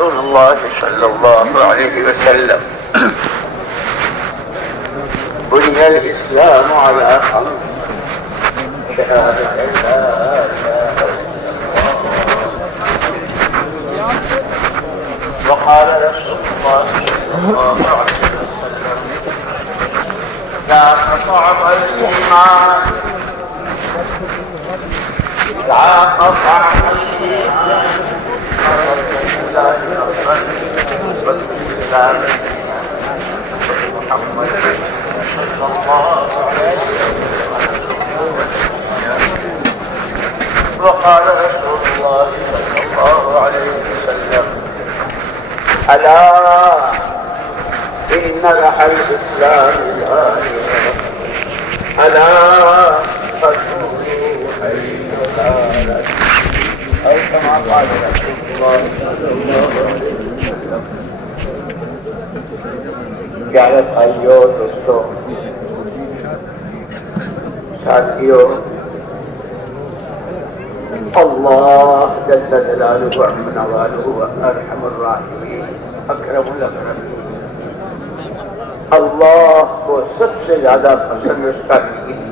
رسول الله صلى الله عليه وسلم بني الإسلام على خمس: شهادة لا إله إلا الله. وقال رسول الله صلى الله عليه وسلم: لا تطعم الإيمان، لا تطعم الإيمان محمد صلى الله عليه وسلم. وقال رسول الله صلى الله عليه وسلم: ألا إن رحى الإسلام الآخرة، ألا فكونوا حي الآلة، أو كما قال رسول الله صلى الله عليه وسلم. پیارے بھائیوں، دوستوں، ساتھیوں، اللہ جل جلالہ وعظم نوالہ ارحم الراحمین اکرم الاکرمین، اللہ کو سب سے زیادہ پسند اس کا دین،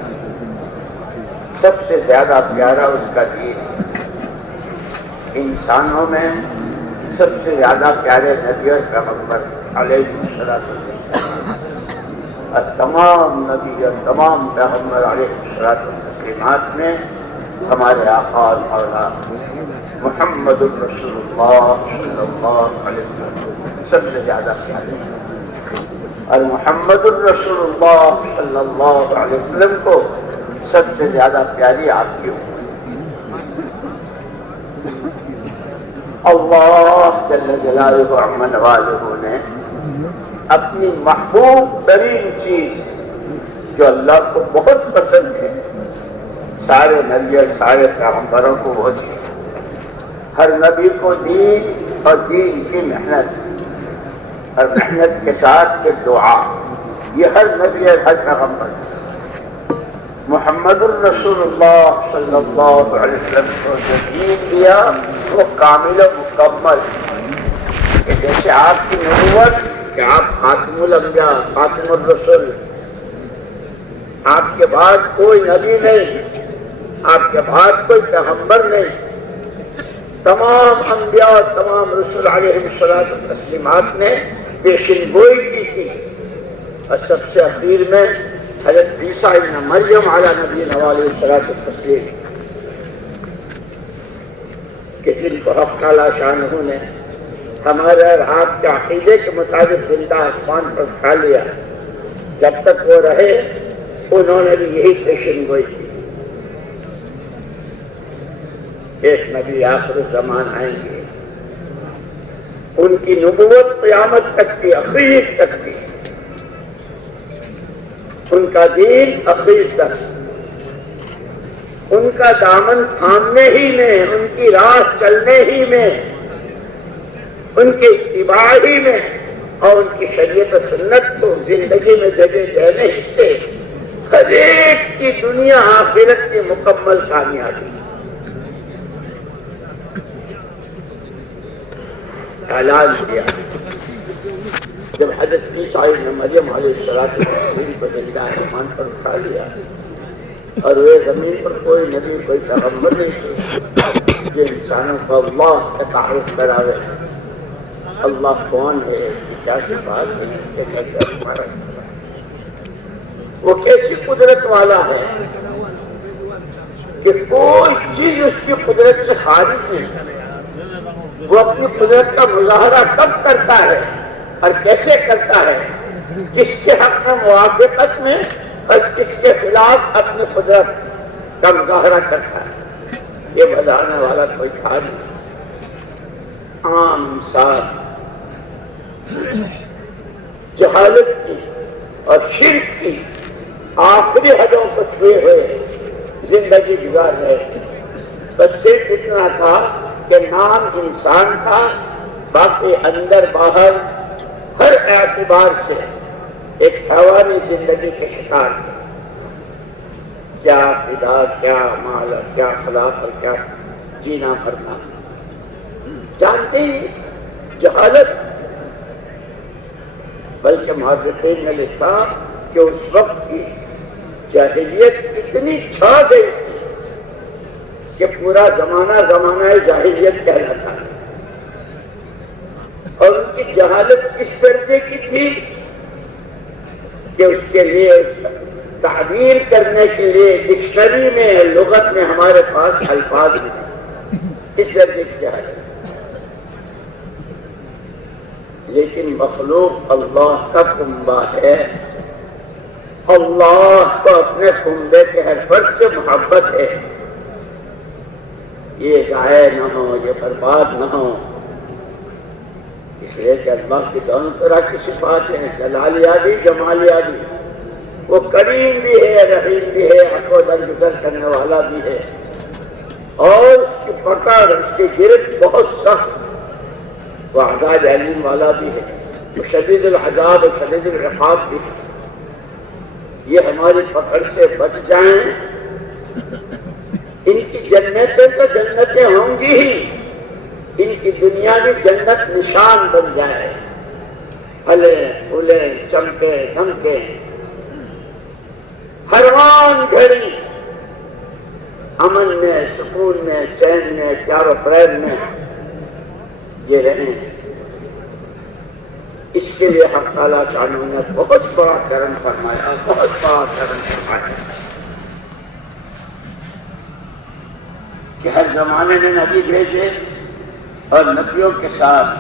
سب سے زیادہ پیارا اس کا دین، انسانوں میں سب سے زیادہ پیارے نبی اور پیغمبر علیہ الصلوۃ والسلام، اور تمام نبی اور تمام پیغمبر علیہ الصلوۃ والسلام میں ہمارے آقا اور مولا محمد رسول اللہ صلی اللہ علیہ وسلم سب سے زیادہ پیارے ہیں، اور محمد الرسول اللہ صلی اللہ علیہ وسلم کو سب سے زیادہ پیاری آپ کی امت۔ اللہ جل جلالہ وعظم نوالہ نے اپنی محبوب ترین چیز جو اللہ کو بہت پسند ہے، سارے نبی اور سارے پیغمبروں کو وہ دی، ہر نبی کو دین اور دین کی محنت، اور محنت کے ساتھ پھر دعا، یہ ہر نبی اور ہر پیغمبر۔ محمد الرسول اللہ صلی اللہ علیہ وسلم کو جو دین دیا وہ کامل و مکمل، کہ جیسے آپ کی نبوت کہ آپ خاتم الانبیاء، خاتم الرسل، آپ کے بعد کوئی نبی نہیں، آپ کے بعد کوئی پیغمبر نہیں، تمام انبیاء اور تمام رسول علیہ الصلوۃ والتسلیمات نے پیشن گوئی کی تھی، اور سب سے اخیر میں حضرت عیسیٰ ابن مریم علی نبینا علیہ الصلوۃ والتسلیم، کہ جن کو حق تعالیٰ شانہ نے ہمارے اور آپ کے عقیدے کے مطابق زندہ آسمان پر اٹھا لیا، جب تک وہ رہے انہوں نے بھی یہی پیشن گوئی کی۔ ایک نبی آخر زمان آئیں گے، ان کی نبوت قیامت تک کی، اخیر تک کی، ان کا دین اخیر تک، ان کا دامن تھامنے ہی میں، ان کی راہ چلنے ہی میں، ان کے اتباع ہی میں، اور ان کی شریعت و سنت کو زندگی میں جگہ دینے ہی سے ہر ایک کی دنیا آخرت کی مکمل کامیابی۔ اعلان کیا جب حضرت عیسیٰ ابن مریم علیہ الصلوۃ والسلام کو زندہ آسمان پر اٹھا لیا، اور وہ زمین پر کوئی نبی کوئی پیغمبر نہیں تھے جو انسانوں کو اللہ کا تعارف کراوے، اللہ کون ہے، کیا کی بات ہے، وہ کیسی قدرت والا ہے کہ کوئی چیز اس کی قدرت سے خارج نہیں۔ وہ اپنی قدرت کا مظاہرہ کب کرتا ہے اور کیسے کرتا ہے، کس کے حق میں موافقت میں اور کس کے خلاف اپنی قدرت کا مظاہرہ کرتا ہے، یہ بتانے والا کوئی تھا نہیں۔ عام انسان جہالت کی اور شرک کی آخری حدوں کو چھوئے ہوئے زندگی گزار رہے تھے، بس صرف اتنا تھا کہ نام انسان تھا، باقی اندر باہر ہر اعتبار سے ایک حیوانی زندگی کے شکار تھے۔ کیا خدا، کیا مال، کیا خلاف اور کیا جینا مرنا جانتے ہی، جہالت، بلکہ محققین نے لکھا کہ اس وقت کی جاہلیت اتنی چھا گئی تھی کہ پورا زمانہ زمانہ جاہلیت کہلاتا ہے، اور ان کی جہالت کس درجے کی تھی کہ اس کے لیے تعبیر کرنے کے لیے ڈکشنری میں لغت میں ہمارے پاس الفاظ نہیں، اس درجے کی جہالت۔ لیکن مخلوق اللہ کا کنبہ ہے، اللہ کو اپنے کنبے کے ہر فرد سے محبت ہے، یہ ضائع نہ ہو، یہ برباد نہ ہو، اس لیے کہ اللہ کی دونوں طرح کی صفات ہیں، جلالیہ جمالیہ بھی، وہ کریم بھی ہے، رحیم بھی ہے، عفو درگزر کرنے والا بھی ہے، اور اس کی پکڑ، اس کی گرفت بہت سخت، وہ عذاب علیم والا بھی ہے، وہ شدید العذاب اور شدید العقاب بھی ہے۔ یہ ہماری پکڑ سے بچ جائیں، ان کی جنتیں تو جنتیں ہوں گی ہی، ان کی دنیا بھی جنت نشان بن جائے، پھلے پھولے چمکے دمکے، ہر وان گھڑی امن میں، سکون میں، چین میں، پیار و فریب میں یہ رہیں۔ اس کے لیے حق تعالیٰ شانہ نے بہت بڑا کرم فرمایا، بہت بڑا کرم فرمایا کہ ہر زمانے میں نبی بھیجے اور نبیوں کے ساتھ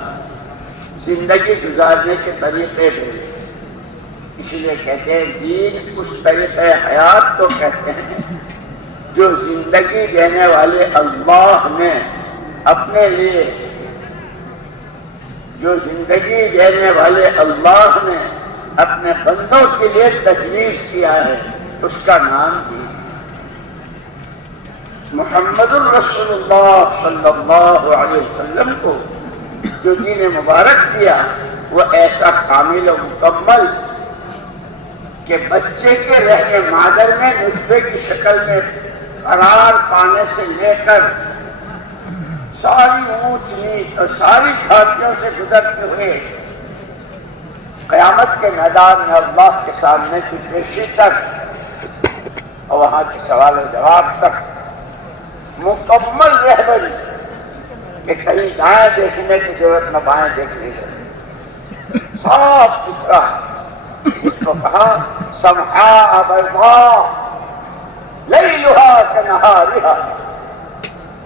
زندگی گزارنے کے طریقے بھیجے۔ اس لیے کہتے ہیں دین اس طریقے حیات کو کہتے ہیں جو زندگی دینے والے اللہ نے اپنے لیے، جو زندگی دینے والے اللہ نے اپنے بندوں کے لیے تجویز کیا ہے، اس کا نام بھی محمد الرسول اللہ صلی اللہ علیہ وسلم کو جو دین مبارک دیا وہ ایسا کامل و مکمل کہ بچے کے رحم مادر میں نطفے کی شکل میں قرار پانے سے لے کر ساری اونچ نیچ اور ساری گھاٹیوں سے گزرتے ہوئے قیامت کے میدان میں اللہ کے سامنے کی پیشی تک اور وہاں کے سوال و جواب تک مکمل رہبری کہ کہیں دائیں دیکھنے کی ضرورت نہ بائیں دیکھنے کی، صاف ستھرا، اس کو کہا سمحاء بیضاء لیلھا کنہارھا،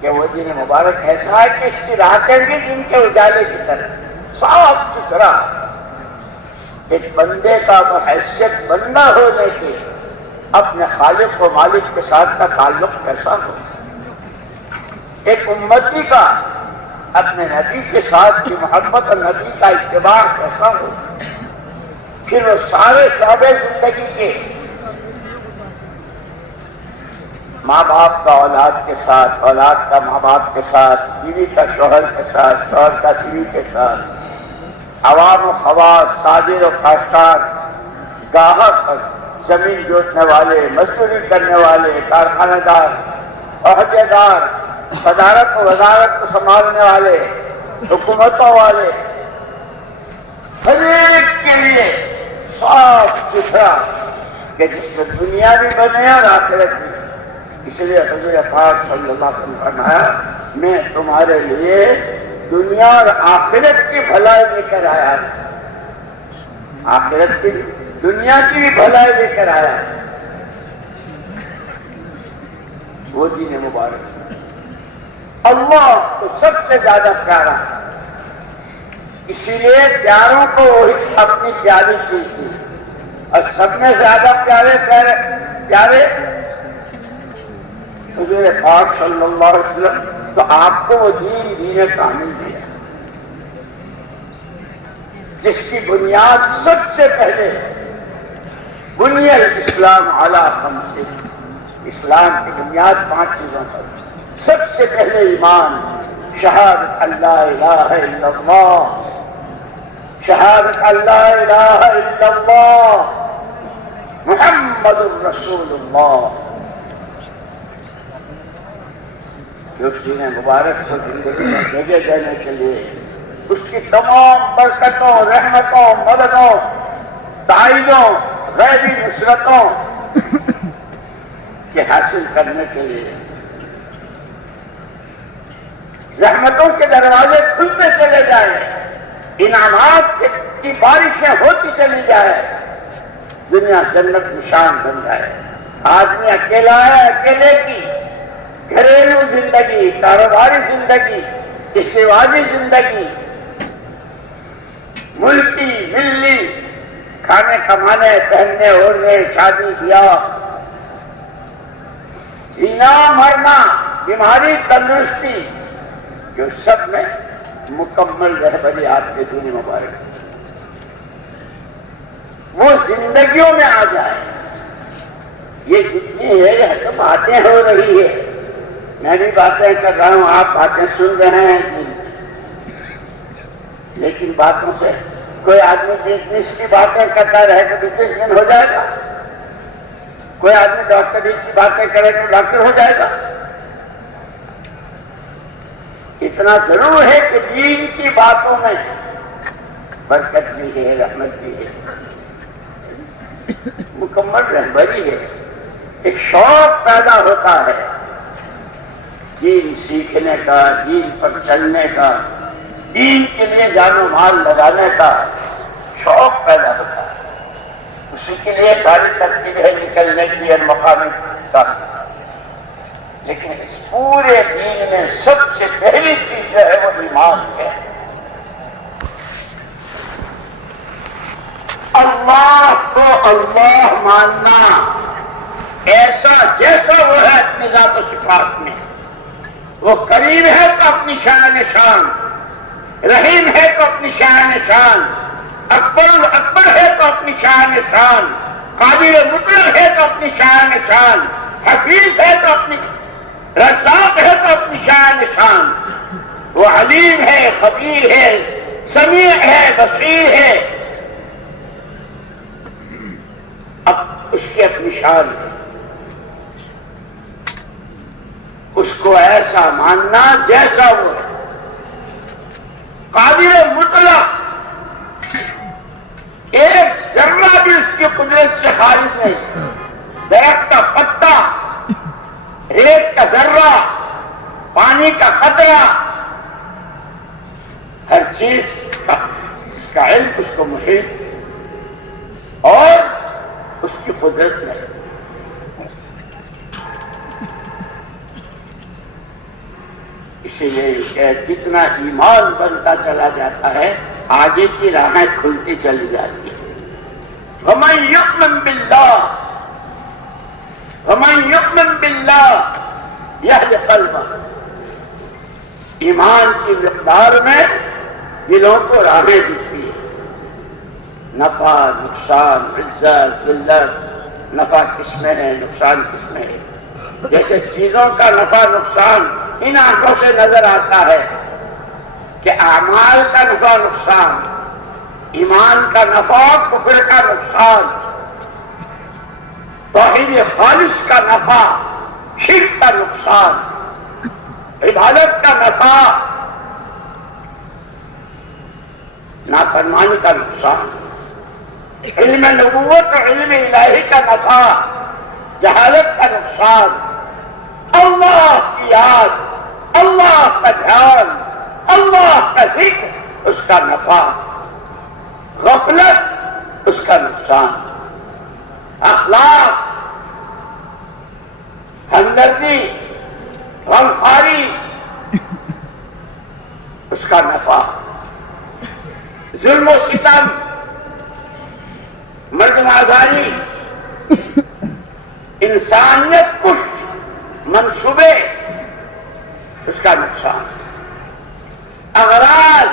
کہ وہ دین مبارک ایسا ہے کہ اس کی راتیں بھی دن کے اجالے کی طرح صاف ستھرا۔ ایک بندے کا وہ حیثیت بندہ ہونے کی اپنے خالق و مالک کے ساتھ کا تعلق کیسا ہو، ایک امتی کا اپنے نبی کے ساتھ کی محبت اور نبی کا اتباع کیسا ہو، پھر وہ سارے شعبے زندگی کے، ماں باپ کا اولاد کے ساتھ، اولاد کا ماں باپ کے ساتھ، بیوی کا شوہر کے ساتھ، شوہر کا بیوی کے ساتھ، عوام و خواص، تاجر و کاشتکار، گاہک، زمین جوتنے والے، مزدوری کرنے والے، کارخانہ دار، عہدے دار، صدارت و وزارت کو سنبھالنے والے، حکومتوں والے، ہر ایک کے لیے صاف ستھرا کہ جس میں دنیا بھی بنے اور آخرت بھی۔ اس لیے حضور پاک صلی اللہ علیہ وسلم فرمایا میں تمہارے لیے دنیا اور آخرت کی بھلائی لے کر آیا، آخرت کی دنیا کی بھی بھلائی لے کر آیا، وہ دین مبارک اللہ کو سب سے زیادہ پیارا، اسی لیے پیاروں کو وہی اپنی پیاری چیز تھی، اور سب میں زیادہ پیارے حضور پاک صلی اللہ علیہ وسلم، تو آپ کو وہ دین کامل دیا جس کی بنیاد سب سے پہلے بنی الاسلام علی خمس، اسلام کی بنیاد 5 چیزوں پر، سب سے پہلے ایمان، شہادت اللہ الہ الا اللہ، شہادت اللہ الہ الا اللہ محمد الرسول اللہ، جو اس دین مبارک کو زندگی میں جگہ دینے کے لیے اس کی تمام برکتوں، رحمتوں، مددوں، تائیدوں، غیبی نصرتوں کے حاصل کرنے کے لیے رحمتوں کے دروازے کھلتے چلے جائیں، انعامات کی بارشیں ہوتی چلی جائے، دنیا جنت نشان بن جائے۔ آدمی اکیلا ہے، اکیلے کی گھریلو زندگی، کاروباری زندگی، ازدواجی زندگی، ملکی ملی، کھانے کمانے، پہننے اوڑھنے، شادی بیاہ، جینا مرنا، بیماری تندرستی، جو سب میں مکمل رہبری آپ کے دین مبارک وہ زندگیوں میں آ جائے۔ یہ جتنی ہے تو باتیں ہو رہی ہے، میں بھی باتیں کر رہا ہوں، آپ باتیں سن رہے ہیں، لیکن باتوں سے کوئی آدمی بزنس کی باتیں کرتا رہے تو بزنس مین ہو جائے گا، کوئی آدمی ڈاکٹری کی باتیں کرے تو ڈاکٹر ہو جائے گا۔ اتنا ضرور ہے کہ دین کی باتوں میں برکت بھی ہے، رحمت بھی ہے، مکمل رہبری ہے، ایک شوق پیدا ہوتا ہے دین سیکھنے کا، دین پر چلنے کا، دین کے لیے جان و مال لگانے کا شوق پیدا ہوتا ہے۔ اسی کے لیے ساری ترتیبیں نکلنے کی اور مقامی کا، لیکن اس پورے دین میں سب سے پہلی چیز جو ہے وہ ایمان ہے۔ اللہ کو اللہ ماننا، ایسا جیسا وہ ہے اپنی ذات و صفات میں، وہ کریم ہے تو اپنی شان شان، رحیم ہے تو اپنی شان شان، اکبر الاکبر ہے تو اپنی شان شان، قادر مطلق ہے تو اپنی شان شان، حفیظ ہے تو اپنی، رزاق ہے تو اپنی شان شان، وہ علیم ہے، خبیر ہے، سمیع ہے، بصیر ہے، اب اس کی اپنی شان ہے۔ اس کو ایسا ماننا جیسا وہ ہے، قادر مطلق، ایک ذرہ بھی اس کی قدرت سے خارج نہیں، درخت کا پتا، ریت کا ذرہ، پانی کا قطرہ، ہر چیز کا علم اس کو محیط ہے اور اس کی قدرت میں۔ اسی لیے جتنا ایمان بنتا چلا جاتا ہے آگے کی راہیں کھلتی چلی جاتی ہیں۔ وَمَن يُؤْمِن بِاللَّهِ وَمَن يُؤْمِن بِاللَّهِ يَهْدِ قَلْبَهُ، ایمان کی مقدار میں دلوں کو راہیں دکھتی ہیں، نفع نقصان، عزت ذلت، نفع کس میں ہے، نقصان کس میں ہے۔ جیسے چیزوں کا نفع نقصان ان آنکھوں سے نظر آتا ہے کہ اعمال کا نفع نقصان، ایمان کا نفع، کفر کا نقصان، توحید خالص کا نفع، شرک کا نقصان، عبادت کا نفع، نافرمانی کا نقصان، علم نبوت اور علم الہی کا نفع، جہالت کا نقصان، اللہ کی یاد، اللہ کا دھیان، اللہ کا ذکر، اس کا نفع، غفلت اس کا نقصان، اخلاق، ہمدردی، غمخواری اس کا نفع، ظلم و ستم، مردم آزاری، انسانیت کش منصوبے اس کا نقصان، اغراض،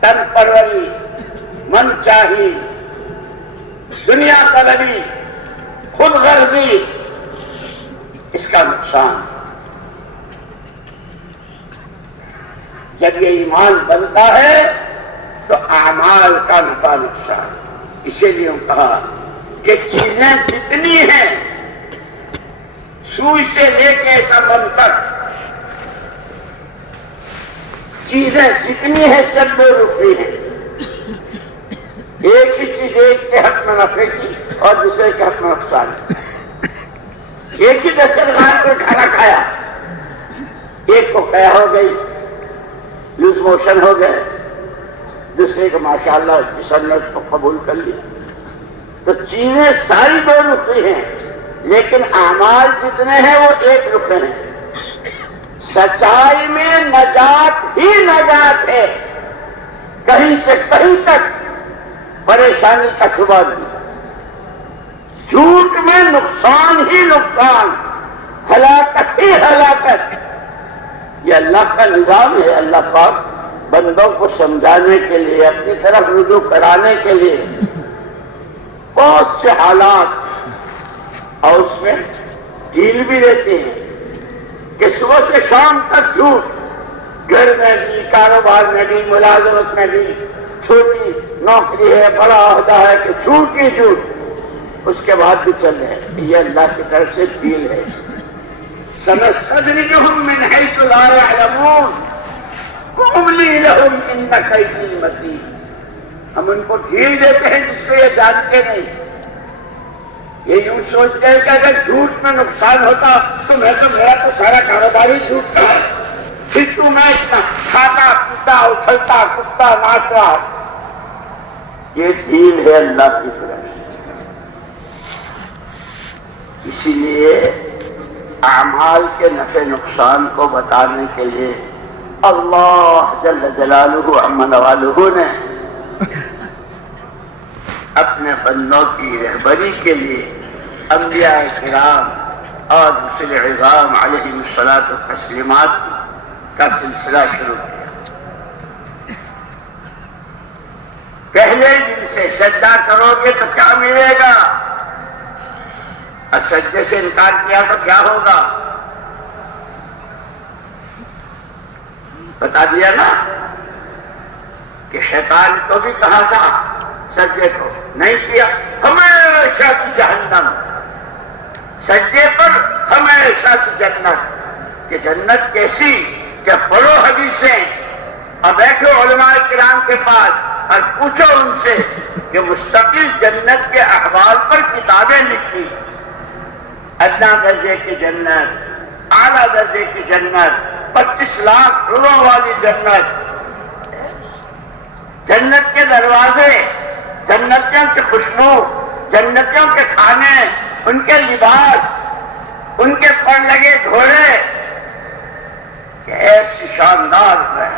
تن پروری، من چاہی، دنیا طلبی، خود غرضی اس کا نقصان۔ جب یہ ایمان بنتا ہے تو اعمال کا نفع نقصان۔ اسی لیے کہا کہ چیزیں جتنی ہیں سوئی سے لے کے کمر تک چیزیں جتنی ہیں سب دو رخی ہیں. ایک ہی چیز ایک کے حق میں نفع کی اور دوسرے کے حق میں نقصان. ایک ہی دسترخوان پہ کھانا کھایا، ایک کو قے ہو گئی، لوز موشن ہو گئے، دوسرے کو ماشاءاللہ جسم نے اس کو قبول کر لیا. تو چیزیں ساری دو رخی ہیں لیکن اعمال جتنے ہیں وہ ایک رخ ہیں. سچائی میں نجات ہی نجات ہے، کہیں سے کہیں تک پریشانی کا شبہ نہیں. جھوٹ میں نقصان ہی نقصان، ہلاکت ہی ہلاکت. یہ اللہ کا نظام ہے. اللہ پاک بندوں کو سمجھانے کے لیے، اپنی طرف رجوع کرانے کے لیے بہت سے حالات اور اس میں ڈھیل بھی دیتے ہیں کہ صبح سے شام تک جھوٹ، گھر میں بھی، کاروبار میں بھی، ملازمت میں بھی، چھوٹی نوکری ہے، بڑا عہدہ ہے کہ جھوٹ ہی جھوٹ، اس کے بعد بھی چل رہے ہیں. یہ اللہ کی طرف سے ڈھیل ہے. سنستدرجهم من حيث لا يعلمون واملي لهم ان كيدي متين. ہم ان کو ڈھیل دیتے ہیں جس کو یہ جانتے نہیں. یہ یوں سوچتے ہیں کہ اگر جھوٹ میں نقصان ہوتا تو میرا تو سارا کاروبار ہی جھوٹ کا ہے، پھر تو میں اتنا کھاتا پیتا اچھلتا کودتا ناچتا. یہ ڈھیل ہے اللہ کی طرف. اسی لیے اعمال کے نفع نقصان کو بتانے کے لیے اللہ جل جلالہ عم نوالہ نے اپنے بندوں کی رہبری کے لیے انبیاء کرام اور رسل عظام علیہم الصلاۃ والتسلیمات کا سلسلہ شروع کیا. پہلے دن سے سجدہ کرو گے تو کیا ملے گا، اور سجدے سے انکار کیا تو کیا ہوگا. بتا دیا نا کہ شیطان کو بھی کہا تھا سجدے کو، نہیں کیا، ہمیشہ کی جہنم. سجدے پر ہمیشہ کی جنت. کہ جنت کیسی، کہ پڑھو حدیثیں اور بیٹھو علماء کرام کے پاس اور پوچھو ان سے کہ مستقل جنت کے احوال پر کتابیں لکھی. ادنا درجے کی جنت، اعلیٰ درجے کی جنت، 25 لاکھ روحوں والی جنت، جنت کے دروازے، جنتیوں کی خوشبو، جنتیوں کے کھانے، ان کے لباس، ان کے پر لگے گھوڑے، کہ ایسی شاندار ہے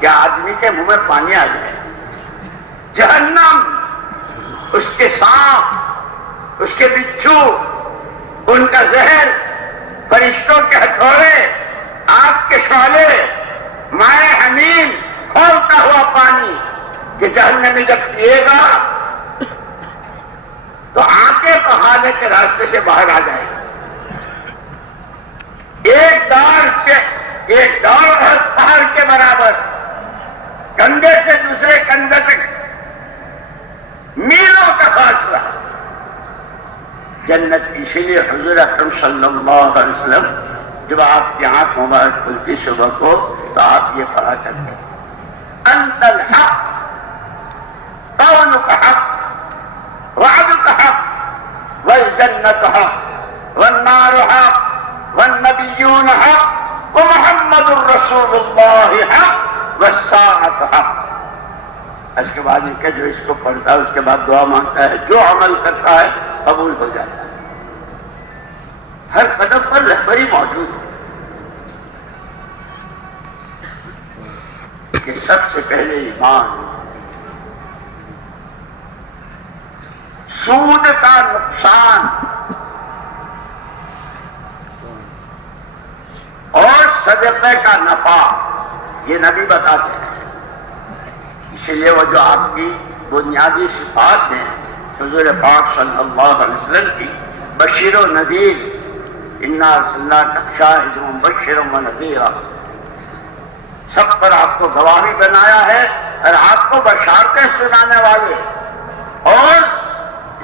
کہ آدمی کے منہ میں پانی آ جائے. جہنم، اس کے سانپ، اس کے بچھو، ان کا زہر، فرشتوں کے ہتھوڑے، آگ کے شعلے، مائع حمیم، کھولتا ہوا پانی کہ جہنمی جب پیے گا تو آنکھیں بہانے کے راستے سے باہر آ جائے گا. ایک ڈار پہاڑ کے برابر، کندھے سے دوسرے کندھے تک میلوں کا فاصلہ. جنت اسی لیے حضور اکرم صلی اللہ علیہ وسلم جب آپ کی آنکھ مبارک کھلتی صبح کو تو آپ یہ پڑھا کرتے انت الحق قولک حق وعدک حق والجنت حق والنار حق والنبیون حق ومحمد الرسول اللہ حق والساعت حق. اس کے بعد ان کے جو اس کو پڑھتا ہے اس کے بعد دعا مانگتا ہے، جو عمل کرتا ہے قبول ہو جاتا ہے. ہر قدم پر رہبری موجود ہے کہ سب سے پہلے ایمان، سود کا نقصان اور صدقے کا نفع، یہ نبی بتاتے ہیں. اسی لیے وہ جو آپ کی بنیادی صفات ہیں حضور پاک صلی اللہ علیہ وسلم کی، بشیر و نذیر، انا ارسلناک شاہدا ومبشرا ونذیرا، سب پر آپ کو گواہی بنایا ہے اور آپ کو بشارتیں سنانے والے، اور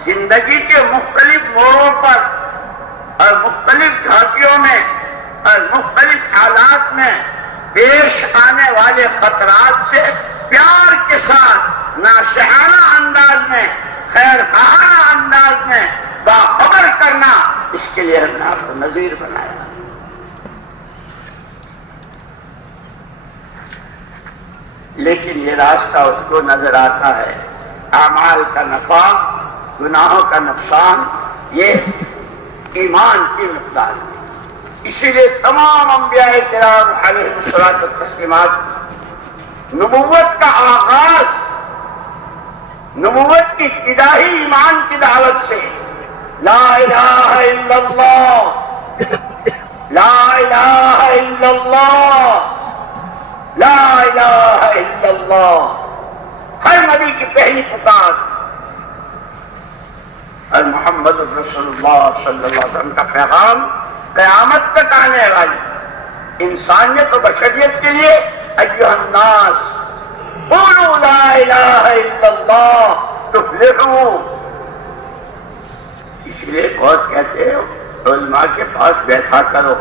زندگی کے مختلف موڑوں پر اور مختلف گھاٹیوں میں اور مختلف حالات میں پیش آنے والے خطرات سے پیار کے ساتھ ناشہانہ انداز میں، خیر خواہانہ انداز میں باخبر کرنا، اس کے لیے ہم نے آپ کو نذیر بنایا۔ لیکن یہ راستہ اس کو نظر آتا ہے، اعمال کا نفع، گناہوں کا نقصان، یہ ایمان کی مقدار ہے۔ اسی لیے تمام انبیاء کرام علیہ الصلوۃ والتسلیمات نبوت کا آغاز، نبوت کی ابتدا ہی ایمان کی دعوت سے، لا الہ الا اللہ، لا الہ الا اللہ، لا الہ الا اللہ، ہر نبی کی پہلی پکار۔ اور محمد رسول اللہ صلی اللہ علیہ وسلم کا پیغام قیامت تک آنے والی انسانیت و بشریت کے لیے، ایھا الناس قولوا لا الہ الا اللہ تفلحوا۔ اس لیے بہت کہتے ہیں علماء کے پاس بیٹھا کرو،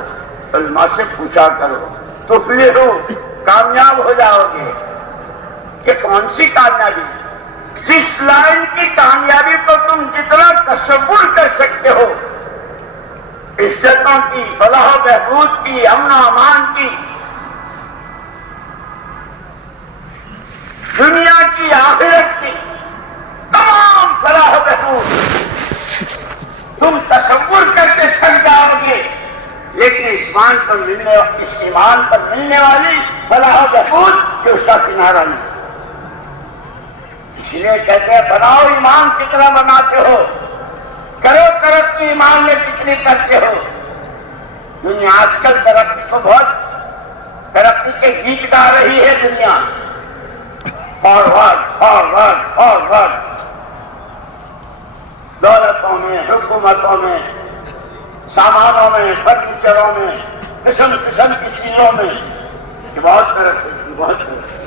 علماء سے پوچھا کرو، تفلحوا، کامیاب ہو جاؤ گے۔ کہ کون سی کامیابی؟ جس لائن کی کامیابی کو تم جتنا تصور کر سکتے ہو، عزتوں کی، فلاح و بہبود کی، امن و امان کی، دنیا کی، آخرت کی، تمام فلاح و بہبود تم تصور کر کے تھک جاؤ گے، لیکن ایمان پر ملنے والی فلاح و بہبود کہ اس کا کنارہ نہیں۔ اس لیے کہتے ہیں بناؤ ایمان کتنا بناتے ہو، کرو ترقی ایمان میں کتنی کرتے ہو۔ دنیا آج کل ترقی کو بہت ترقی کے گیت گا رہی ہے دنیا، فارورڈ فارورڈ فارورڈ، دولتوں میں، حکومتوں میں، سامانوں میں، فرنیچروں میں، قسم قسم کی چیزوں میں، کہ بہت ترقی کی، بہت ترقی۔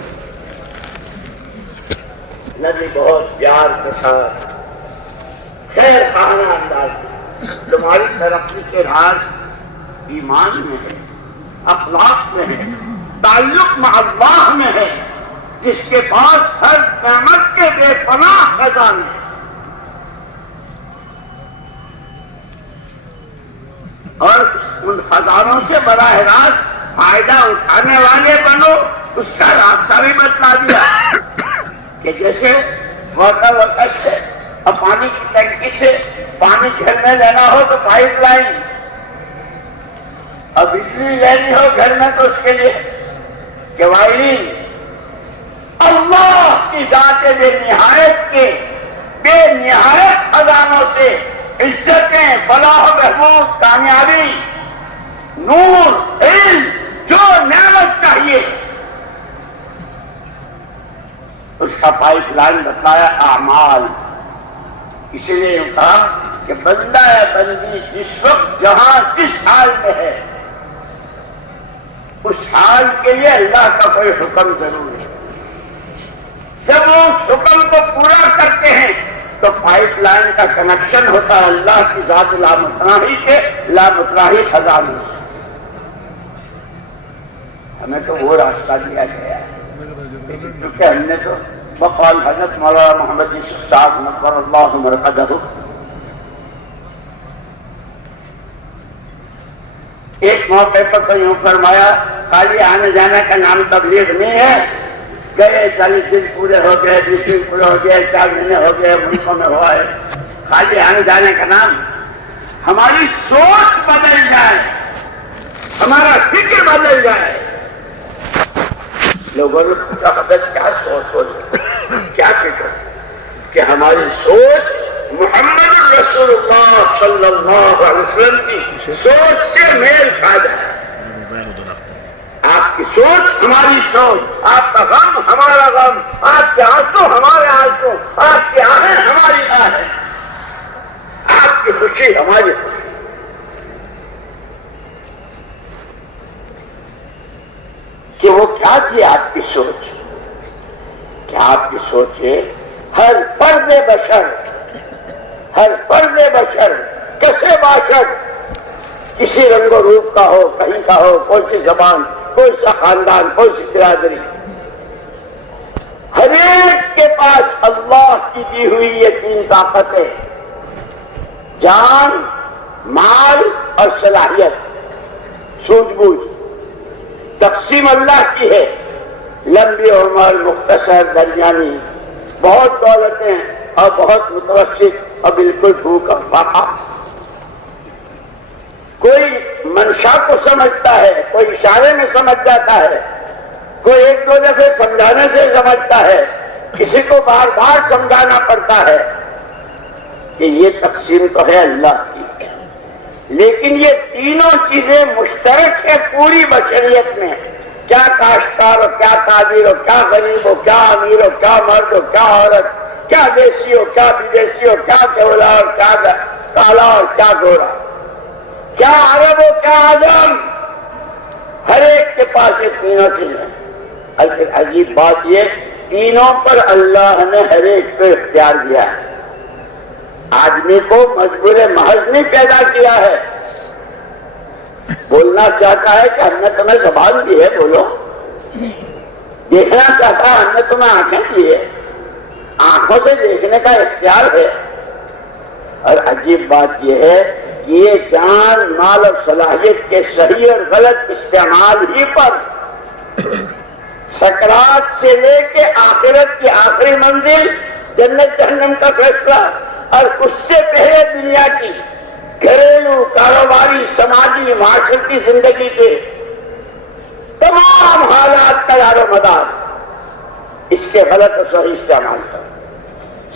نبی بہت پیار کے ساتھ خیر خواہانہ انداز میں، تمہاری ترقی کے راز ایمان میں ہے، اخلاق میں ہے، تعلق مع اللہ میں ہے، جس کے پاس ہر نعمت کے بے پناہ خزانے ہیں۔ اور ان خزانوں سے براہ راست فائدہ اٹھانے والے بنو، اس کا راستہ بھی بتلا دیا کہ جیسے موٹر وقت سے اب پانی کی ٹنکی سے پانی گھر میں لینا ہو تو پائپ لائن، اور بجلی لینی ہو گھر میں تو اس کے لیے کہ وائرنگ۔ اللہ کی ذات بے نہایت کے بے نہایت خزانوں سے عزتیں، فلاح و بہبود، کامیابی، نور، علم، جو نعمت چاہیے اس کا پائپ لائن بتایا اعمال۔ اسی لیے کہا کہ بندہ ہے بندی جس وقت جہاں جس حال میں ہے، اس حال کے لیے اللہ کا کوئی حکم ضرور ہے۔ جب وہ اس حکم کو پورا کرتے ہیں تو پائپ لائن کا کنیکشن ہوتا ہے اللہ کی ذات لامتناہی کے لامتناہی خزانے سے۔ ہمیں تو وہ راستہ دیا گیا ہے، کیونکہ ہم نے تو بقول حضرت مولانا محمد یوسف صاحب نور اللہ مرقدہ ایک موقع پر تو یوں فرمایا، خالی آنے جانے کا نام تبلیغ نہیں ہے، گئے 40 دن پورے ہو گئے، 20 دن پورے ہو گئے، 4 مہینے ہو گئے، ملکوں میں ہوا ہے، خالی آنے جانے کا نام۔ ہماری سوچ بدل جائے، ہمارا فکر بدل جائے۔ لوگوں نے پوچھا حضرت کیا سوچ ہو، کیا فکر؟ کہ ہماری سوچ محمد رسول اللہ صلی اللہ علیہ وسلم کی سوچ سے میل کھا جائے۔ آپ کی سوچ ہماری سوچ، آپ کا غم ہمارا غم، آپ کے آنسو ہمارے آنسو، آپ کی آہیں ہماری آہیں، آپ کی خوشی ہماری خوشی۔ کہ وہ کیا تھی آپ کی سوچ؟ کہ آپ کی سوچ ہے ہر فرد بشر، ہر فرد بشر کسے باشد، کسی رنگ و روپ کا ہو، کہیں کا ہو، کوئی سی زبان، کوئی سا خاندان، کوئی سی برادری، ہر ایک کے پاس اللہ کی دی ہوئی یہ تین طاقتیں، جان، مال اور صلاحیت، سوجھ بوجھ، تقسیم اللہ کی ہے، لمبی عمر، مختصر، درمیانی، بہت دولتیں اور بہت متوسط اور بالکل بھوکا فاقہ۔ کوئی منشا کو سمجھتا ہے، کوئی اشارے میں سمجھ جاتا ہے، کوئی ایک دو دفعے سمجھانے سے سمجھتا ہے، کسی کو بار بار سمجھانا پڑتا ہے کہ یہ تقسیم تو ہے اللہ کی، لیکن یہ تینوں چیزیں مشترک ہے پوری بشریت میں، کیا کاشتکار ہو، کیا تاجر ہو، کیا غریب ہو، کیا امیر ہو، کیا مرد ہو، کیا عورت، کیا دیسی ہو، کیا بدیسی ہو، کیا کیولا اور کیا کالا اور کیا گورا، کیا عرب ہو، کیا عجم، ہر ایک کے پاس یہ تینوں چیزیں۔ اور پھر عجیب بات یہ، تینوں پر اللہ نے ہر ایک کو اختیار دیا ہے، آدمی کو مجبور محض نہیں پیدا کیا ہے، بولنا چاہتا ہے کہ ہم نے تمہیں زبان دی ہے، بولو، دیکھنا چاہتا ہے ہم نے تمہیں آنکھیں دی ہے، آنکھوں سے دیکھنے کا اختیار ہے۔ اور عجیب بات یہ ہے کہ یہ جان، مال اور صلاحیت کے صحیح اور غلط استعمال ہی پر سکرات سے لے کے آخرت کی آخری منزل جنت جہنم کا فیصلہ، اور اس سے پہلے دنیا کی گھریلو، کاروباری، سماجی، معاشرتی زندگی کے تمام حالات کا دار و مدار اس کے غلط اور صحیح استعمال پر،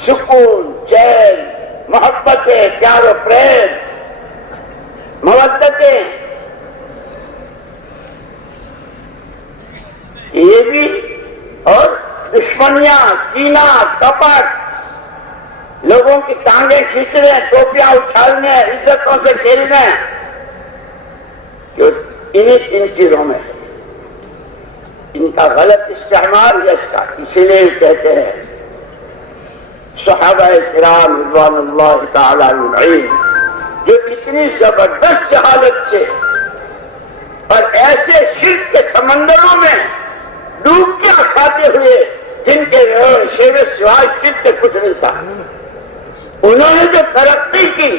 سکون، چین، محبتیں، پیار و پریم، مودتیں، یہ بھی، اور دشمنیاں، کینہ، کپٹ، لوگوں کی ٹانگیں کھینچنے، ٹوپیاں اچھالنے، عزتوں سے کھیلنے، جو انہی تین چیزوں میں ہے، ان کا غلط استعمال اس کا، اسی لیے کہتے ہیں صحابہ کرام رضوان اللہ تعالی علیہم، جو اتنی زبردست جہالت سے اور ایسے شرک کے سمندروں میں ڈوب کے کھاتے ہوئے، جن کے شیر سوائے شرک کے کچھ نہیں تھا، انہوں نے جو ترقی کی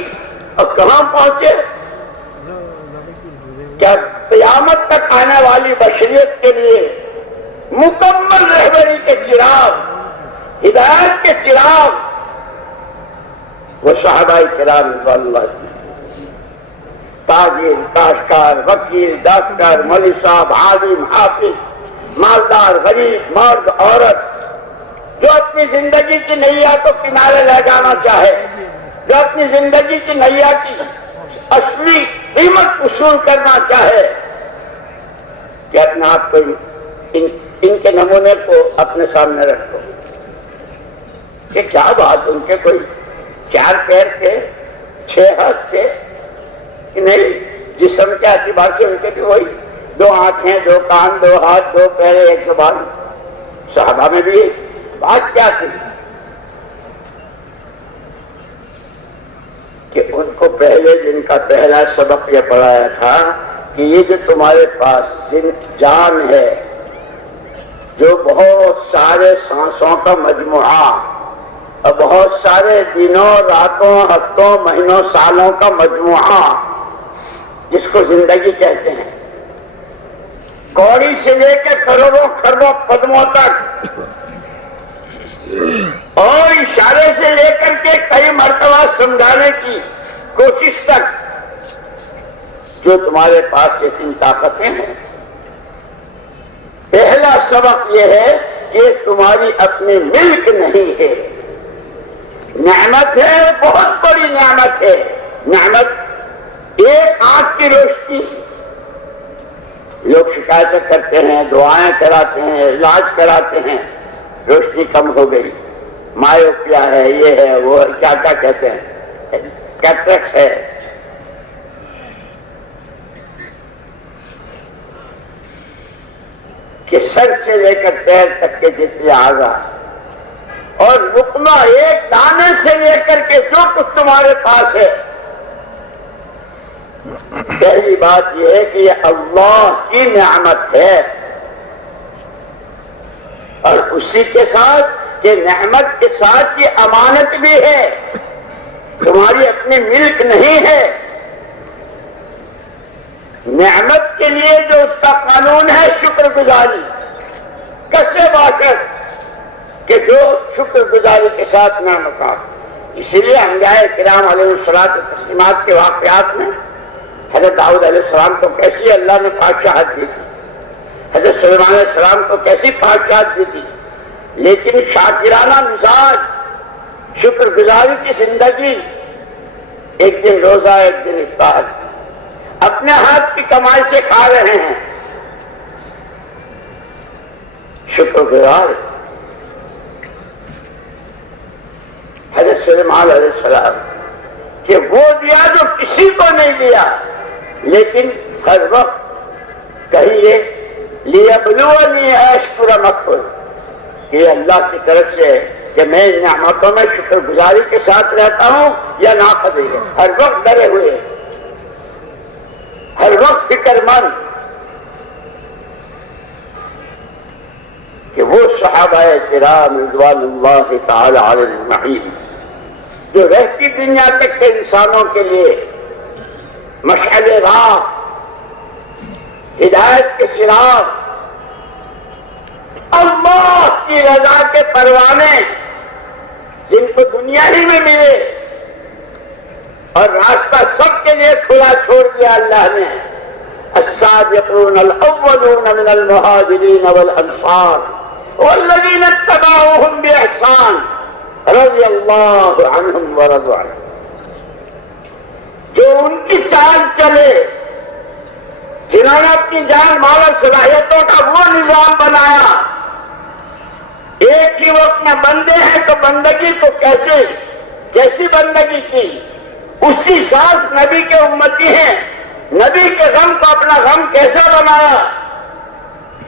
اور کہاں پہنچے، کیا قیامت تک آنے والی بشریت کے لیے مکمل رہبری کے چراغ، ہدایت کے چراغ وہ صحابہ کرام رضوان اللہ کی، تاجر، کاشتکار، وکیل، ڈاکٹر، مولوی صاحب، عالم، حافظ، مالدار، غریب، مرد، عورت، جو اپنی زندگی کی نیا کو کنارے لے جانا چاہے، جو اپنی زندگی کی نیا کی اصلی قیمت وصول کرنا چاہے، کہ اپنے آپ کو ان کے نمونے کو اپنے سامنے رکھو کہ کیا بات، ان کے کوئی 4 پیر تھے، 6 ہاتھ تھے کہ نہیں، جسم کے اعتبار سے ان کے بھی وہی 2 آنکھیں، 2 کان، 2 ہاتھ، 2 پیر، 1 زبان۔ صحابہ میں بھی بات کیا تھی کہ ان کو پہلے جن کا پہلا سبق یہ پڑھایا تھا کہ یہ جو تمہارے پاس جان ہے، جو بہت سارے سانسوں کا مجموعہ اور بہت سارے دنوں، راتوں، ہفتوں، مہینوں، سالوں کا مجموعہ، جس کو زندگی کہتے ہیں، کوڑی سے لے کے کروڑوں خربوں قدموں تک، اور اشارے سے لے کر کے کئی مرتبہ سمجھانے کی کوشش تک، جو تمہارے پاس یہ 3 طاقتیں ہیں، پہلا سبق یہ ہے کہ تمہاری اپنی ملک نہیں ہے، نعمت ہے، بہت بڑی نعمت ہے۔ نعمت ایک آنکھ کی روشنی، لوگ شکایتیں کرتے ہیں، دعائیں کراتے ہیں، علاج کراتے ہیں، روشنی کم ہو گئی، مایوپیا ہے، یہ ہے، وہ کیا کیا کہتے ہیں، کیٹریکس ہے۔ کہ سر سے لے کر پیر تک کے جتنے اعضاء اور لقمہ ایک دانے سے لے کر کے جو کچھ تمہارے پاس ہے، پہلی بات یہ ہے کہ یہ اللہ کی نعمت ہے، اور اسی کے ساتھ یہ نعمت کے ساتھ یہ امانت بھی ہے، تمہاری اپنی ملک نہیں ہے۔ نعمت کے لیے جو اس کا قانون ہے شکر گزاری، کیسے باشد کہ جو شکر گزاری کے ساتھ نعمت کا۔ اسی لیے انبیاء کرام علیہ الصلوۃ والتسلیمات کے واقعات میں حضرت داؤد علیہ السلام کو کیسی اللہ نے بادشاہت دی تھی، حضرت سلیمان علیہ السلام کو کیسی بادشاہت دی تھی، لیکن شاکرانہ مزاج، شکر گزاری کی زندگی، ایک دن روزہ ایک دن افطار، اپنے ہاتھ کی کمائی سے کھا رہے ہیں، شکر گزار۔ حضرت سلیمان علیہ السلام کہ وہ دیا جو کسی کو نہیں دیا، لیکن ہر وقت کہیے لیبلونی اشکر مکفر، کہ اللہ کی طرف سے کہ میں ان نعمتوں میں شکر گزاری کے ساتھ رہتا ہوں یا ناقص، ہر وقت ڈرے ہوئے، ہر وقت فکر مند کہ وہ صحابہ کرام رضوان اللہ تعالی علیہم اجمعین جو رہتی دنیا تک کے انسانوں کے لیے مشعل راہ، ہدایت کے چراغ، اللہ کی رضا کے پروانے، جن کو دنیا ہی میں ملے اور راستہ سب کے لیے کھلا چھوڑ دیا اللہ نے۔ السابقون الاولون من المہاجرین والانصار والذین اتبعوہم باحسان رضی اللہ عنہم ورضوا عنہ، جو ان کی چال چلے، جنہوں نے اپنی جان مال اور صلاحیتوں کا وہ نظام بنایا، ایک ہی وقت میں بندے ہیں تو بندگی کو کیسی بندگی کی، اسی ساتھ نبی کے امتی ہیں، نبی کے غم کو اپنا غم کیسا بنایا،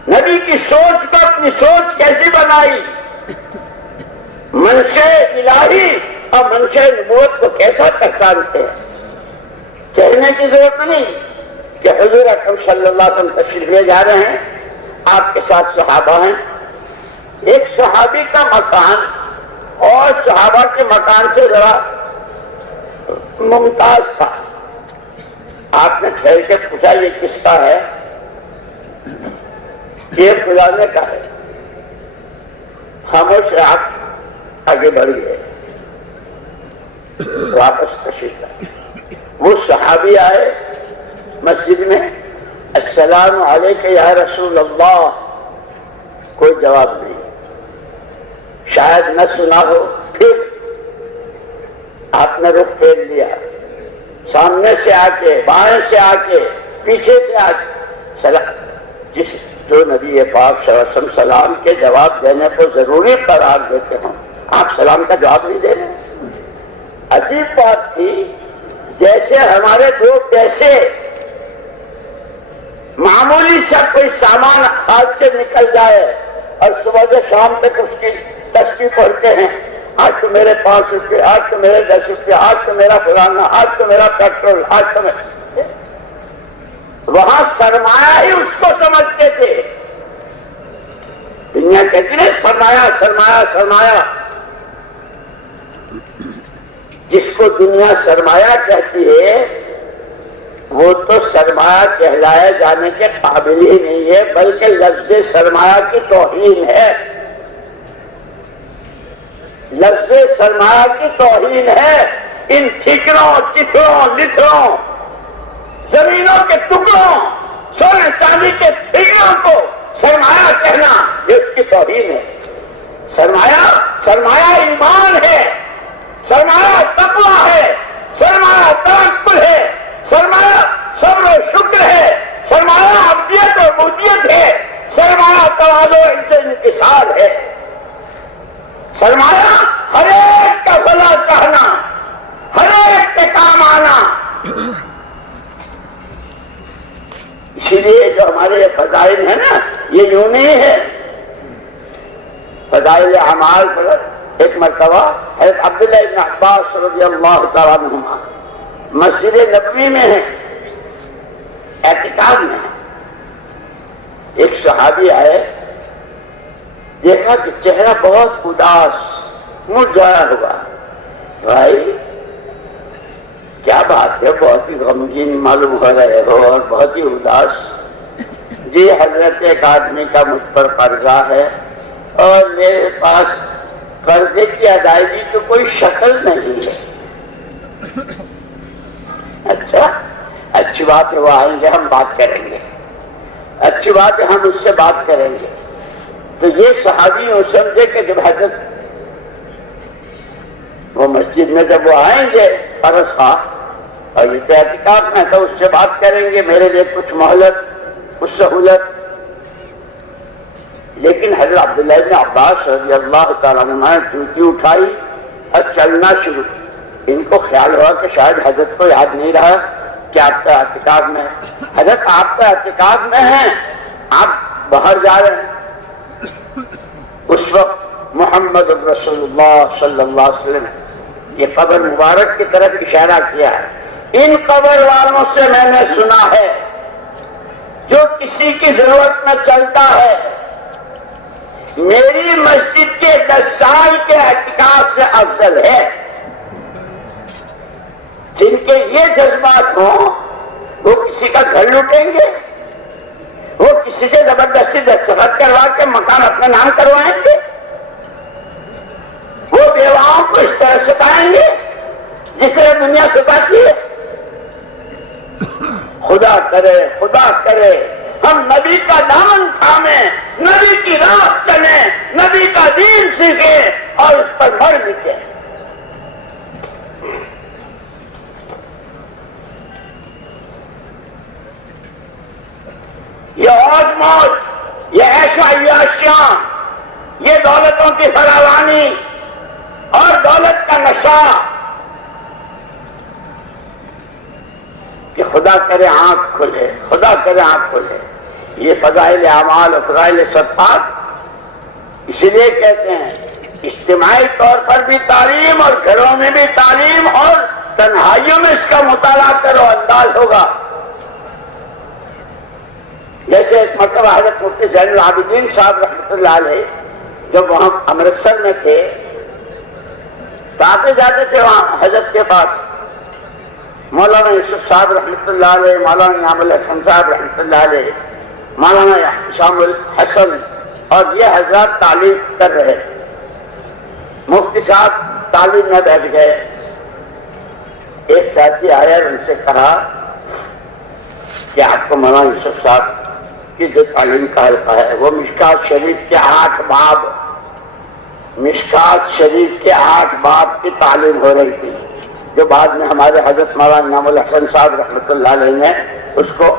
نبی کی سوچ کو اپنی سوچ کیسی بنائی، منشأ الہی اور منشأ نبوت کو کیسا پہچانتے ہیں۔ کہنے کی ضرورت نہیں کہ حضور اکرم صلی اللہ علیہ وسلم تشریف لے جا رہے ہیں، آپ کے ساتھ صحابہ ہیں، ایک صحابی کا مکان اور صحابہ کے مکان سے ذرا ممتاز تھا۔ آپ نے ٹھہر کے پوچھا یہ کس کا ہے؟ یہ فلانے کا ہے۔ خاموش آپ آگے بڑھ گئے، واپس تشریف لائے۔ وہ صحابی آئے مسجد میں، السلام علیکم یا رسول اللہ، کوئی جواب نہیں، شاید نہ سنا ہو۔ پھر آپ نے رخ پھیر لیا، سامنے سے آ کے، بائیں سے آ کے، پیچھے سے آ کے سلام، جو نبی پاک صلی اللہ علیہ وسلم سلام کے جواب دینے کو ضروری قرار دیتے ہوں، آپ سلام کا جواب نہیں دے رہے۔ عجیب بات تھی، جیسے ہمارے دو پیسے معمولی سا کوئی سامان ہاتھ سے نکل جائے اور صبح سے شام تک اس کی تسبیح پڑھتے ہیں، آج تو میرے 5 روپے، آج تو میرے 10 روپے، آج تو میرا فلانا، آج تو میرا پیٹرول، آج تو وہاں سرمایہ ہی اس کو سمجھتے تھے۔ دنیا کہتی ہے سرمایہ سرمایہ سرمایہ، جس کو دنیا سرمایہ کہتی ہے وہ تو سرمایہ کہلائے جانے کے قابل ہی نہیں ہے، بلکہ لفظ سرمایہ کی توہین ہے، لفظ سرمایہ کی توہین ہے۔ ان ٹھیکروں، چتھروں، لتھروں، زمینوں کے ٹکڑوں، سونے چاندی کے ٹھیکروں کو سرمایہ کہنا یہ اس کی توہین ہے۔ سرمایہ ایمان ہے، سرمایہ تقویٰ ہے، سرمایہ توکل ہے، سرمایہ صبر و شکر ہے، سرمایہ عبدیت و عبودیت ہے، سرمایہ تواضع و انکسار ہے، سرمایہ ہر ایک کا بھلا چاہنا، ہر ایک کے کام آنا۔ اسی لیے جو ہمارے یہ فضائل ہیں نا، یہ یوں نہیں ہے فضائل اعمال۔ ایک مرتبہ حضرت عبداللہ ابن عباس رضی اللہ تعالیٰ عنہما مسجد نبوی میں ہیں، اعتکاف میں ہیں۔ ایک صحابی آئے، دیکھا کہ چہرہ بہت اداس مرجھایا ہوا۔ بھائی کیا بات ہے، بہت ہی غمگین معلوم ہو رہے ہو اور بہت ہی اداس۔ جی حضرت، ایک آدمی کا مجھ پر قرضہ ہے اور میرے پاس قرضے کی ادائیگی تو کوئی شکل نہیں ہے۔ اچھا، اچھی بات ہے، وہ آئیں گے، ہم بات کریں گے، اچھی بات ہے، ہم اس سے بات کریں گے۔ تو یہ صحابی وہ سمجھے کہ جب حضرت وہ مسجد میں جب وہ آئیں گے فرض خواہ اور یہ اعتکاف میں تو اس سے بات کریں گے، میرے لیے کچھ مہلت، کچھ سہولت۔ لیکن حضرت عبداللہ بن عباس رضی اللہ تعالیٰ عنہ نے جوتی اٹھائی اور چلنا شروع۔ ان کو خیال ہوا کہ شاید حضرت کو یاد نہیں رہا کہ آپ کا اعتکاف میں ہے۔ حضرت آپ کا اعتکاف میں ہیں، آپ باہر جا رہے ہیں۔ اس وقت محمد رسول اللہ صلی اللہ علیہ وسلم یہ قبر مبارک کی طرف اشارہ کیا ہے۔ ان قبر والوں سے میں نے سنا ہے جو کسی کی ضرورت میں چلتا ہے میری مسجد کے 10 سال کے اعتکاف سے افضل ہے۔ جن کے یہ جذبات ہوں وہ کسی کا گھر لوٹیں گے، وہ کسی سے زبردستی دستخط کروا کے مکان اپنے نام کروائیں گے، وہ بیواؤں کو اس طرح ستائیں گے جس طرح دنیا ستاتی ہے۔ خدا کرے، خدا کرے ہم نبی کا دامن تھامیں، نبی کی راہ چلیں، نبی کا دین سیکھیں اور اس پر مر مٹیں۔ یہ عوج موج، یہ عیش و عیاشیاں، یہ دولتوں کی فراوانی اور دولت کا نشہ، کہ خدا کرے آنکھ کھلے، خدا کرے آنکھ کھلے۔ یہ فضائل اعمال اور فضائل صدقات اسی لیے کہتے ہیں اجتماعی طور پر بھی تعلیم اور گھروں میں بھی تعلیم اور تنہائیوں میں اس کا مطالعہ کرو، انداز ہوگا۔ جیسے ایک مرتبہ حضرت مفتی زین العابدین صاحب رحمۃ اللہ علیہ جب وہاں امرتسر میں تھے تو آتے جاتے تھے وہاں حضرت کے پاس مولانا یوسف صاحب رحمۃ اللہ علیہ، مولانا انعام الحسن صاحب رحمۃ اللہ علیہ، مولانا احتشام الحسن، اور یہ حضرات تعلیم کر رہے۔ مفتی صاحب تعلیم میں بیٹھ گئے۔ ایک ساتھی آیا اور ان سے کہا کہ آپ کو مولانا یوسف صاحب کی جو تعلیم کا حلقہ ہے وہ مشکات شریف کے 8 باب، مشکات شریف کے 8 باب کی تعلیم ہو رہی تھی، جو بعد میں ہمارے حضرت مولانا انعام الحسن صاحب رحمۃ اللہ علیہ نے اس کو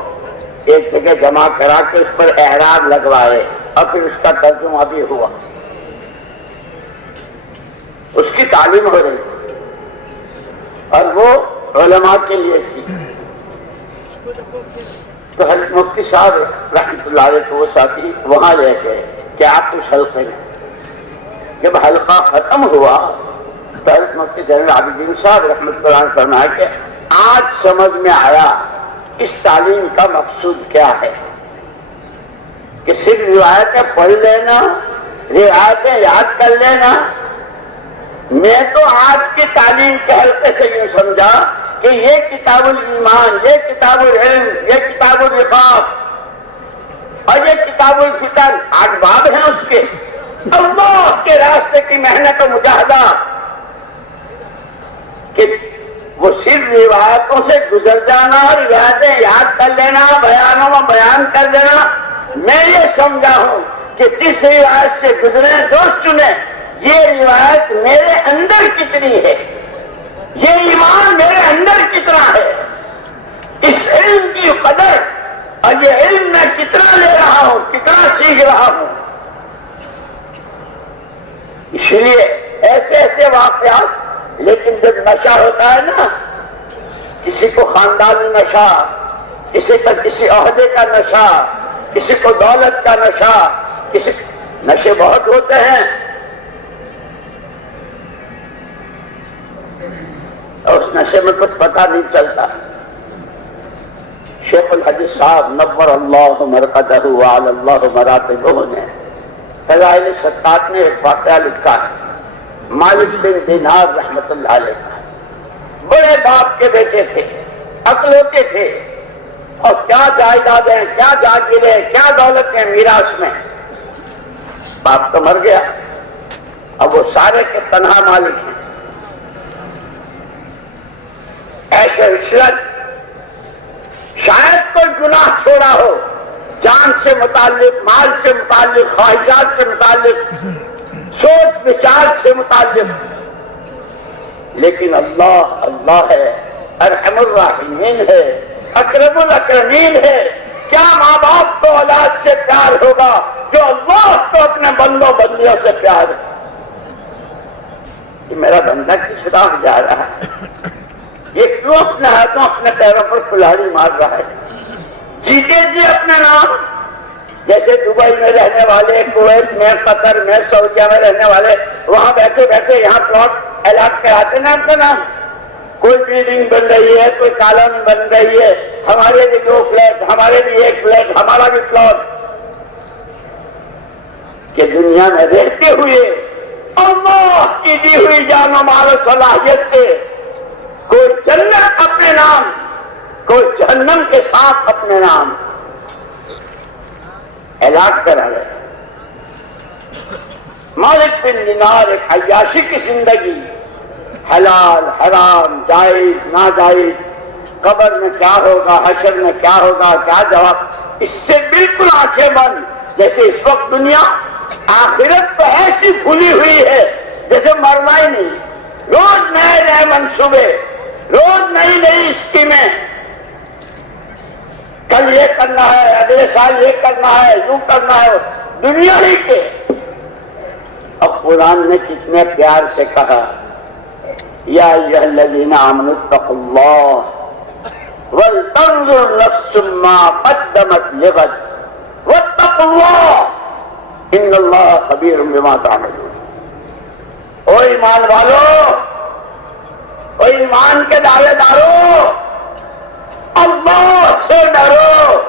ایک جگہ جمع کرا کے اس پر اعراب لگوائے اور پھر اس کا ترجمہ بھی ہوا۔ اس کی تعلیم ہو رہی تھی اور وہ علماء کے لیے تھی۔ تو حضرت مفتی صاحب رحمۃ اللہ علیہ کو وہ ساتھی وہاں لے گئے کہ آپ اس حلقے میں۔ جب حلقہ ختم ہوا تو حضرت مفتی زین العابدین صاحب رحمۃ اللہ علیہ فرمایا کہ آج سمجھ میں آیا اس تعلیم کا مقصود کیا ہے، کہ صرف روایتیں پڑھ لینا، روایتیں یاد کر لینا۔ میں تو آج کی تعلیم کے حلقے سے یوں سمجھا کہ یہ کتاب الایمان، یہ کتاب العلم، یہ کتاب الرقاق اور یہ کتاب الفتن 8 باب ہیں اس کے، اللہ کے راستے کی محنت و مجاہدہ، کہ وہ صرف روایتوں سے گزر جانا، روایتیں یاد کر لینا، بیانوں میں بیان کر دینا۔ میں یہ سمجھا ہوں کہ جس روایت سے گزرے دوست چنے، یہ روایت میرے اندر کتنی ہے، یہ ایمان میرے اندر کتنا ہے، اس علم کی قدر اور یہ علم میں کتنا لے رہا ہوں، کتنا سیکھ رہا ہوں۔ اس لیے ایسے ایسے واقعات، لیکن جب نشہ ہوتا ہے نا، کسی کو خاندانی نشہ، کسی کا کسی عہدے کا نشہ، کسی کو دولت کا نشہ، کسی نشے بہت ہوتے ہیں، اور اس نشے میں کچھ پتہ نہیں چلتا۔ شیخ الحدیث صاحب نور اللہ مرقدہ وعلی اللہ مراتبہ نے فضائل ستات میں ایک واقعہ لکھا ہے۔ مالک بن دینار رحمت اللہ علیہ بڑے باپ کے بیٹے تھے، اکلوتے تھے، اور کیا جائیدادیں، کیا جاگیریں، کیا دولتیں میراث میں۔ باپ تو مر گیا، اب وہ سارے کے تنہا مالک ہیں۔ ایسے عشرت، شاید کوئی گناہ چھوڑا ہو، جان سے متعلق، مال سے متعلق، خواہشات سے متعلق، سوچ بچار سے متعلق، لیکن اللہ اللہ ہے، ارحم الراحمین ہے، اکرم الاکرمین ہے۔ کیا ماں باپ کو اولاد سے پیار ہوگا جو اللہ کو اپنے بندوں بندیوں سے پیار ہے؟ کہ میرا بندہ کس راہ جا رہا ہے، یہ کیوں اپنے ہاتھوں اپنے پیروں پر کلاڑی مار رہا ہے؟ جیتے جی اپنا نام، جیسے دبئی میں رہنے والے، کویت میں، قطر میں، سعودیہ میں رہنے والے وہاں بیٹھے بیٹھے یہاں پلاٹ اعلان کراتے نا اپنا نام۔ کوئی بلڈنگ بن رہی ہے، کوئی کالونی بن رہی ہے، ہمارے بھی 2 فلیٹ، ہمارے بھی 1 فلیٹ، ہمارا بھی پلاٹ۔ کہ دنیا میں رہتے ہوئے اللہ کی دی ہوئی جان و مال و صلاحیت سے کوئی جنت اپنے نام، کوئی جہنم کے ساتھ اپنے نام اعلان کرا رہے۔ مالک بن دینار ایک عیاشی کی زندگی، حلال حرام، جائز ناجائز، قبر میں کیا ہوگا، حشر میں کیا ہوگا، کیا جواب، اس سے بالکل آنکھیں بند۔ جیسے اس وقت دنیا آخرت تو ایسی بھولی ہوئی ہے جیسے مرنا ہی نہیں۔ روز نئے نئے منصوبے، روز نئی نئی اسکیمیں، کل یہ کرنا ہے، اگلے سال یہ کرنا ہے، یوں کرنا ہے، دنیا ہی کے۔ اب قرآن نے کتنے پیار سے کہا، یا ایھا الذین آمنوا اتقوا اللہ ولتنظر نفس ما قدمت لغد واتقوا اللہ ان اللہ خبیر بما تعملون۔ او ایمان والو، او ایمان کے دعوے دارو، اللہ سے ڈرو،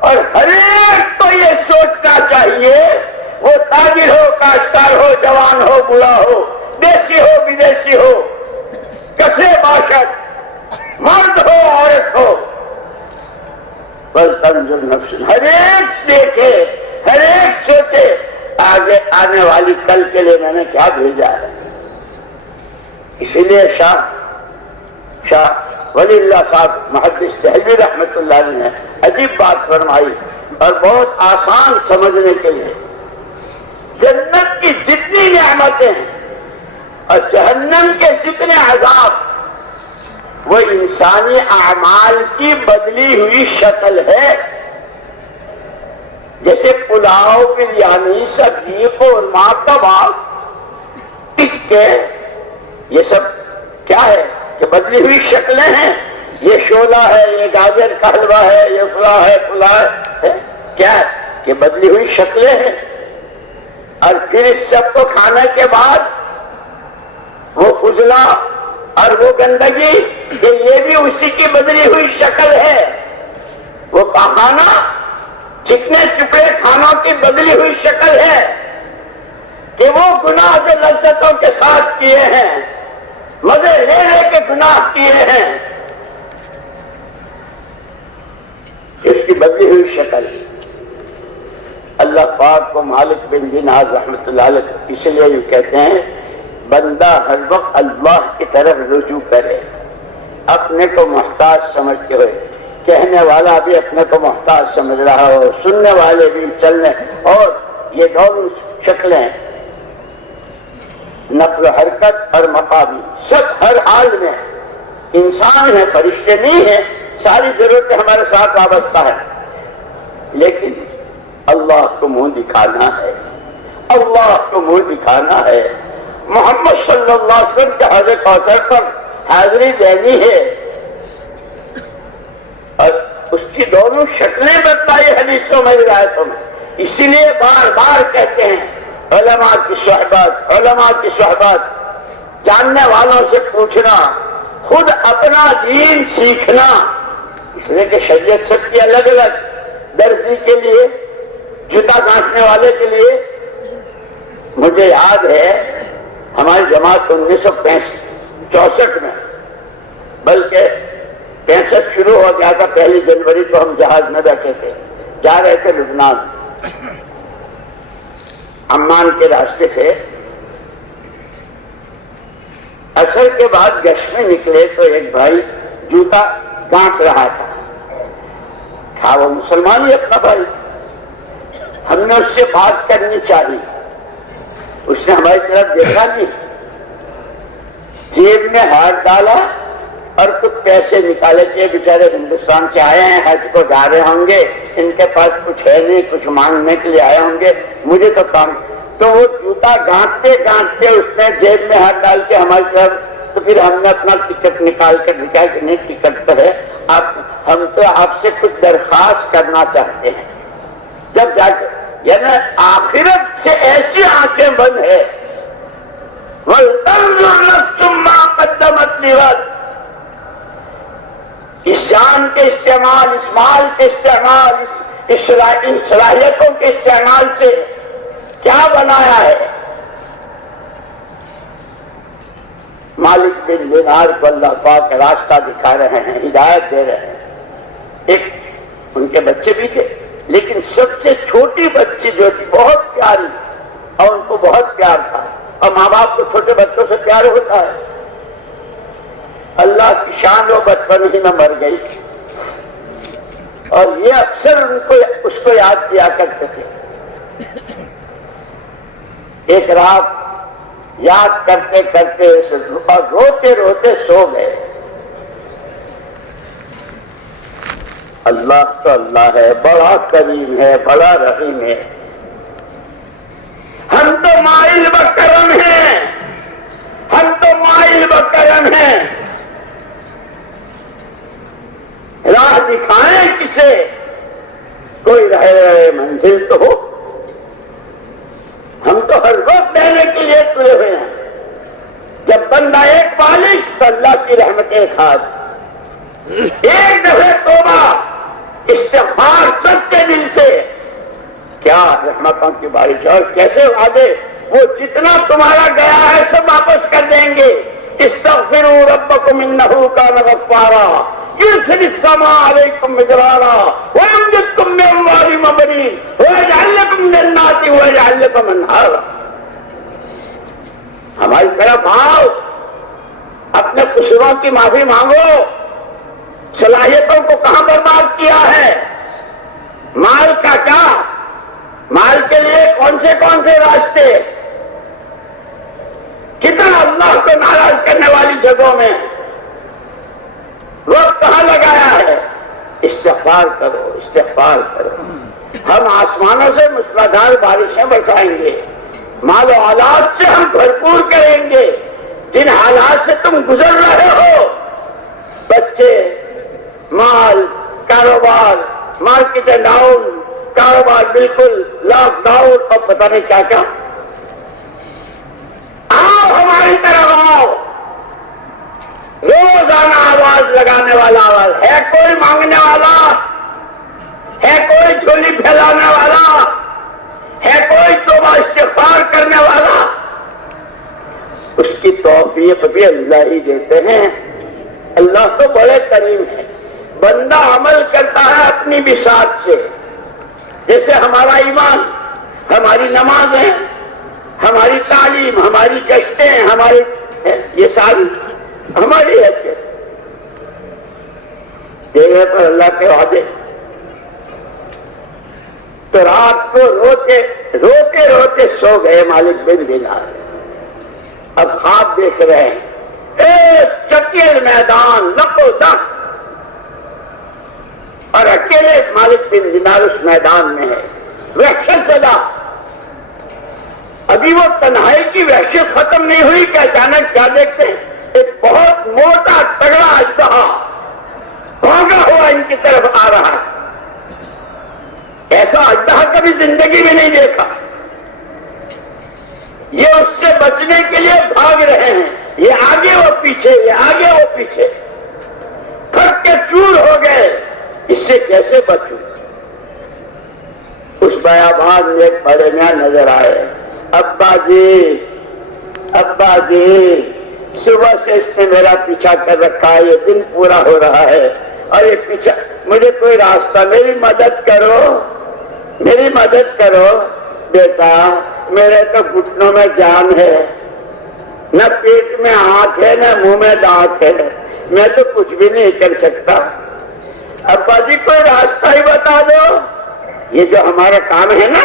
اور ہر ایک کو یہ سوچنا چاہیے، وہ تاجر ہو، کاشتکار ہو، جوان ہو، بوڑھا ہو، دیسی ہو، بدیسی ہو، کسے باشد، مرد ہو، عورت ہو، وَلْتَنْظُرْ نَفْسٌ، ہر ایک دیکھے، ہر ایک سوچے آگے آنے والی کل کے لیے میں نے کیا بھیجا ہے۔ اسی لیے شاہ ولی اللہ صاحب محدث دہلوی رحمت اللہ علیہ نے عجیب بات فرمائی، اور بہت آسان سمجھنے کے لیے۔ جنت کی جتنی نعمتیں اور جہنم کے جتنے عذاب، وہ انسانی اعمال کی بدلی ہوئی شکل ہے۔ جیسے پلاؤ، بریانی، سبزی، قورمہ، کباب، ٹکے، یہ سب کیا ہے کہ بدلی ہوئی شکلیں ہیں۔ یہ شولہ ہے، یہ گاجر کا حلوہ ہے، یہ فلاں ہے، فلاں ہے، کیا ہے کہ بدلی ہوئی شکلیں ہیں۔ اور پھر اس سب کو کھانے کے بعد وہ فضلہ اور وہ گندگی، کہ یہ بھی اسی کی بدلی ہوئی شکل ہے۔ وہ پاخانہ، جتنے ٹکڑے کھانوں کی بدلی ہوئی شکل ہے کہ وہ گناہ جو لذتوں کے ساتھ کیے ہیں، مزے لے لے کے گناہ کیے ہیں، اس کی بدلی ہوئی شکل ہے۔ اللہ پاک کو مالک بن دینار رحمت اللہ علیہ اس لیے یہ کہتے ہیں، بندہ ہر وقت اللہ کی طرف رجوع کرے، اپنے کو محتاج سمجھتے ہوئے۔ کہنے والا بھی اپنے کو محتاج سمجھ رہا ہو، سننے والے بھی، چلنے، اور یہ دونوں شکلیں، نقل و حرکت اور مقامی، سب ہر حال میں انسان ہیں، فرشتے نہیں ہیں، ساری ضرورتیں ہمارے ساتھ وابستہ ہے، لیکن اللہ کو منہ دکھانا ہے، اللہ کو منہ دکھانا ہے، محمد صلی اللہ علیہ وسلم کے حوض کوثر پر حاضری دینی ہے، اور اس کی دونوں شکلیں بتلائی حدیثوں میں، روایتوں میں۔ اسی لیے بار بار کہتے ہیں علماء کی صحبت، علماء کی صحبت، جاننے والوں سے پوچھنا، خود اپنا دین سیکھنا، اس لیے کہ شریعت سب کی الگ الگ، درزی کے لیے، جوتا کاٹنے والے کے لیے۔ مجھے یاد ہے ہماری جماعت 1964 میں، بلکہ 65 شروع ہو گیا تھا، 1 جنوری کو ہم جہاز میں بیٹھے تھے، جا رہے تھے لبنان، عمان کے راستے سے۔ عصر کے بعد گشت میں نکلے تو ایک بھائی جوتا گانٹ رہا تھا وہ مسلمان ہی اپنا بھائی، ہم نے اس سے بات کرنی چاہی، اس نے ہماری طرف دیکھا نہیں، جیب میں ہاتھ ڈالا اور کچھ پیسے نکالے کہ بیچارے ہندوستان سے آئے ہیں، حج کو جا رہے ہوں گے، ان کے پاس کچھ ہے نہیں، کچھ مانگنے کے لیے آئے ہوں گے، مجھے تو کام۔ تو وہ جوتا گانٹتے گانٹتے اس نے جیب میں ہاتھ ڈال کے ہماری طرف، تو پھر ہم نے اپنا ٹکٹ نکال کر دکھایا کہ نہیں ٹکٹ تو ہے، ہم تو آپ سے کچھ درخواست کرنا چاہتے ہیں۔ جب جا کے یعنی آخرت سے ایسی آنکھیں بند ہے، وَلْتَنْظُرْ نَفْسٌ مَّا قَدَّمَتْ لِغَدٍ، اس جان کے استعمال، اس مال کے استعمال، ان صلاحیتوں کے استعمال سے کیا بنایا ہے۔ مالک بن دینار کو اللہ پاک راستہ دکھا رہے ہیں، ہدایت دے رہے ہیں۔ ایک ان کے بچے بھی تھے، لیکن سب سے چھوٹی بچی جو تھی بہت پیاری، اور ان کو بہت پیار تھا، اور ماں باپ کو چھوٹے بچوں سے پیار ہوتا ہے۔ اللہ کی شان وہ بچپن ہی میں مر گئی، اور یہ اکثر اس کو یاد کیا کرتے تھے۔ ایک رات یاد کرتے کرتے اور روتے روتے سو گئے۔ اللہ تو اللہ ہے، بڑا کریم ہے، بڑا رحیم ہے، ہم تو مائل بکرم ہیں، ہم تو مائل بکرم ہیں، راہ دکھائیں کسے، کوئی رہے منزل تو ہو، ہم تو ہر وقت دینے کے لیے تلے ہوئے ہیں۔ جب بندہ ایک بالش تو اللہ کی رحمت ایک ہاتھ، ایک دفعہ توبہ استغفار سچے دل سے، کیا رحمتوں کی بارش، اور کیسے وعدے، وہ جتنا تمہارا گیا ہے سب واپس کر دیں گے۔ استغفروا ربکم انہ کان غفارا یرسل السماء علیکم مدرارا ویمددکم باموال وبنین ویجعل لکم جنات ویجعل لکم انہارا۔ ہماری طرف آؤ، اپنے قصوروں کی معافی مانگو، صلاحیتوں کو کہاں برباد کیا ہے، مال کا کیا، مال کے لیے کون سے راستے، کتنا اللہ کو ناراض کرنے والی جگہوں میں وقت کہاں لگایا ہے۔ استغفار کرو، استغفار کرو، ہم آسمانوں سے موسلادھار بارشیں برسائیں گے، مال و اولاد سے ہم بھرپور کریں گے۔ جن حالات سے تم گزر رہے ہو، بچے، مال، کاروبار، مارکیٹ ڈاؤن، کاروبار بالکل لاک ڈاؤن، اور پتہ نہیں کیا کیا، آؤ ہماری طرف آؤ، روزانہ آواز لگانے والا آواز ہے، کوئی مانگنے والا ہے، کوئی جھولی پھیلانے والا ہے، کوئی توبہ استغفار کرنے والا، اس کی توفیق بھی اللہ ہی دیتے ہیں۔ اللہ تو بڑے کریم ہے، بندہ عمل کرتا ہے اپنی بساط سے، جیسے ہمارا ایمان، ہماری نمازیں، ہماری تعلیم، ہماری گشتیں، ہماری یہ ساری ہماری حیثیت، جگہ پر اللہ کے وعدے۔ تو رات کو روتے روتے سو گئے مالک بن دینار، اب خواب دیکھ رہے ہیں، ایک چکیل میدان لپو دک، اور اکیلے مالک بن دینار اس میدان میں ہے، وحشت زدہ۔ ابھی وہ تنہائی کی وحشت ختم نہیں ہوئی کہ اچانک کیا دیکھتے ہیں، ایک بہت موٹا تگڑا اژدہا بھاگا ہوا ان کی طرف آ رہا ہے۔ ایسا اژدہا کبھی زندگی میں نہیں دیکھا، یہ اس سے بچنے کے لیے بھاگ رہے ہیں، یہ آگے وہ پیچھے، یہ آگے وہ پیچھے، تھک کے چور ہو گئے۔ اس سے کیسے بچوں؟ اس بیابان میں ایک بڑے میاں نظر آئے. ابا جی صبح سے اس نے میرا پیچھا کر رکھا ہے، یہ دن پورا ہو رہا ہے اور یہ پیچھا، مجھے کوئی راستہ، میری مدد کرو. بیٹا میرے تو گھٹنوں میں جان ہے، نہ پیٹ میں آنکھ ہے نہ منہ میں دانت ہے، میں تو کچھ بھی نہیں کر سکتا. ابا جی کوئی راستہ ہی بتا دو. یہ جو ہمارا کام ہے نا،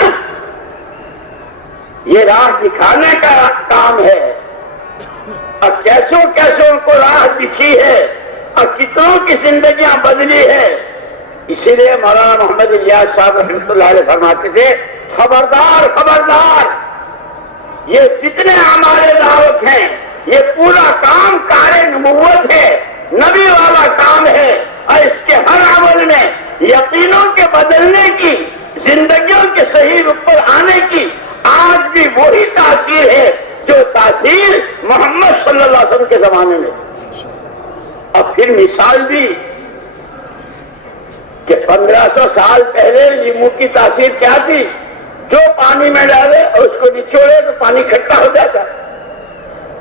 یہ راہ دکھانے کا کام ہے، اور کیسوں ان کو راہ دکھی ہے اور کتنوں کی زندگیاں بدلی ہے. اسی لیے مولانا محمد الیاس صاحب رحمۃ اللہ علیہ فرماتے تھے، خبردار، یہ جتنے ہمارے دعوت ہیں یہ پورا کام کار نبوت ہے، نبی والا کام ہے، اور اس کے ہر عمل میں یقینوں کے بدلنے کی، زندگیوں کے صحیح رخ پر آنے کی آج بھی وہی تاثیر ہے جو تاثیر محمد صلی اللہ علیہ وسلم کے زمانے میں تھی. اور پھر مثال دی کہ 1500 سال پہلے لیمو کی تاثیر کیا تھی؟ جو پانی میں ڈالے اور اس کو نچوڑے تو پانی کھٹا ہو جاتا.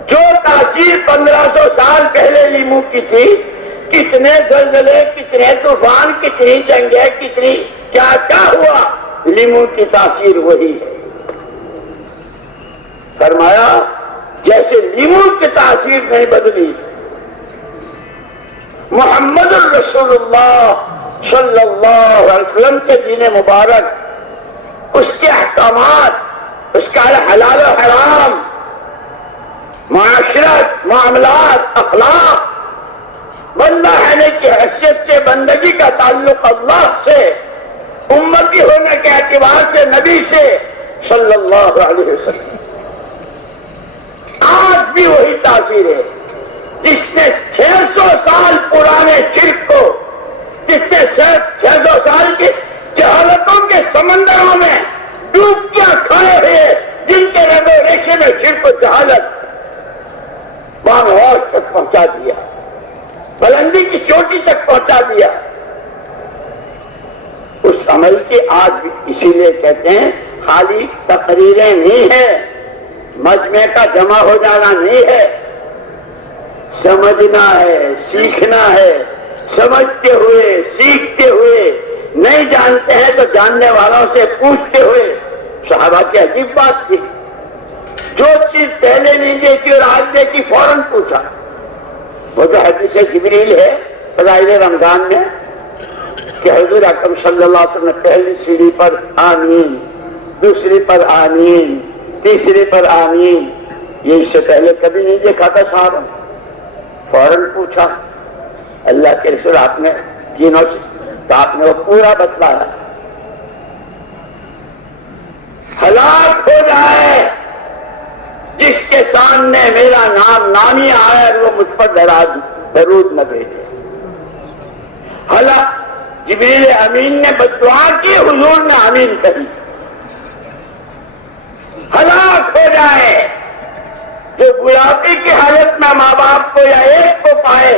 جو تاثیر 1500 سال پہلے لیمو کی تھی، کتنے زلزلے، کتنے طوفان، کتنی جنگیں، کتنی کیا ہوا، لیمو کی تاثیر وہی ہے. فرمایا جیسے لیمو کی تاثیر نہیں بدلی، محمد الرسول اللہ صلی اللہ علیہ وسلم کے دین مبارک، اس کے احکامات، اس کا حلال و حرام، معاشرت، معاملات، اخلاق، بندہ ہونے کی حیثیت سے، بندگی کا تعلق اللہ سے، امتی ہونے کے اعتبار سے نبی سے صلی اللہ علیہ وسلم. آج بھی وہی تاثیر ہے. جس نے 600 سال پرانے شرک کو، جس نے 600 سال کی جہالتوں کے سمندروں میں ڈوبکیاں کھائے ہوئے، جن کے رگ و ریشے میں شرک و جہالت ہوش تک پہنچا دیا، بلندی کی چوٹی تک پہنچا دیا، اس عمل کی آج بھی. اسی لیے کہتے ہیں خالی تقریریں نہیں ہے، مجمع کا جمع ہو جانا نہیں ہے، سمجھنا ہے، سیکھنا ہے. سمجھتے ہوئے، سیکھتے ہوئے، نہیں جانتے ہیں تو جاننے والوں سے پوچھتے ہوئے. صحابہ کی عجیب بات تھی، جو چیز پہلے نہیں دیکھی اور آج دیکھی فوراً پوچھا. وہ جو حدیث جبریل ہے فضائل رمضان میں کہ حضور اکرم صلی اللہ علیہ وسلم نے پہلی سیڑھی پر آمین، دوسری پر آمین، تیسری پر آمین، یہ اس سے پہلے کبھی نہیں دیکھا تھا. صحابہ فوراً پوچھا اللہ کے رسول آپ نے تینوں سے، تو آپ نے وہ پورا بتلایا. ہلاک ہو جائے جس کے سامنے میرا نام نامی آیا اور وہ مجھ پر درود نہ بھیجے. جبریل امین نے بددعا کی، حضور نے آمین کہی. ہلاک ہو جائے جو بڑھاپے کی حالت میں ماں باپ کو یا ایک کو پائے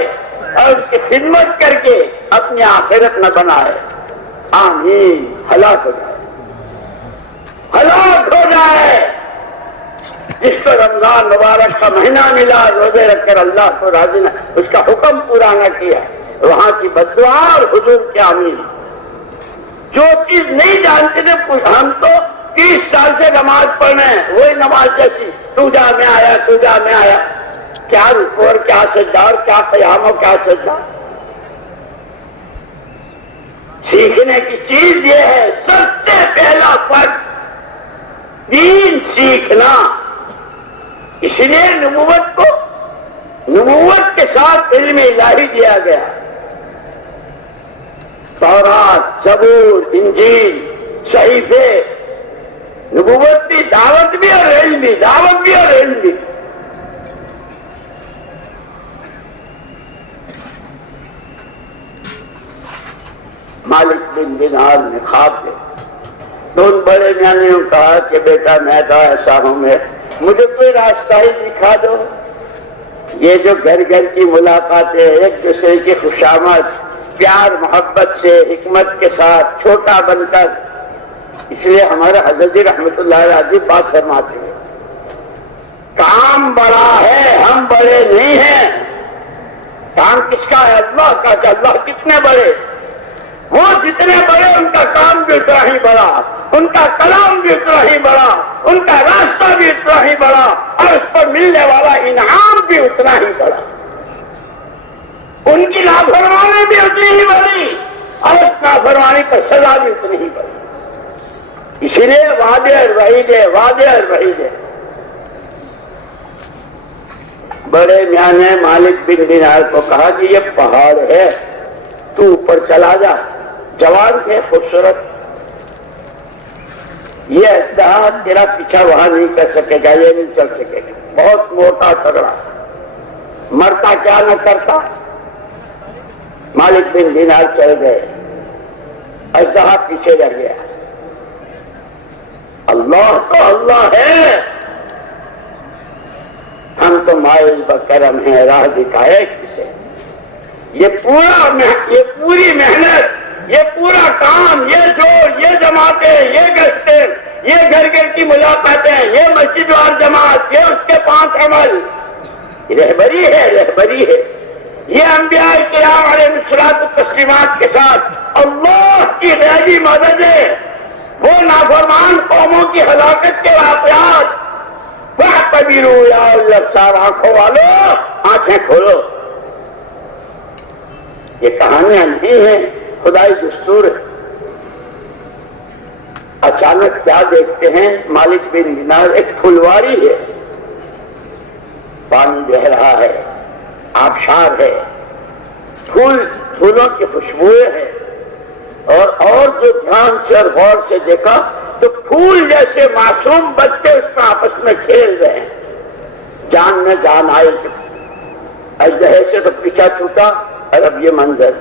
اور اس کی خدمت کر کے اپنی آخرت نہ بنائے. آمین. ہلاک ہو جائے، ہلاک ہو جائے جس کو رمضان مبارک کا مہینہ ملا، روزے رکھ کر اللہ کو راضی نہ، اس کا حکم پورا نہ کیا، وہاں کی بددعا اور حضور کے آمین. جو چیز نہیں جانتے تھے، ہم تو 30 سال سے نماز پڑھنے ہیں، وہی نماز جیسی، تو جا میں آیا، تو جا میں آیا، کیا رکوع اور کیا سجدہ اور کیا قیام اور کیا سجدہ. سیکھنے کی چیز یہ ہے، سب سے پہلا فرق دین سیکھنا. اس لیے نبوت کے ساتھ علم الہی دیا گیا. تورات، زبور، انجیل، صحیفے، نبوت بھی، دعوت بھی اور علم بھی، دعوت بھی اور علم بھی. مالک بن دینار نے خواب دیکھا. تو ان بڑے میاں نے کہا کہ بیٹا میں تو ایسا ہوں، میں مجھے کوئی راستہ ہی دکھا دو. یہ جو گھر گھر کی ملاقاتیں، ایک دوسرے کی خوشامد، پیار محبت سے حکمت کے ساتھ چھوٹا بن کر، اس لیے ہمارے حضرت جی رحمت اللہ علیہ بات فرماتے ہیں، کام بڑا ہے ہم بڑے نہیں ہیں۔ کام کس کا ہے؟ اللہ کا۔ کہ اللہ کتنے بڑے، وہ جتنے بڑے ان کا کام بھی اتنا ہی بڑا، ان کا کلام بھی اتنا ہی بڑا، ان کا راستہ بھی اتنا ہی بڑا، اور اس پر ملنے والا انعام بھی اتنا ہی بڑا۔ ان کی نافرمانی بھی اتنی ہی بڑی، اور اس نافرمانی پر سزا بھی اتنی ہی بڑی۔ اسی لیے وعدے اور وعید ہے، وعدے اور وعید ہے۔ بڑے میاں نے مالک بن دینار کو کہا کہ یہ پہاڑ ہے، تو اوپر چلا جا۔ جوان تھے، خوبصورت، یہ اژدہا تیرا پیچھا وہاں نہیں کر سکے گا، یہ نہیں چل سکے گا، بہت موٹا تگڑا، مرتا کیا نہ کرتا۔ مالک بن دینار چل گئے، اژدہا پیچھے رہ گیا۔ اللہ تو اللہ ہے، ہم تو مائل بکرم ہیں، راہ دکھائے کسے۔ یہ پوری محنت، یہ پورا کام، یہ جوڑ، یہ جماعتیں، یہ گشتیں، یہ گھر گھر کی ملاقاتیں، یہ مسجد اور جماعت، یہ اس کے 5 عمل، رہبری ہے، رہبری ہے۔ یہ انبیاء کرام علیہ الصلوۃ والتسلیمات کے ساتھ اللہ کی غیبی مدد ہے۔ وہ نافرمان قوموں کی ہلاکت کے واقعات، وَاعْتَبِرُوا يَا أُولِي الْأَبْصَارِ، آنکھوں والو آنکھیں کھولو۔ یہ کہانیاں نہیں ہیں، خدائی دستور ہے۔ اچانک کیا دیکھتے ہیں؟ مالک بن دینار، ایک پھلواری ہے، پانی بہ رہا ہے، آبشار ہے، پھولوں کی خوشبوئیں ہیں، اور جو دھیان سے اور غور سے دیکھا تو پھول جیسے معصوم بچے اس میں آپس میں کھیل رہے ہیں۔ جان میں جان آئے، اژدہے سے تو پیچھا چھوٹا، اور اب یہ منظر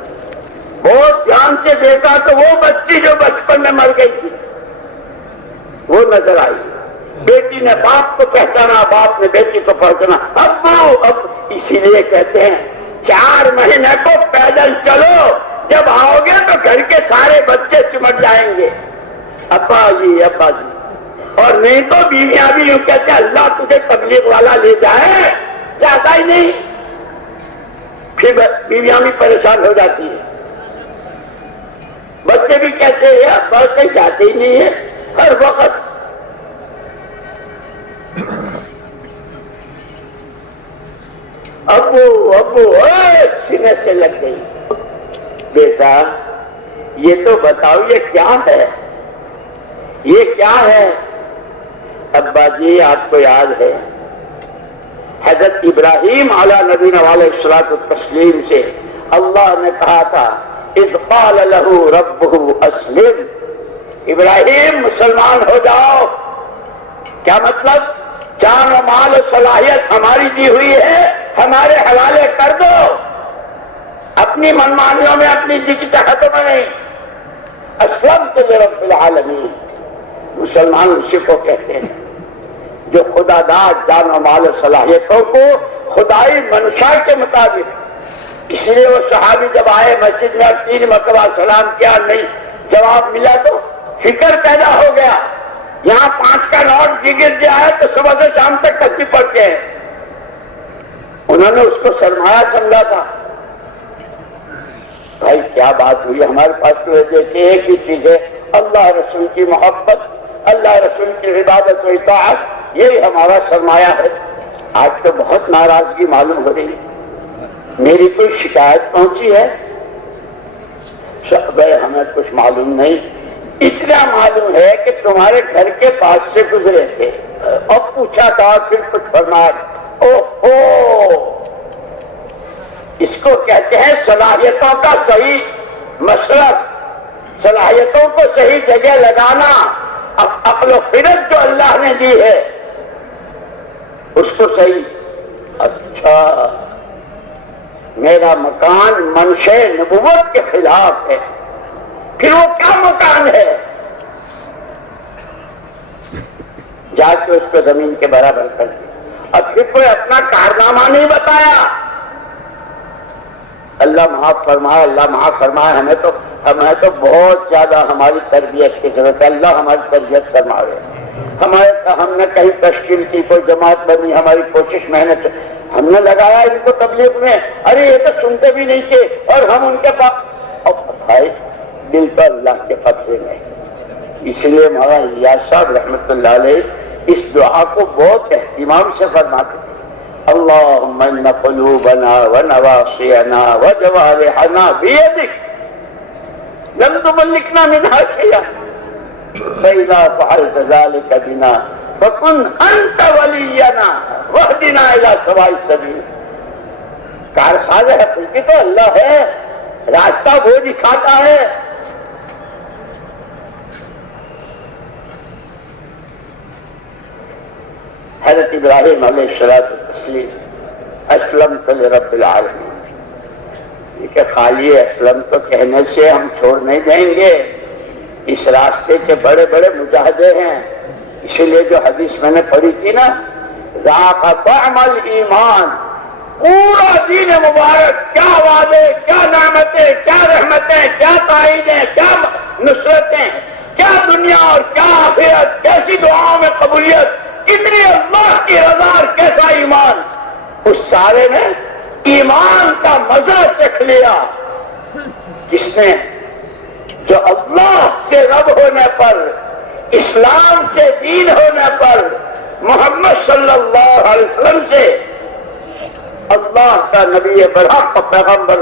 بہت دھیان سے دیکھا تو وہ بچی جو بچپن میں مر گئی تھی وہ نظر آئی۔ بیٹی نے باپ کو پہچانا، باپ نے بیٹی کو پہچانا، اب اسی لیے کہتے ہیں 4 مہینے کو پیدل چلو، جب آؤ گے تو گھر کے سارے بچے چمٹ جائیں گے، ابا جی ابا جی۔ اور نہیں تو بیویاں بھی یوں کہتے ہیں اللہ تجھے تبلیغ والا لے جائے، جاتا ہی نہیں، پھر بیویاں بھی پریشان ہو جاتی ہیں۔ بچے بھی کہتے ہیں ابا کہیں جاتے ہی نہیں ہے، ہر وقت۔ ابو سینے سے لگ گئی، بیٹا یہ تو بتاؤ یہ کیا ہے، یہ کیا ہے؟ ابا جی آپ کو یاد ہے حضرت ابراہیم علیہ نبینا علیہ الصلوۃ والتسلیم سے اللہ نے کہا تھا اذ قال له ربه اسلم، ابراہیم مسلمان ہو جاؤ۔ کیا مطلب؟ جان و مال و صلاحیت ہماری دی ہوئی ہے، ہمارے حوالے کر دو، اپنی منمانیوں میں اپنی جی کی چاہتوں میں نہیں۔ اسلمت لرب العالمین، مسلمان اسی کو کہتے ہیں جو خدا داد جان و مال و صلاحیتوں کو خدائی منشا کے مطابق۔ اس لیے وہ صحابی جب آئے مسجد میں 3 مرتبہ سلام کیا، نہیں جواب ملا تو فکر پیدا ہو گیا، یہاں 5 کا نوٹ گر جائے تو صبح سے شام تک تسبیح پڑھتے ہیں۔ انہوں نے اس کو سرمایہ سمجھا تھا۔ بھائی کیا بات ہوئی، ہمارے پاس تو دیکھیں ایک ہی چیز ہے، اللہ رسول کی محبت، اللہ رسول کی عبادت و اطاعت، یہی ہمارا سرمایہ ہے۔ آج تو بہت ناراضگی معلوم ہو رہی ہے۔ میری کوئی شکایت پہنچی ہے؟ بھائی ہمیں کچھ معلوم نہیں، اتنا معلوم ہے کہ تمہارے گھر کے پاس سے گزرے تھے اور پوچھا تھا، پھر کچھ فرمایا۔ اس کو کہتے ہیں صلاحیتوں کا صحیح مشرف، صلاحیتوں کو صحیح جگہ لگانا، عقل و خرد جو اللہ نے دی ہے اس کو صحیح۔ اچھا میرا مکان منشے نبوت کے خلاف ہے، پھر وہ کیا مکان ہے؟ جا کے اس کو زمین کے برابر کر دیا، اور پھر کوئی اپنا کارنامہ نہیں بتایا۔ اللہ معاف فرمائے، اللہ معاف فرمائے، ہمیں تو بہت زیادہ ہماری تربیت کی ضرورت ہے، اللہ ہماری تربیت فرمائے۔ ہم نے کہیں تشکیل کی، کوئی جماعت بنی، ہماری کوشش محنت ہم نے لگایا ان کو تبلیغ میں، ارے یہ تو سنتے بھی نہیں تھے اور ہم ان کے پاس، اب بھائی دل تو اللہ کے قبضے میں۔ اس لیے مولانا الیاس صاحب رحمۃ اللہ علیہ اس دعا کو بہت اہتمام سے فرماتے تھے، اللہم ان قلوبنا ونواصینا وجوارحنا بیدک لم تملکنا منہا شیئا فإذا فعلت ذلك بنا فكن أنت ولينا واهدنا إلى سواء السبيل۔ کارساز حقیقی تو اللہ ہے، راستہ وہ دکھاتا ہے۔ حضرت ابراہیم علیہ السلام اسلمت لرب العالمین، کہ خالی اسلم تو کہنے سے ہم چھوڑ نہیں دیں گے، اس راستے کے بڑے بڑے مجاہدے ہیں۔ اسی لیے جو حدیث میں نے پڑھی تھی نا، ذاق طعم الایمان، پورا دین مبارک، کیا وعدے، کیا نعمتیں، کیا رحمتیں، کیا تائیدیں، کیا نصرتیں، کیا دنیا اور کیا آخرت، کیسی دعاؤں میں قبولیت، کتنی اللہ کی رضا اور کیسا ایمان، اس سارے نے ایمان کا مزہ چکھ لیا جس نے جو اللہ سے رب ہونے پر، اسلام سے دین ہونے پر، محمد صلی اللہ علیہ وسلم سے اللہ کا نبی برحق پیغمبر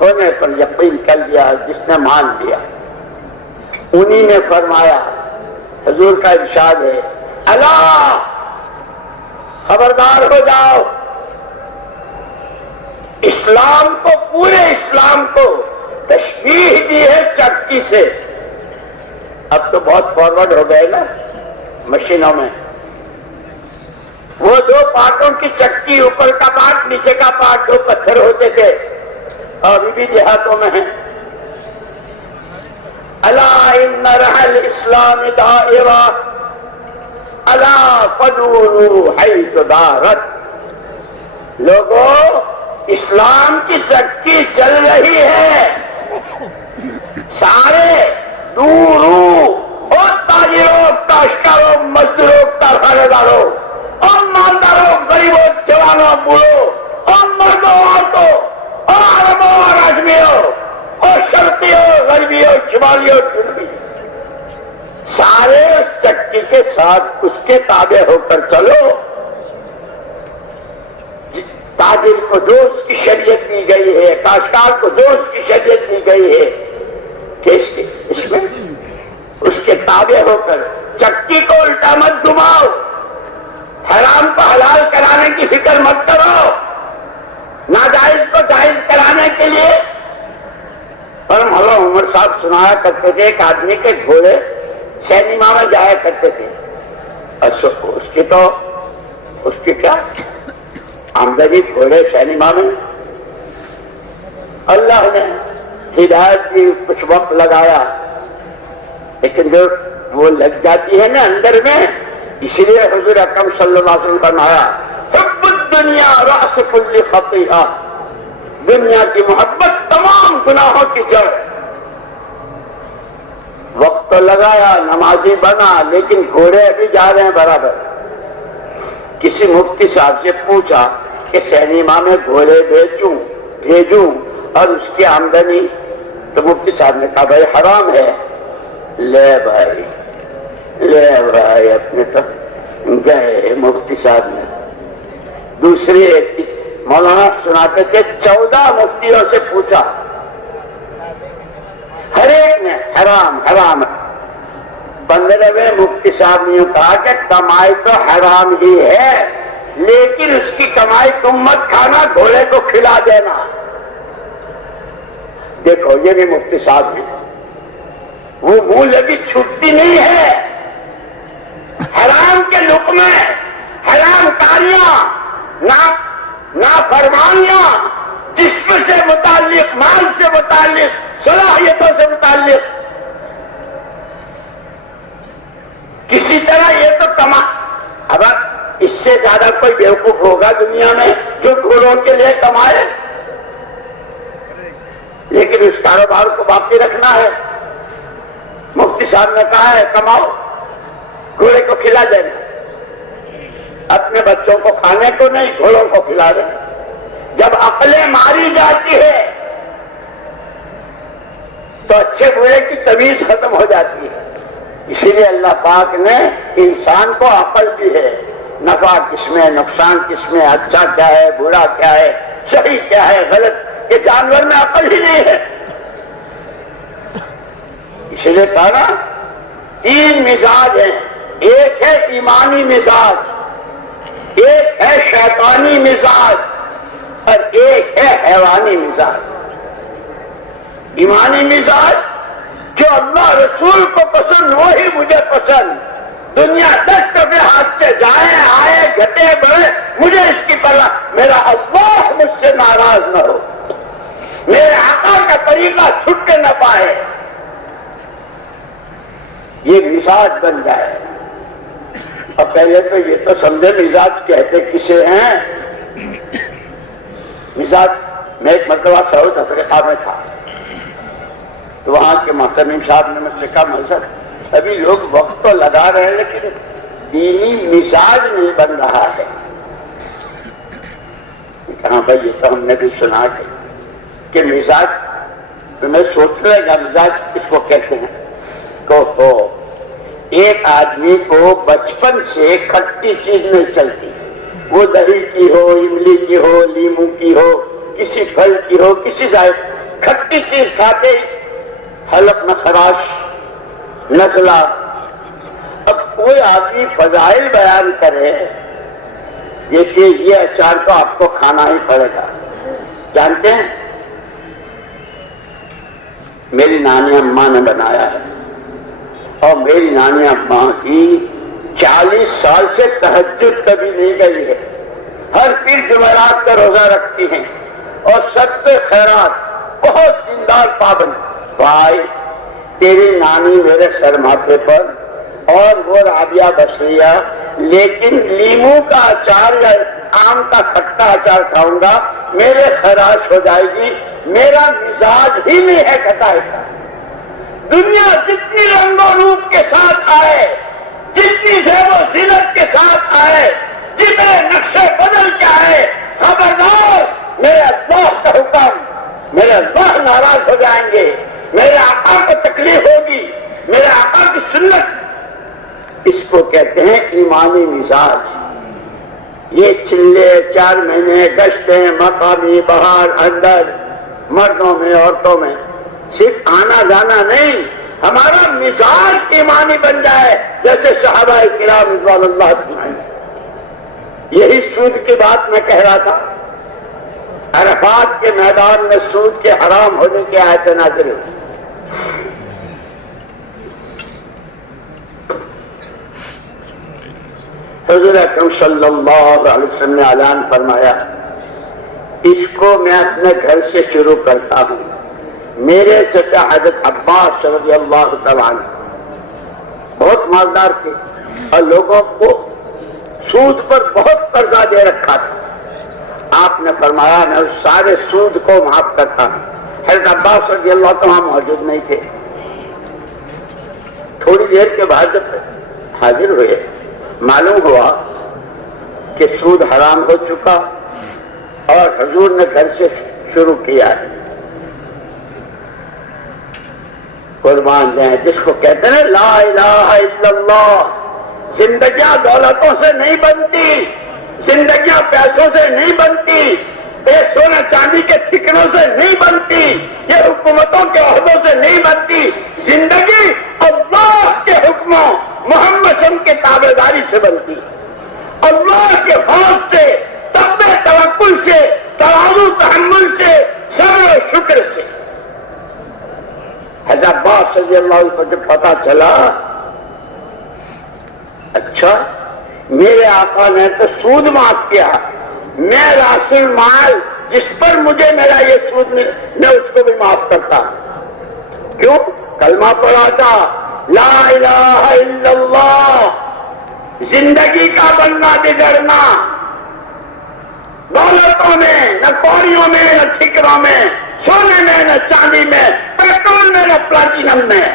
ہونے پر یقین کر لیا، جس نے مان لیا، انہی نے فرمایا، حضور کا ارشاد ہے، اللہ خبردار ہو جاؤ، اسلام کو، پورے اسلام کو تشبیہ دی ہے چکی سے۔ اب تو بہت فارورڈ ہو گئے نا مشینوں میں، وہ دو پارٹوں کی چکی، اوپر کا پارٹ نیچے کا پارٹ، دو پتھر ہوتے تھے، ابھی بھی دیہاتوں میں ہیں۔ الا ان رحل اسلام دائرہ الا فدوروا حیث دارت، لوگوں اسلام کی چکی چل رہی ہے، سارے دورو اور تاجروں، کاشتکاروں، مزدوروں، کارخانے داروں اور مالداروں، غریبوں، جوانوں، بوڑھوں اور مردوں، عورتوں اور عربوں اور اجمیوں اور شرقیوں، غربیوں، شمالیوں، جنوبی، سارے اس چکی کے ساتھ اس کے تابع ہو کر چلو۔ تاجر کو جو اس کی شریعت دی گئی ہے، کاشتکار کو جو اس کی شریعت دی گئی ہے، کہ اس میں اس کے تابع ہو کر چکی کو الٹا مت گھماؤ، حرام کو حلال کرانے کی فکر مت کرو، ناجائز کو جائز کرانے کے لیے۔ اور مولانا عمر صاحب سنایا کرتے تھے، ایک آدمی کے گھوڑے سینما میں جایا کرتے تھے، اس کی کیا آمدنی گھوڑے سینما میں، اللہ نے ہدایت کی، کچھ وقت لگایا، لیکن جو وہ لگ جاتی ہے نا اندر میں، اسی لیے حضور اکرم صلی اللہ علیہ وسلم فرمایا، حب الدنیا رأس کل خطیئہ، دنیا کی محبت تمام گناہوں کی جڑ۔ وقت تو لگایا، نمازی بنا، لیکن گھوڑے ابھی جا رہے ہیں برابر۔ کسی مفتی صاحب سے پوچھا کہ سینما میں گھوڑے بھیجوں اور اس کی آمدنی، تو مفتی صاحب نے کہا بھائی حرام ہے۔ لے بھائی اپنے تک گئے مفتی صاحب نے۔ دوسری مولانا سناتے تھے 14 مفتیوں سے پوچھا، ہر ایک نے حرام حرام۔ 15ویں مفتی صاحب نے کہا کہ کمائی تو حرام ہی ہے، لیکن اس کی کمائی تم مت کھانا، گھوڑے کو کھلا دینا۔ دیکھو یہ بھی مفتی صاحب ہیں، وہ منہ لگی چھٹتی نہیں ہے، حرام کے لقمے، حرام کاریاں، نافرمانیاں، جسم سے متعلق، مال سے متعلق، صلاحیتوں سے متعلق، کسی طرح یہ تو اب اس سے زیادہ کوئی بیوقوف ہوگا دنیا میں جو گھوڑوں کے لیے کمائے؟ کاروبار کو باقی رکھنا ہے. مفتی صاحب نے کہا ہے کماؤ، گھوڑے کو کھلا دینا. اپنے بچوں کو کھانے کو نہیں، گھوڑوں کو کھلا دینا. جب عقلیں ماری جاتی ہے تو اچھے برے کی تمیز ختم ہو جاتی ہے. اسی لیے اللہ پاک نے انسان کو عقل دی ہے. نفع کس میں، نقصان کس میں، اچھا کیا ہے، برا کیا ہے، صحیح کیا ہے، غلط. یہ جانور میں عقل ہی نہیں ہے. اسی لیے کہا نا 3 مزاج ہیں. ایک ہے ایمانی مزاج، ایک ہے شیطانی مزاج، اور ایک ہے حیوانی مزاج. ایمانی مزاج جو اللہ رسول کو پسند وہی مجھے پسند. دنیا 10 دفعے ہاتھ سے جائے آئے گھٹے بڑھے مجھے اس کی پرواہ. میرا اللہ مجھ سے ناراض نہ ہو، میرے آقا کا طریقہ چھٹ کے نہ پائے. یہ مزاج بن جائے. اور پہلے تو یہ تو سمجھے مزاج کہتے کسے ہیں. مزاج، میں ایک مرتبہ ساؤتھ افریقہ میں تھا تو وہاں کے محترم صاحب نے مجھ سے کہا مذہب ابھی لوگ وقت تو لگا رہے ہیں لیکن دینی مزاج نہیں بن رہا ہے. کہاں بھائی یہ تو ہم نے بھی سنا کہ مزاج، تمہیں سوچ لے گا مزاج کس کو کہتے ہیں. تو ایک آدمی کو بچپن سے کھٹی چیز نہیں چلتی، وہ دہی کی ہو، املی کی ہو، لیمو کی ہو، کسی پھل کی ہو، کسی ذائقے کھٹی چیز کھاتے حلق میں خراش، نزلہ. اب کوئی آدمی فضائل بیان کرے دیکھیے یہ اچار تو آپ کو کھانا ہی پڑے گا. جانتے ہیں میری نانی اماں نے بنایا ہے، اور میری نانی اماں کی 40 سال سے تہجد کبھی نہیں گئی ہے. ہر پیر جمعرات کا روزہ رکھتی ہیں اور صدقے خیرات بہت دیندار پابند. بھائی تیری نانی میرے سر ماتھے پر اور وہ رابعہ بصریہ، لیکن لیمو کا اچار یا آم کا کھٹا اچار کھاؤں گا میرے خراش ہو جائے گی. میرا مزاج ہی نہیں ہے کھٹائی کا. دنیا جتنی رنگ و روپ کے ساتھ آئے، جتنی زیب و زینت کے ساتھ آئے، جتنے نقشے بدل کے آئے، خبردار میرے اللہ کا حکم، میرے اللہ ناراض ہو جائیں گے، میرے آقا کو تکلیف ہوگی، میرے آقا کی سنت. اس کو کہتے ہیں ایمانی مزاج. یہ چلے 4 مہینے گشتیں مقامی باہر اندر، مردوں میں عورتوں میں، صرف آنا جانا نہیں، ہمارا مزاج ایمانی بن جائے جیسے صحابہ کرام رضوان اللہ اجمعین. یہی سود کی بات میں کہہ رہا تھا. عرفات کے میدان میں سود کے حرام ہونے کی آیت نازل ہوئی. حضور اکرم صلی اللہ علیہ وسلم نے اعلان فرمایا اس کو میں اپنے گھر سے شروع کرتا ہوں. میرے چچا حضرت عباس رضی اللہ تعالیٰ عنہ بہت مالدار تھے اور لوگوں کو سود پر بہت قرضہ دے رکھا تھا. آپ نے فرمایا میں اس سارے سود کو معاف کرتا ہوں. حضرت عباس رضی اللہ تعالیٰ موجود نہیں تھے. تھوڑی دیر کے بعد جب حاضر ہوئے معلوم ہوا کہ سود حرام ہو چکا اور حضور نے گھر سے شروع کیا ہے. قربان جائیں جس کو کہتے ہیں لا الہ الا اللہ. زندگیاں دولتوں سے نہیں بنتی، زندگیاں پیسوں سے نہیں بنتی، سونے چاندی کے ٹھکروں سے نہیں بنتی، یہ حکومتوں کے عہدوں سے نہیں بنتی. زندگی اللہ کے حکموں محمد صلی اللہ علیہ وسلم کے تابعداری سے بنتی، اللہ کے خوف سے، تقوی توکل سے، تواضع تحمل سے، صبر و شکر سے. حضرت عباس رضی اللہ عنہ کو جب پتا چلا اچھا میرے آقا نے تو سود معاف کیا، میں راس المال جس پر مجھے میرا یہ سود مل میں اس کو بھی معاف کرتا. کیوں؟ کلمہ پڑھا تھا لا الہ الا اللہ. زندگی کا بننا بگڑنا دولتوں میں، نہ کوڑیوں میں، نہ ٹھکروں میں، سونے میں نہ چاندی میں، پیٹرول میں نہ پلاٹینم میں،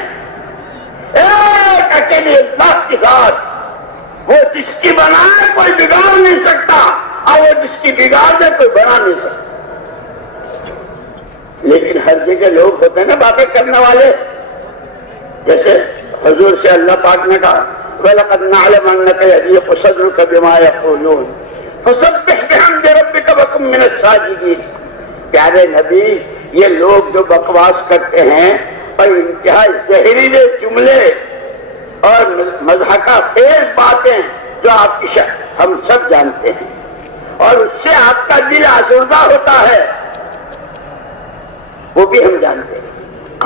ایک اکیلے اللہ کے ساتھ۔ وہ جس کی بنائے کوئی بگاڑ نہیں سکتا، اور وہ جس کی بگاڑ دے کوئی بنا نہیں سکتا۔ لیکن ہر جگہ لوگ ہوتے ہیں نا باتیں کرنے والے، جیسے حضور سے اللہ پاک نے کہا وَلَقَدْ نَعْلَمُ أَنَّكَ يَضِيقُ صَدْرُكَ بِمَا يَقُولُونَ فَسَبِّحْ بِحَمْدِ رَبِّكَ وَكُن مِّنَ السَّاجِدِينَ۔ پیارے نبی، یہ لوگ جو بکواس کرتے ہیں اور انتہائی زہریلے جملے اور مضحکہ خیز باتیں جو آپ کی ہم سب جانتے ہیں، اور اس سے آپ کا دل آسودہ ہوتا ہے، وہ بھی ہم جانتے ہیں۔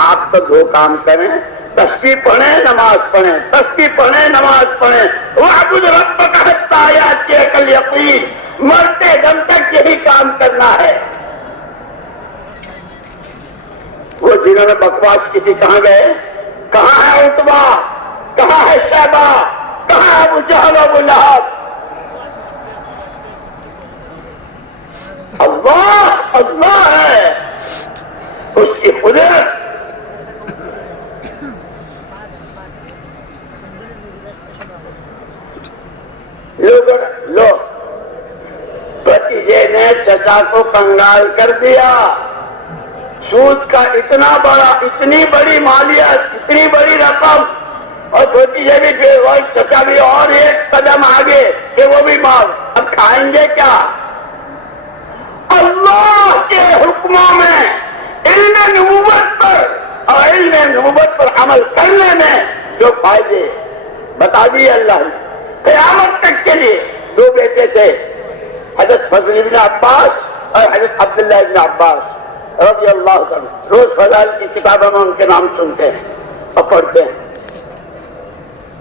آپ تو دو کام کریں، تسبیح پڑھیں نماز پڑھیں، تسبیح پڑھیں نماز پڑھیں، وَاعْبُدْ رَبَّكَ حَتَّىٰ يَأْتِيَكَ الْيَقِينُ، مرتے دم تک یہی کام کرنا ہے۔ وہ جنہوں نے بکواس کی تھی کہاں گئے؟ کہاں ہے عتبہ؟ کہاں ہے شیبہ؟ کہاں ہے ابو جہل ابو لہب؟ اللہ اللہ ہے، اس کی قدرت۔ لوگ بھتیجے نے چچا کو کنگال کر دیا، سود کا اتنا بڑا، اتنی بڑی مالیت، اتنی بڑی رقم، اور بھتیجے بھی چچا بھی اور ایک قدم آگے کہ وہ بھی مال، اب کھائیں گے کیا؟ اللہ کے حکموں میں علم نبوت پر اور علم نبوت پر عمل کرنے میں جو فائدے بتا دیے اللہ نے۔ قیامت تک کے لیے دو بیٹے تھے، حضرت فضل ابن عباس اور حضرت عبداللہ ابن عباس رضی اللہ عنہ۔ روز فضائل کی کتابوں میں ان کے نام سنتے ہیں اور پڑھتے ہیں۔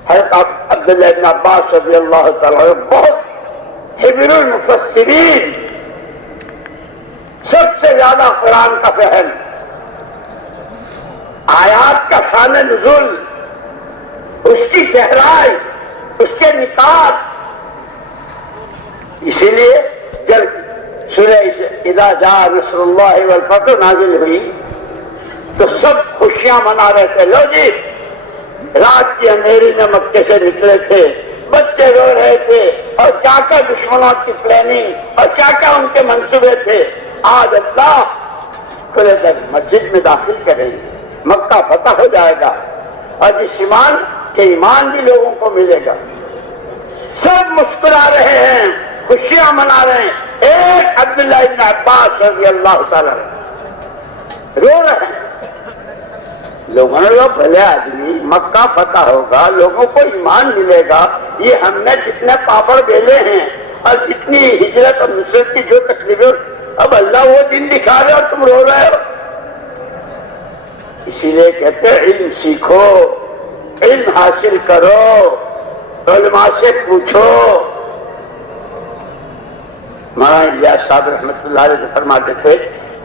حضرت عبداللہ ابن عباس رضی اللہ تعالیٰ بہت حبر المفسرین، سب سے زیادہ قرآن کا فہم، آیات کا شان نزول، اس کی گہرائی، اس کے نکات۔ اسی لیے جب سورہ اذا جاء نصر اللہ والفتح نازل ہوئی تو سب خوشیاں منا رہے تھے۔ لو جی، رات کی اندھیری میں مکے سے نکلے تھے، بچے رو رہے تھے، اور کیا کیا دشمنوں کی پلاننگ اور کیا کیا ان کے منصوبے تھے۔ آج اللہ کھلے در مسجد میں داخل کریں گے، مکہ فتح ہو جائے گا، اور جس ایمان کے ایمان بھی لوگوں کو ملے گا۔ سب مسکرا رہے ہیں، خوشیاں منا رہے ہیں۔ ایک عبداللہ ابن عباس رضی اللہ تعالیٰ رو رہے ہیں۔ لوگوں نے کہا بھلے آدمی، مکہ فتح ہوگا، لوگوں کو ایمان ملے گا، یہ ہم نے جتنے پاپڑ بیلے ہیں اور جتنی ہجرت اور نصرت کی جو تکلیفیں، اب اللہ وہ دن دکھا رہے اور تم رو رہے ہو۔ اسی لیے کہتے ہیں علم سیکھو، علم حاصل کرو، علماء سے پوچھو۔ مولانا الیاس صاحب رحمۃ اللہ علیہ سے فرماتے تھے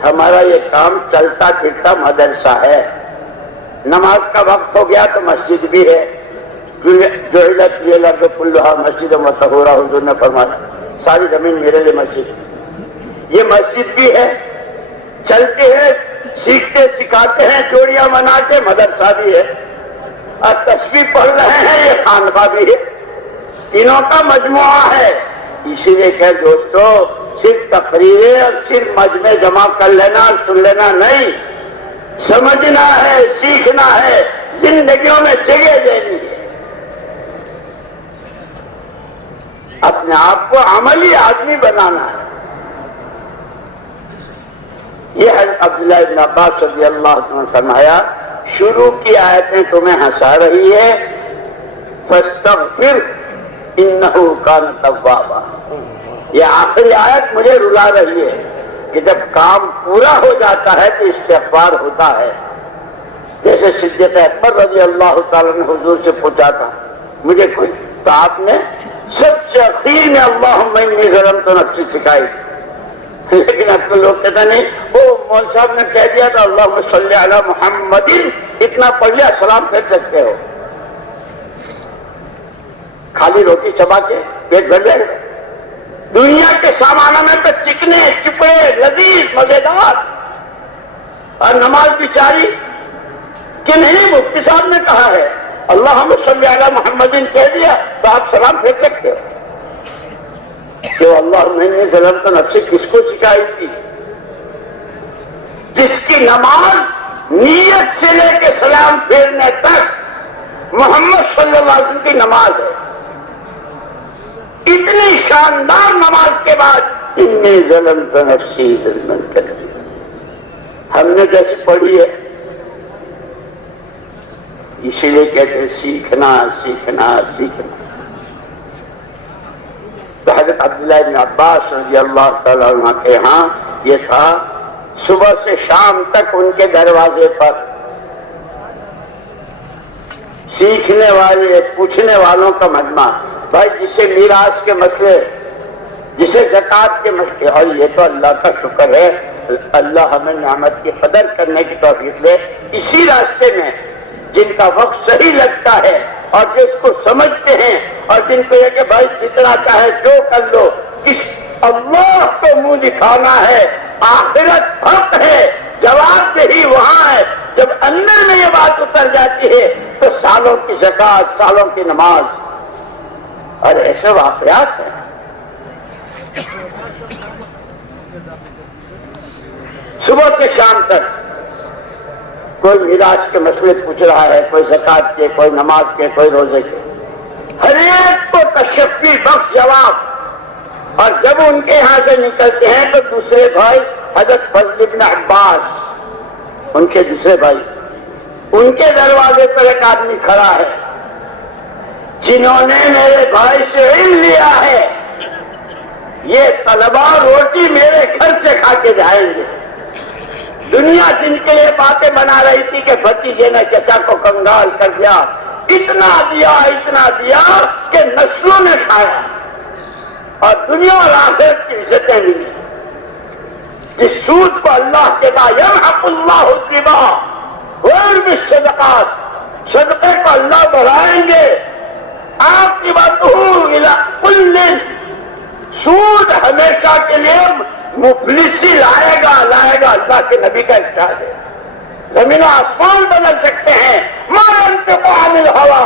ہمارا یہ کام چلتا پھرتا مدرسہ ہے، نماز کا وقت ہو گیا تو مسجد بھی ہے، جعلت لی الارض کلھا مسجدا وطہورا، حضور نے فرمایا ساری زمین میرے لیے مسجد، یہ مسجد بھی ہے، چلتے ہیں، سیکھتے سکھاتے ہیں، جوڑیاں بنا کے مدرسہ بھی ہے، اور تسبیح پڑھ رہے ہیں، یہ خانقاہ بھی ہے، تینوں کا مجموعہ ہے۔ اسی لیے کہ دوستو، صرف تقریریں اور صرف مجمع جمع کر لینا اور سن لینا نہیں، سمجھنا ہے، سیکھنا ہے، زندگیوں میں جگہ دینی ہے، اپنے آپ کو عملی آدمی بنانا ہے۔ یہ حضرت عبداللہ ابن عباس رضی اللہ عنہ نے فرمایا شروع کی آیتیں تمہیں ہنسا رہی ہے، فاستغفر انہ کان توابا، یہ آخری آیت مجھے رلا رہی ہے کہ جب کام پورا ہو جاتا ہے تو استغفار ہوتا ہے۔ جیسے صدیق اکبر رضی اللہ تعالیٰ نے حضور سے پوچھا تھا مجھے کچھ، تو آپ نے سب سے اخیر میں اللہم انی ظلمت نفسی سکھائی، لیکن اب تو لوگ کہتے نہیں، وہ مول صاحب نے کہہ دیا تھا اللہم صلی علی محمد، اتنا پڑھ لیا سلام پھیر سکتے ہو، خالی روٹی چبا کے پیٹ بھر جائے گا۔ دنیا کے سامانوں میں تو چکنے چپڑے لذیذ مزیدار، اور نماز بھی جاری کہ نہیں؟ مفتی صاحب نے کہا ہے اللہم صلی علی محمد کہہ دیا تو آپ سلام پھیر سکتے ہو کہ اللہ نے ظلمت نفسی کس کو سکھائی تھی؟ جس کی نماز نیت سے لے کے سلام پھیرنے تک محمد صلی اللہ علیہ وسلم کی نماز ہے. اتنی شاندار نماز کے بعد انی ظلمت نفسی ظلما کثیرا ہم نے جیسے پڑھی ہے، اسی لیے کہتے ہیں سیکھنا سیکھنا سیکھنا. تو حضرت عبداللہ بن عباس رضی اللہ تعالیٰ عنہ کے ہاں یہ تھا، صبح سے شام تک ان کے دروازے پر سیکھنے والے پوچھنے والوں کا مجمع. بھائی جسے میراث کے مسئلے، جسے زکوٰۃ کے مسئلے، اور یہ تو اللہ کا شکر ہے اللہ ہمیں نعمت کی قدر کرنے کی توفیق دے. اسی راستے میں جن کا وقت صحیح لگتا ہے اور جس کو سمجھتے ہیں اور جن کو یہ کہ بھائی جتنا چاہے جو کر لو، اس اللہ کو منہ دکھانا ہے، آخرت حق ہے، جواب دہی وہاں ہے. جب اندر میں یہ بات اتر جاتی ہے تو سالوں کی زکوٰۃ، سالوں کی نماز اور ایسے واقعات ہیں. صبح سے شام تک کوئی میراث کے مسئلے پوچھ رہا ہے، کوئی زکوٰۃ کے، کوئی نماز کے، کوئی روزے کے، ہر ایک کو تشفی بخش جواب. اور جب ان کے یہاں سے نکلتے ہیں تو دوسرے بھائی حضرت فضل بن عباس، ان کے دوسرے بھائی، ان کے دروازے پر ایک آدمی کھڑا ہے جنہوں نے میرے بھائی سے علم لیا ہے، یہ طلبہ روٹی میرے گھر سے کھا کے جائیں گے. دنیا جن کے لیے باتیں بنا رہی تھی کہ بھتیجے نے چچا کو کنگال کر دیا، اتنا دیا کہ نسلوں نے کھایا اور دنیا اور آخرت کی عزتیں ملی. جس سود کو اللہ کے بعد یمحق اللہ الربا ویربی الصدقات، صدقے کو اللہ بڑھائیں گے. عاقبتہ الی کل، سود ہمیشہ کے لیے مفلسی لائے گا. اللہ کے نبی کا ارشاد ہے. زمین و آسمان بدل سکتے ہیں، ما ينطق عن الهوى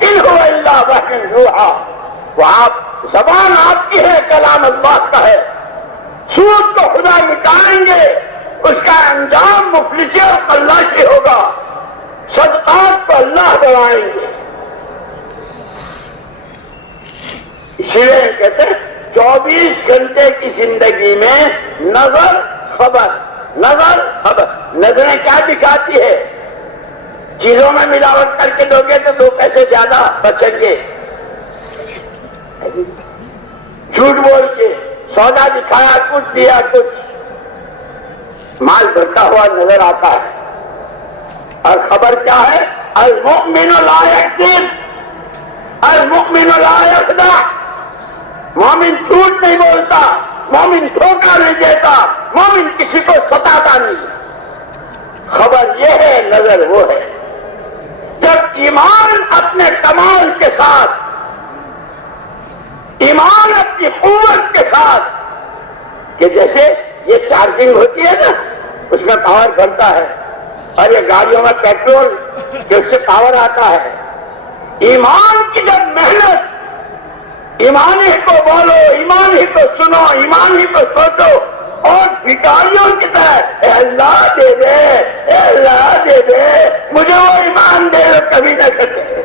ان هو الا وحی یوحی. وہ آپ زبان آپ کی ہے، کلام اللہ کا ہے. سود کو خدا مٹائیں گے، اس کا انجام مفلسی اور قلاشی ہوگا. صدقات کو اللہ بڑھائیں گے. اسی لیے کہتے ہیں 24 گھنٹے کی زندگی میں نظر خبر، نظر خبر. نظریں کیا دکھاتی ہے؟ چیزوں میں ملاوٹ کر کے دو گے تو 2 پیسے زیادہ بچیں گے. جھوٹ بول کے سودا دکھایا کچھ، دیا کچھ، مال بڑھتا ہوا نظر آتا ہے. اور خبر کیا ہے؟ المؤمن لا یکذب، المؤمن لا یخدع. مومن جھوٹ نہیں بولتا، مومن دھوکہ نہیں دیتا، مومن کسی کو ستاتا نہیں. خبر یہ ہے، نظر وہ ہے. جب ایمان اپنے کمال کے ساتھ، ایمان اپنی قوت کے ساتھ، کہ جیسے یہ چارجنگ ہوتی ہے نا، اس میں پاور بڑھتا ہے، اور یہ گاڑیوں میں پیٹرول کہ اس سے پاور آتا ہے. ایمان کی جب محنت، ایمان ہی کو بولو، ایمان ہی کو سنو، ایمان ہی کو سوچو، اور بھکاریوں کی طرح اے اللہ دے دے، اے اللہ دے دے، مجھے وہ ایمان دے جو کبھی نہ کٹے،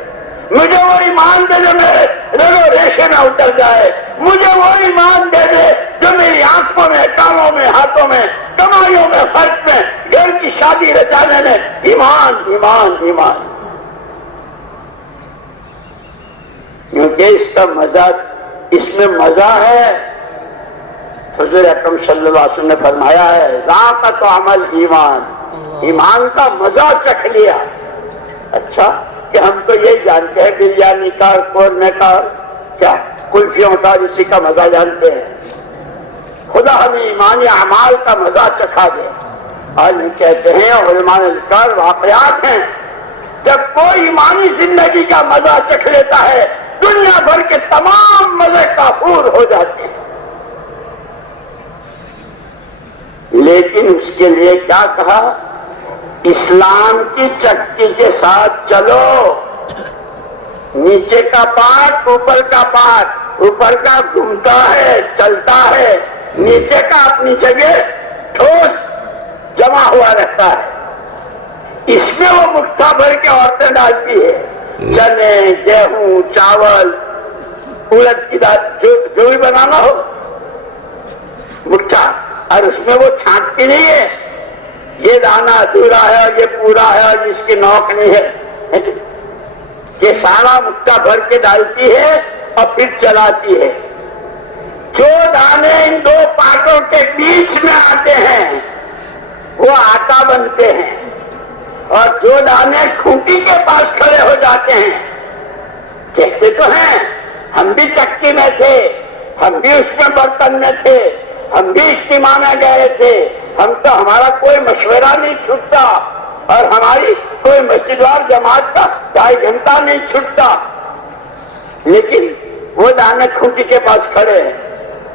مجھے وہ ایمان دے جو میرے رگو ریشے نہ اتر جائے، مجھے وہ ایمان دے دے جو میری آنکھوں میں، کانوں میں، ہاتھوں میں، کمائیوں میں، خرچ میں، گھر کی شادی رچانے میں ایمان ایمان ایمان. کیونکہ اس کا مزہ، اس میں مزہ ہے. حضور اکرم صلی اللہ علیہ وسلم نے فرمایا ہے ذاق طعم ایمان، ایمان کا مزہ چکھ لیا. اچھا کہ ہم تو یہ جانتے ہیں بریانی کا، قورمے کا، کیا کلفیوں کا، اسی کا مزہ جانتے ہیں. خدا ہمیں ایمانی اعمال کا مزہ چکھا دے. اور کہتے ہیں علماء نے ذکر واقعات ہیں، جب کوئی ایمانی زندگی کا مزہ چکھ لیتا ہے دنیا بھر کے تمام مزے کافور ہو جاتے ہیں. لیکن اس کے لیے کیا کہا؟ اسلام کی چکی کے ساتھ چلو، نیچے کا پارٹ اوپر کا پارٹ، اوپر کا گھومتا ہے چلتا ہے، نیچے کا اپنی جگہ ٹھوس جمع ہوا رہتا ہے۔ اس میں وہ مٹھا بھر کے عورتیں ڈالتی ہے، چنے، گیہوں، چاول، اڑد کی دال، جو بھی بنانا ہو مٹھا، اور اس میں وہ چھانٹتی نہیں ہے یہ دانا ادھورا ہے اور یہ پورا ہے اور اس کی نوک نہیں ہے، یہ سارا مٹھا بھر کے ڈالتی ہے اور پھر چلاتی ہے۔ جو دانے ان دو پاٹوں کے بیچ میں آتے ہیں وہ آٹا بنتے ہیں، اور جو دانے کھوٹی کے پاس کھڑے ہو جاتے ہیں، کہتے تو ہیں ہم بھی چکی میں تھے، ہم بھی اس میں برتن میں تھے، ہم بھی اجتماع میں گئے تھے، ہمارا کوئی مشورہ نہیں چھوٹتا اور ہماری کوئی مسجد وار جماعت کا 2.5 گھنٹہ نہیں چھوٹتا، لیکن وہ دانے کھوٹی کے پاس کھڑے ہیں،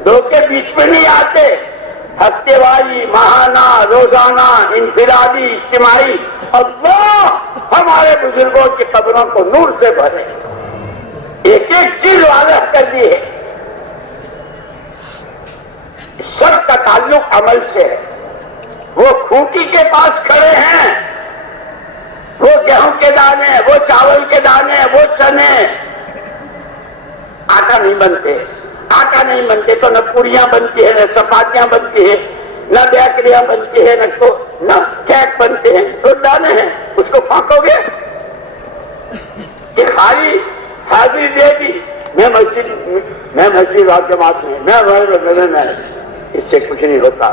دو کے بیچ میں نہیں آتے۔ ہفتے واری، ماہانہ، روزانہ، انفرادی، اجتماعی، اللہ ہمارے بزرگوں کی قبروں کو نور سے بھرے، ایک ایک چیز واضح کر دی ہے۔ سب کا تعلق عمل سے ہے۔ وہ کھوٹی کے پاس کھڑے ہیں، وہ گیہوں کے دانے، وہ چاول کے دانے، وہ چنے، آٹا نہیں بنتے، آٹا نہیں بنتے تو نہ پوریاں بنتی ہے، نہ چپاتیاں بنتی ہے، نہ بیکریاں بنتی ہے، نہ کیک بنتے ہیں، تو دانے ہیں، اس کو پھانکو گے کہ خالی حاضری دے دی، میں مسجد اور جماعت میں، میں اس سے کچھ نہیں ہوتا۔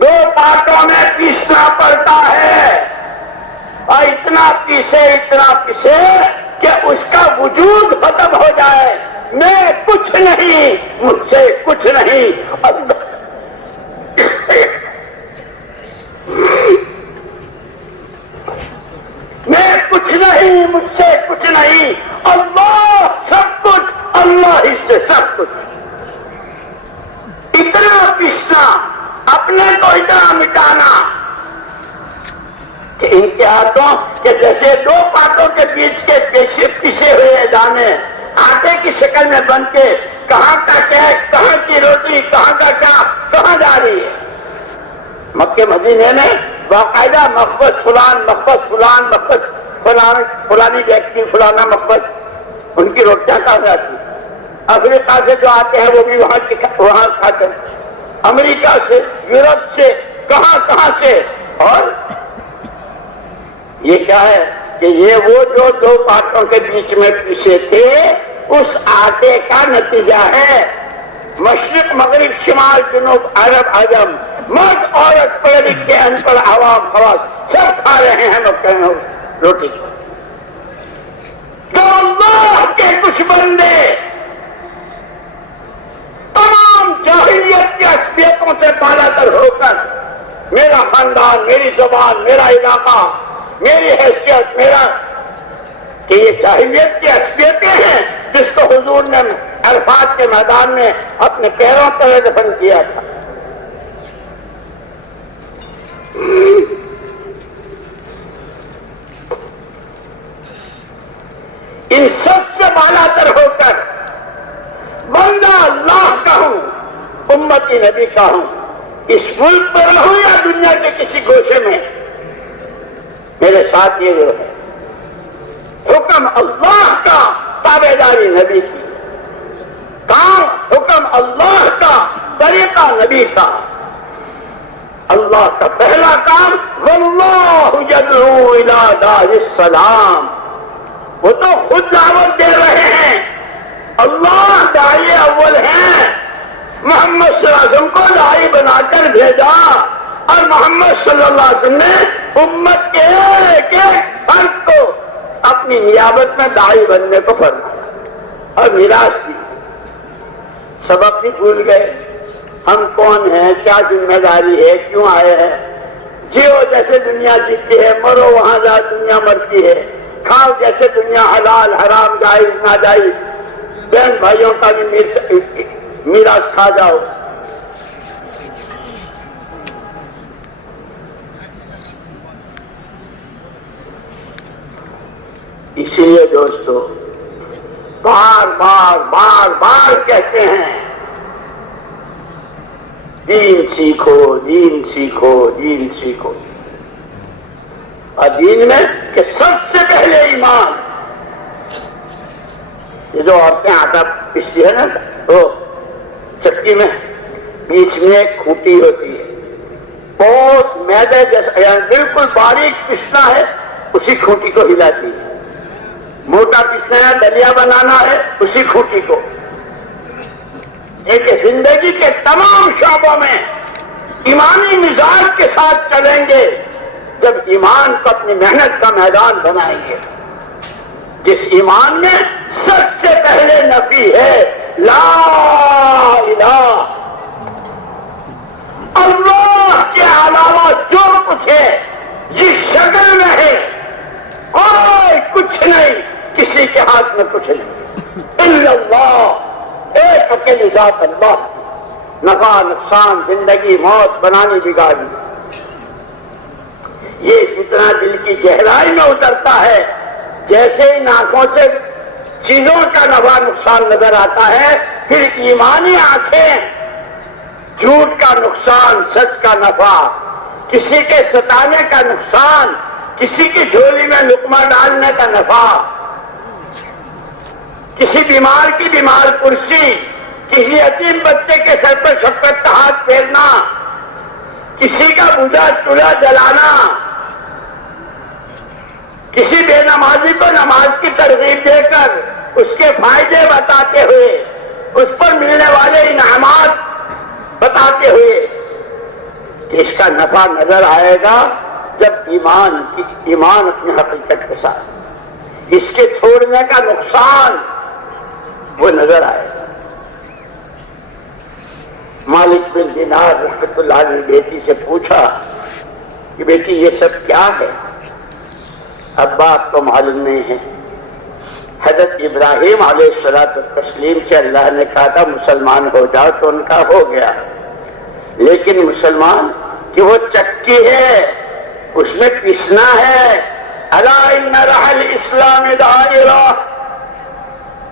دو پارٹوں میں پیسنا پڑتا ہے، اور اتنا پیسے کہ اس کا وجود ختم ہو جائے، میں کچھ نہیں، مجھ سے کچھ نہیں، اللہ میں کچھ نہیں، مجھ سے کچھ نہیں، اللہ سب کچھ، اللہ ہی سے سب کچھ۔ اتنا پیسنا، اپنے کو اتنا مٹانا کہ ان کے ہاتھوں کہ جیسے دو پاٹوں کے بیچ کے پیسے ہوئے دانے آٹے کی شکل میں بن کے کہاں کا کیک، کہاں کی روٹی، کہاں کا کیا، کہاں جا رہی ہے۔ مکے مدینے میں باقاعدہ مخبز فلان، مخبز فلان، مخبز فلانی ویکتی، فلانا مخبز، ان کی روٹیاں کہاں جاتی، افریقہ سے جو آتے ہیں وہ بھی وہاں کھاتے ہیں، امریکہ سے، یورپ سے، کہاں سے، اور یہ کیا ہے کہ یہ وہ جو دو پارٹوں کے بیچ میں پیسے تھے اس آٹے کا نتیجہ ہے۔ مشرق مغرب شمال جنوب عرب عجم، مرد عورت پڑھے لکھے ان پڑھ عوام خواص سب کھا رہے ہیں روٹی۔ تو اللہ کے کچھ بندے تمام جاہلیت کی عصبیتوں سے بالا تر ہو کر، میرا خاندان، میری زبان، میرا علاقہ، میری حیثیت، میرا، کہ یہ جاہلیت کی عصبیتیں ہیں جس کو حضور نے عرفات کے میدان میں اپنے پیروں تلے دفن کیا تھا۔ ان سب سے بالا تر ہو کر بندہ اللہ کا ہوں، امتی نبی کا ہوں، اس ملک میں رہوں یا دنیا کے کسی گوشے میں، میرے ساتھ یہ جو ہے حکم اللہ کا، تابع داری نبی کی، کام حکم اللہ کا، طریقہ نبی کا۔ اللہ کا پہلا کام واللہ یدعو الی دار السلام، وہ تو خود دعوت دے رہے ہیں، اللہ داعی اول ہیں، محمد صلی اللہ علیہ وسلم کو داعی بنا کر بھیجا، اور محمد صلی اللہ علیہ وسلم نے امت کے ایک ایک فرد کو اپنی نیابت میں داعی بننے کو فرمایا اور میراث دی۔ سبق نہیں بھول گئے، ہم کون ہیں، کیا ذمہ داری ہے، کیوں آئے ہیں۔ جیو جیسے دنیا جیتی ہے، مرو وہاں جا دنیا مرتی ہے، کھاؤ جیسے دنیا حلال حرام جائز ناجائز، بہن بھائیوں کا بھی میراث کھا جاؤ۔ اسی لیے دوستو بار بار بار بار کہتے ہیں دین سیکھو، دین سیکھو، دین سیکھو. اور دین میں کہ سب سے پہلے ایمان. یہ جو عورتیں آٹا پیستی ہے نا وہ چکی میں بیچ میں ایک کھوٹی ہوتی ہے، بہت میدے جیسا یعنی بالکل باریک پیسنا ہے، اسی کھوٹی کو ہلاتی ہے. موٹا پیسنا ہے، دلیا بنانا ہے، اسی کھوٹی کو. ایک زندگی کے تمام شعبوں میں ایمانی مزاج کے ساتھ چلیں گے جب ایمان کو اپنی محنت کا میدان بنائیں گے. جس ایمان میں سب سے پہلے نفی ہے لا الہ، اللہ کے علاوہ جو کچھ ہے جس شکل میں ہے کوئی کچھ نہیں، کسی کے ہاتھ میں کچھ نہیں. الا اللہ، ایک اکیلی ذات اللہ. نفع نقصان، زندگی موت، بنانی بگاڑی، یہ جتنا دل کی گہرائی میں اترتا ہے، جیسے ہی آنکھوں سے چیزوں کا نفع نقصان نظر آتا ہے، پھر ایمانی آنکھیں جھوٹ کا نقصان، سچ کا نفع، کسی کے ستانے کا نقصان، کسی کی جھولی میں لقمہ ڈالنے کا نفع، کسی بیمار کی بیمار کرسی، کسی یتیم بچے کے سر پر شفقت کا ہاتھ پھیرنا، کسی کا بجھا چولہا جلانا، کسی بے نمازی کو نماز کی ترغیب دے کر اس کے فائدے بتاتے ہوئے، اس پر ملنے والے انعامات بتاتے ہوئے، اس کا نفع نظر آئے گا جب ایمان اپنی حقیقت کے ساتھ، اس کے چھوڑنے کا نقصان وہ نظر آئے گا. مالک بن دینار رحمۃ اللہ علیہ بیٹی سے پوچھا کہ بیٹی یہ سب کیا ہے؟ ابا آپ کو معلوم نہیں ہے. حضرت ابراہیم علیہ الصلوۃ والتسلیم سے اللہ نے کہا تھا مسلمان ہو جاؤ، تو ان کا ہو گیا. لیکن مسلمان کہ وہ چکی ہے، اس میں پیسنا ہے. الا ان رحل اسلام دائرہ،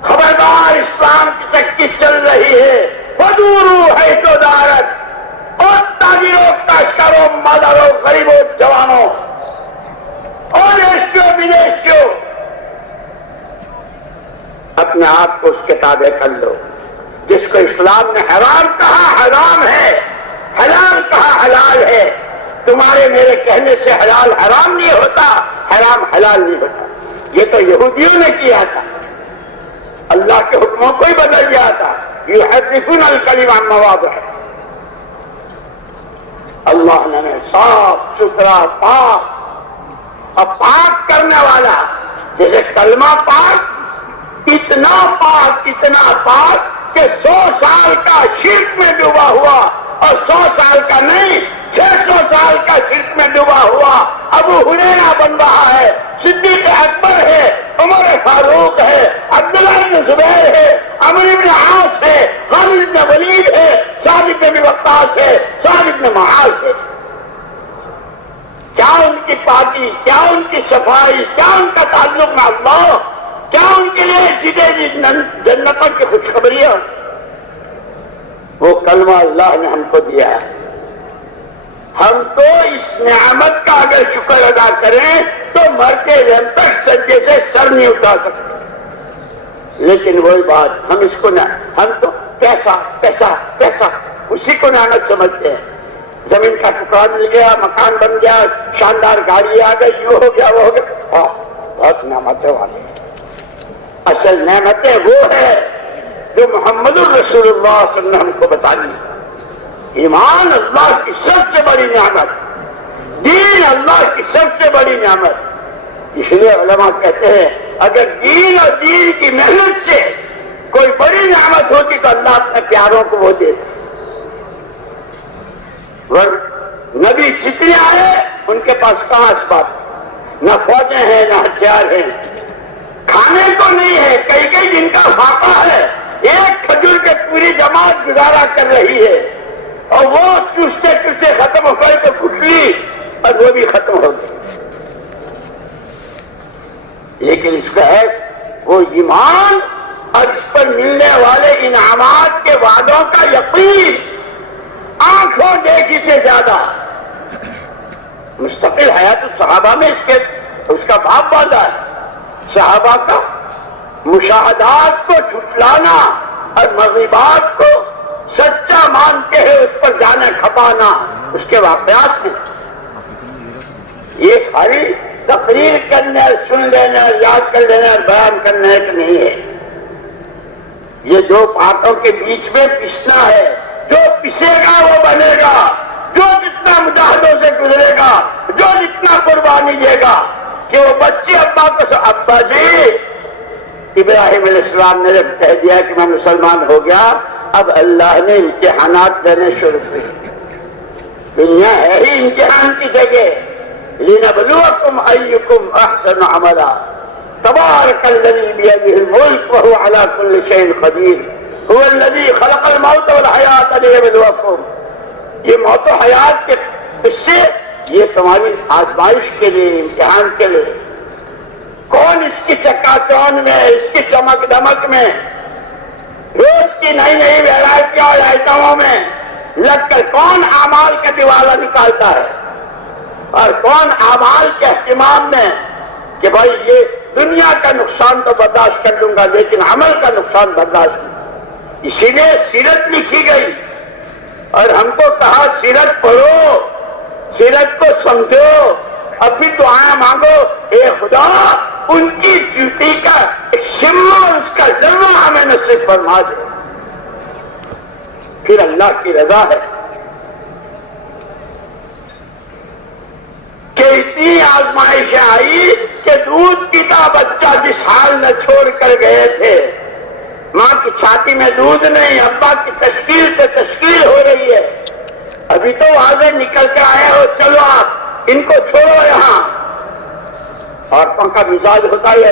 خبردار اسلام کی چکی چل رہی ہے. ودورو ہے تو دارت، اور تاجروں، کاشکاروں، مالداروں، غریبوں، جوانوں اور دیشیوں ودیشیوں، اپنے آپ کو اس کے تابع کر لو. جس کو اسلام نے حرام کہا حرام ہے، حلال کہا حلال ہے. تمہارے میرے کہنے سے حلال حرام نہیں ہوتا، حرام حلال نہیں ہوتا. یہ تو یہودیوں نے کیا تھا، اللہ کے حکموں کو ہی بدل دیا تھا. یحرفون الکلم عن مواضعہ. اللہ نے صاف ستھرا پاک اور پاک کرنے والا، جیسے کلمہ پاک، اتنا پاک کہ 100 سال کا شرک میں ڈوبا ہوا، اور 100 سال کا نہیں 600 سال کا شرک میں ڈوبا ہوا ابو ہریرہ بن رہا ہے، صدیق اکبر ہے، عمر فاروق ہے، عبداللہ بن زبیر ہے، عمرو بن عاص ہے، خالد بن ولید ہے، سعد بن ابی وقاص ہے، سعد بن معاذ ہے. کیا ان کی پاکی، کیا ان کی صفائی، کیا ان کا تعلق میں اللہ، کیا ان کے لیے سیدھے جنتوں کی خوشخبریاں. وہ کلمہ اللہ نے ہم کو دیا ہے. ہم تو اس نعمت کا اگر شکر ادا کریں تو مرتے دم تک سجدے سے سر نہیں اٹھا سکتے. لیکن وہی بات ہم اس کو نہ، ہم تو پیسہ پیسہ پیسہ اسی کو نعمت سمجھتے ہیں. زمین کا ٹکڑا مل گیا، مکان بن گیا، شاندار گاڑی آ گئی، یہ ہو گیا وہ ہو گیا. بہت نعمتیں والے. اصل نعمتیں وہ ہے جو محمد الرسول اللہ صلی اللہ علیہ وسلم کو بتا دی. ایمان اللہ کی سب سے بڑی نعمت، دین اللہ کی سب سے بڑی نعمت. اس لیے علماء کہتے ہیں اگر دین اور دین کی محنت سے کوئی بڑی نعمت ہوتی تو اللہ اپنے پیاروں کو وہ دیتے. نبی جتنے آئے ان کے پاس کہاں اسباب، نہ فوجیں ہیں نہ ہتھیار ہیں، کھانے کو نہیں ہے، کئی دن کا فاقہ ہے، ایک کھجور پہ پوری جماعت گزارا کر رہی ہے، اور وہ چوستے چوستے ختم ہو گئے تو کٹلی اور وہ بھی ختم ہو گئی. لیکن اس وہ ایمان اور اس پر ملنے والے انعامات کے وعدوں کا یقین آنکھوں دیکھی سے زیادہ مستقل حیات الصحابہ میں اس کا باب باندھا ہے. صحابہ کا مشاہدات کو جھٹلانا اور مغیبات کو سچا مانتے ہیں اس پر جانا کھپانا اس کے واقعات ہیں. یہ خالی تقریر کرنے اور سن لینے اور یاد کر لینے اور بیان کرنے کا نہیں ہے. یہ جو باتوں کے بیچ میں پسنا ہے، جو پسے گا وہ بنے گا، جو جتنا مجاہدوں سے گزرے گا، جو جتنا قربانی دے گا کہ وہ بچے ابا کو ابا جی ابراہیم علیہ السلام نے جب کہہ دیا کہ میں مسلمان ہو گیا، اب اللہ نے امتحانات دینے شروع کیے. دنیا ہے ہی امتحان کی جگہ. لِنَبْلُوَكُمْ أَيُّكُمْ أَحْسَنُ عَمَلًا تبارك الذي بيده الملك وهو على كل شيء قدير هو الذي خلق الموت والحياة ليبلوكم. یہ موت و حیات کے قصے یہ تمہاری آزمائش کے لیے، امتحان کے لیے. کون اس کی چکا چون میں، اس کی چمک دمک میں، روز کی نئی نئی ویرائٹیوں اور آئٹموں میں لگ کر کون اعمال کا دیوالا نکالتا ہے، اور کون اعمال کے اہتمام میں کہ بھائی یہ دنیا کا نقصان تو برداشت کر لوں گا لیکن عمل کا نقصان برداشت نہیں. اسی لیے سیرت لکھی گئی اور ہم کو کہا سیرت پڑھو، سیرت کو سمجھو، ابھی دعائیں مانگو. اے خدا ان کی ڈیوٹی کا ایک شمع اس کا ذرہ ہمیں نصیب فرما دے. پھر اللہ کی رضا ہے کہ اتنی آزمائشیں آئی کہ دودھ پیتا بچہ جس حال میں چھوڑ کر گئے تھے، ماں کی چھاتی میں دودھ نہیں، ابا کی تشکیل سے تشکیل ہو رہی ہے. ابھی تو واضح نکل کر آئے ہو، چلو آپ ان کو چھوڑو یہاں. عورتوں کا مزاج ہوتا ہے،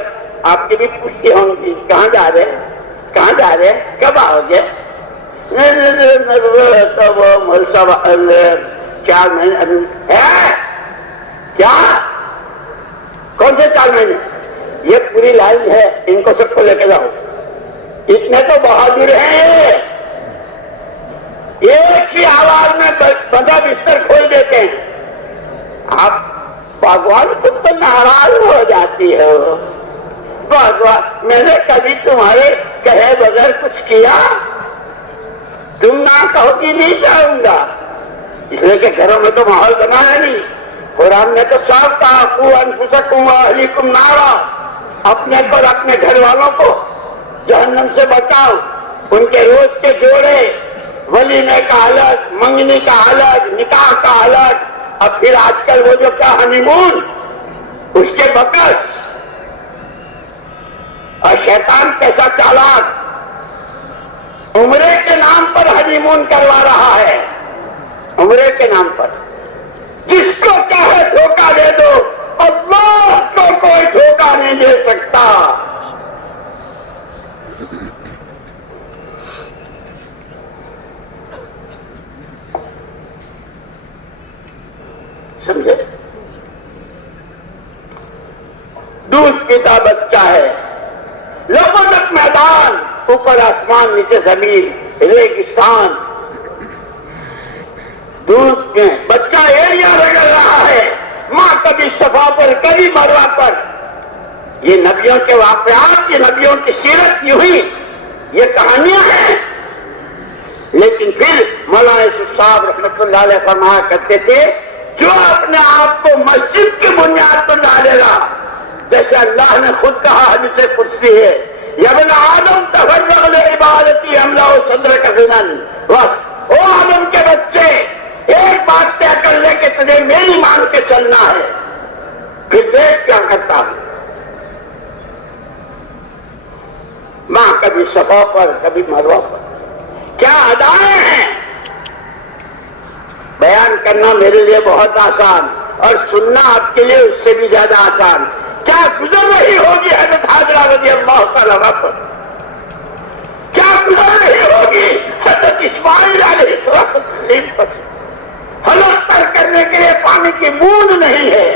آپ کی بھی پوچھتی ہوں گی کہاں جا رہے، کہاں جا رہے، کب آؤ گے؟ تو وہ ملسا 4 مہینے ہے. کیا کون سے 4 مہینے؟ یہ پوری لائن ہے، ان کو سب کو لے کے جاؤ. اتنے تو بہادر ہیں، ایک ہی آواز میں بندہ بستر کھول دیتے ہیں. آپ بھگوان خود تو ناراض ہو جاتی ہے. بھگوان میں نے کبھی تمہارے کہے بغیر کچھ کیا؟ تم نہ کہو کہ نہیں چاہوں گا، اس لیے کہ گھروں میں تو ماحول بنا ہے نہیں. قرآن نے تو صاف کہا قوا انفسکم واہلیکم نارا، اپنے پر اپنے گھر والوں کو جہنم سے بچاؤ. ان کے روز کے جوڑے، ولیمے کا الگ، منگنی کا الگ، نکاح کا الگ، اب پھر آج کل وہ جو کیا ہنی مون اس کے بکس. اور شیطان کیسا چالاک، عمرے کے نام پر ہنی مون کروا رہا ہے. عمرے کے نام پر جس کو چاہے دھوکہ دے دو، اللہ کو کوئی دھوکہ نہیں دے سکتا. سمجھے؟ دودھ پیتا بچہ ہے، لوگوں تک میدان، اوپر آسمان نیچے زمین، ریگستان. دودھ میں بچہ ایریا رگڑ رہا ہے، ماں کبھی صفا پر کبھی مروا پر. یہ نبیوں کے واقعات، یہ نبیوں کی سیرت یوں ہی یہ کہانیاں ہیں. لیکن پھر مولانا یوسف صاحب رحمۃ اللہ علیہ فرمایا کرتے تھے جو اپنے آپ کو مسجد کی بنیاد پر ڈالے گا، جیسے اللہ نے خود کہا حدیث قدسی ہے، یا ابن آدم تفرغ لعبادتی حملہ و صدرک غنى. او آدم کے بچے ایک بات طے کر لے کہ تجھے میری مان کے چلنا ہے، پھر دیکھ کیا کرتا ہوں. ماں کبھی صفا پر کبھی مروا پر. کیا ادائیں ہیں. بیان کرنا میرے لیے بہت آسان اور سننا آپ کے لیے اس سے بھی زیادہ آسان. کیا گزر رہی ہوگی حضرت حاجرہ رضی اللہ تعالیٰ عنہ پر، کیا گزر رہی ہوگی حضرت اسماعیل علیہ السلام پر. حلق تر کرنے کے لیے پانی کی بوند نہیں ہے.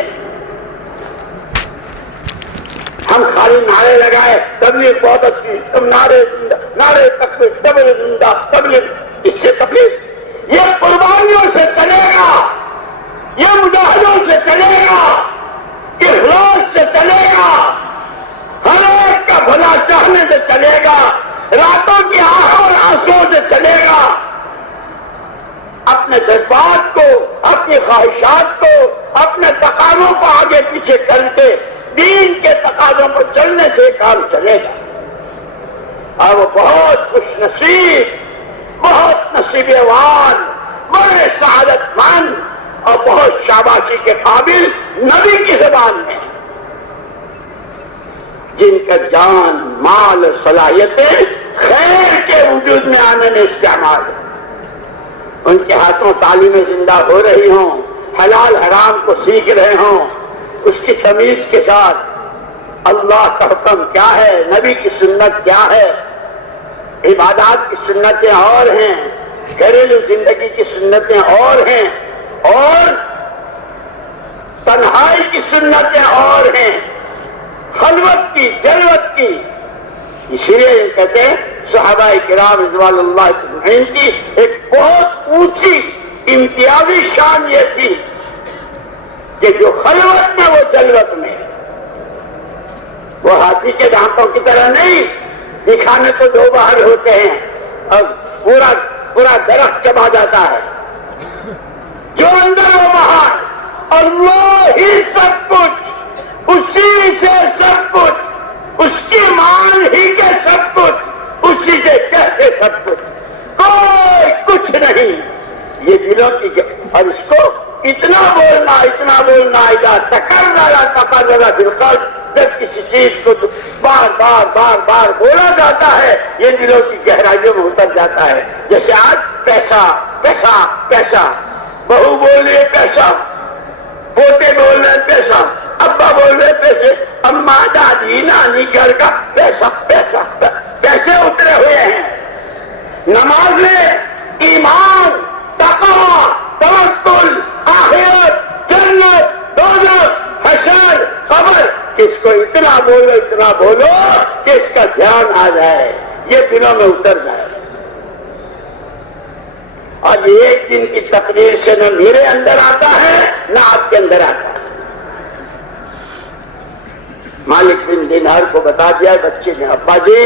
ہم خالی سارے نعرے لگائے تبلیغ بہت اچھی، تم نعرے زندہ، نعرے تکبیر، تبلیغ زندہ، تبلیغ، اس سے تبلیغ یہ قربانیوں سے چلے گا، یہ مجاہدوں سے چلے گا، اخلاص سے چلے گا، ہر ایک کا بھلا چاہنے سے چلے گا، راتوں کی آہ اور آنسوں سے چلے گا، اپنے جذبات کو، اپنی خواہشات کو، اپنے تقاضوں کو آگے پیچھے کر کے دین کے تقاضوں کو چلنے سے کام چلے گا، اور وہ بہت خوش نصیب، بہت نصیبوار، بڑے سعادت مند اور بہت شاباشی کے قابل نبی کی زبان میں، جن کا جان، مال اور صلاحیتیں خیر کے وجود میں آنے میں استعمال ہے، ان کے ہاتھوں تعلیمیں زندہ ہو رہی ہوں، حلال حرام کو سیکھ رہے ہوں، اس کی تمیز کے ساتھ اللہ کا حکم کیا ہے، نبی کی سنت کیا ہے، عبادات کی سنتیں اور ہیں، گھریلو زندگی کی سنتیں اور ہیں، اور تنہائی کی سنتیں اور ہیں، خلوت کی، جلوت کی، اسی لیے کہتے ہیں صحابہ کرام رضوان اللہ اجمعین کی ایک بہت اونچی امتیازی شان یہ تھی کہ جو خلوت میں وہ جلوت میں، وہ ہاتھی کے دانتوں کی طرح نہیں، دکھانے کو دو باہر ہوتے ہیں اور پورا درخت چبا جاتا ہے، جو اندر وہ باہر، اللہ ہی سب کچھ، اسی سے سب کچھ، اس کی مان ہی کے سب کچھ، اسی سے کہتے سب کچھ، کوئی کچھ نہیں، یہ دلوں کی، اور اس کو اتنا بولنا اذا تقرر فی القلب، جب کسی چیز کو بار بولا جاتا ہے یہ دلوں کی گہرائیوں میں اتر جاتا ہے، جیسے آج پیسہ پیسہ پیسہ، بہو بول رہے پیسہ، پوتے بول رہے پیسہ، ابا بول رہے پیسے، اماں دادی نانی گھر کا پیسہ پیسہ، پیسے اترے ہوئے ہیں، نماز میں ایمان، تقوی، توکل، آخرت، جنت، دوزخ، حشر، قبر، کس کو اتنا بولو کہ اس کا دھیان آ جائے، یہ دلوں میں اتر جائے، اور ایک دن کی تقریر سے نہ میرے اندر آتا ہے نہ آپ کے اندر آتا ہے۔ مالک بن دینار کو بتا دیا بچے نے، ابا جی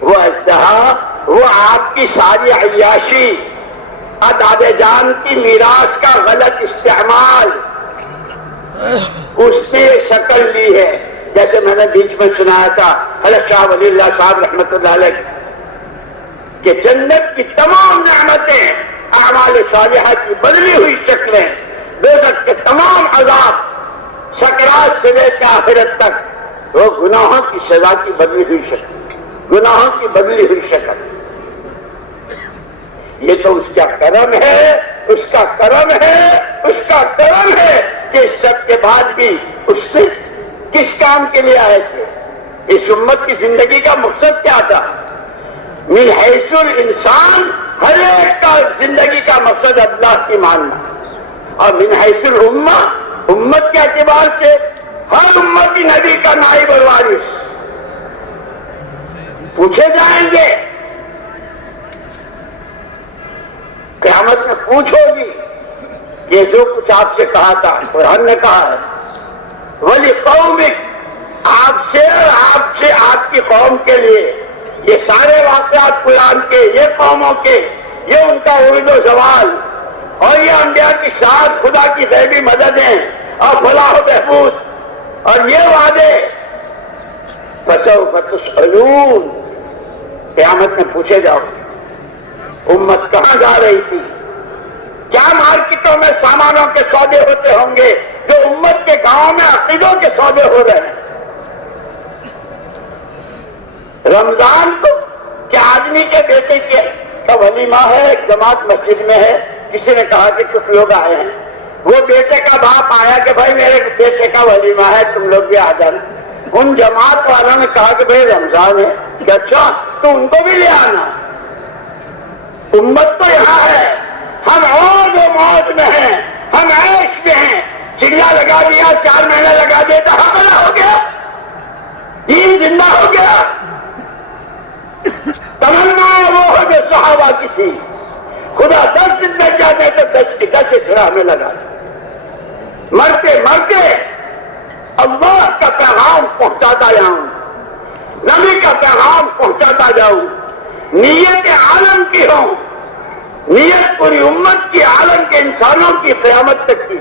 وہ اژدہا، وہ آپ کی ساری عیاشی، دادے جان کی میراث کا غلط استعمال، اس نے شکل لی ہے، جیسے میں نے بیچ میں سنایا تھا حضرت شاہ ولی اللہ صاحب رحمۃ اللہ علیہ کہ جنت کی تمام نعمتیں اعمال صالحہ کی بدلی ہوئی شکلیں، دوزخ کے تمام عذاب سکرات سے لے کے آخرت تک وہ گناہوں کی سزا کی بدلی ہوئی شکل، گناہوں کی بدلی ہوئی شکل، یہ تو اس کا کرم ہے، اس کا کرم ہے، اس کا کرم ہے کہ اس سب کے بعد بھی اس نے کس کام کے لیے آئے تھے، اس امت کی زندگی کا مقصد کیا تھا؟ من حیث الانسان، ہر ایک کا زندگی کا مقصد اللہ کی ماننا، اور من حیث الامہ، امت کے اعتبار سے ہر امتی نبی کا نائب اور وارث، پوچھے جائیں گے، قیامت میں پوچھو گی یہ جو کچھ آپ سے کہا تھا، قرآن نے کہا ہے وَلِقَوْمِكَ، آپ سے اور آپ سے آپ کی قوم کے لیے، یہ سارے واقعات قرآن کے، یہ قوموں کے، یہ ان کا عروج و زوال، اور یہ انبیاء کی شاعت، خدا کی غیبی مددیں اور فلاح و بہبود، اور یہ وعدے، فَسَوْفَ تُسْأَلُونَ، قیامت میں پوچھے جاؤ امت کہاں جا رہی تھی، کیا مارکیٹوں میں سامانوں کے سودے ہوتے ہوں گے جو امت کے گاؤں میں عقیدوں کے سودے ہو رہے ہیں۔ رمضان کو کیا آدمی کے بیٹے کا ولیمہ ہے، ایک جماعت مسجد میں ہے، کسی نے کہا کہ کچھ لوگ آئے ہیں، وہ بیٹے کا باپ آیا کہ بھائی میرے بیٹے کا ولیمہ ہے، تم لوگ بھی آ جانا۔ ان جماعت والوں نے کہا کہ بھائی رمضان ہے کہ اچھا تو ان کو بھی لے آنا، امت تو یہاں ہے، ہم عوج و موج میں ہیں، ہم عیش میں ہیں، چڑیا لگا دیا، 4 مہینے لگا دیا تو حملہ ہو گیا، دین زندہ ہو گیا. تمنا وہ ہو جو صحابہ کی تھی, خدا 10 زندگیاں دے تو 10 کی 10 چھڑا ہمیں لگا. مرتے مرتے اللہ کا پیغام پہنچاتا جاؤں, نبی کا پیغام پہنچاتا جاؤں. نیت عالم کی ہو, نیت پوری امت کی, عالم کے انسانوں کی قیامت تک کی,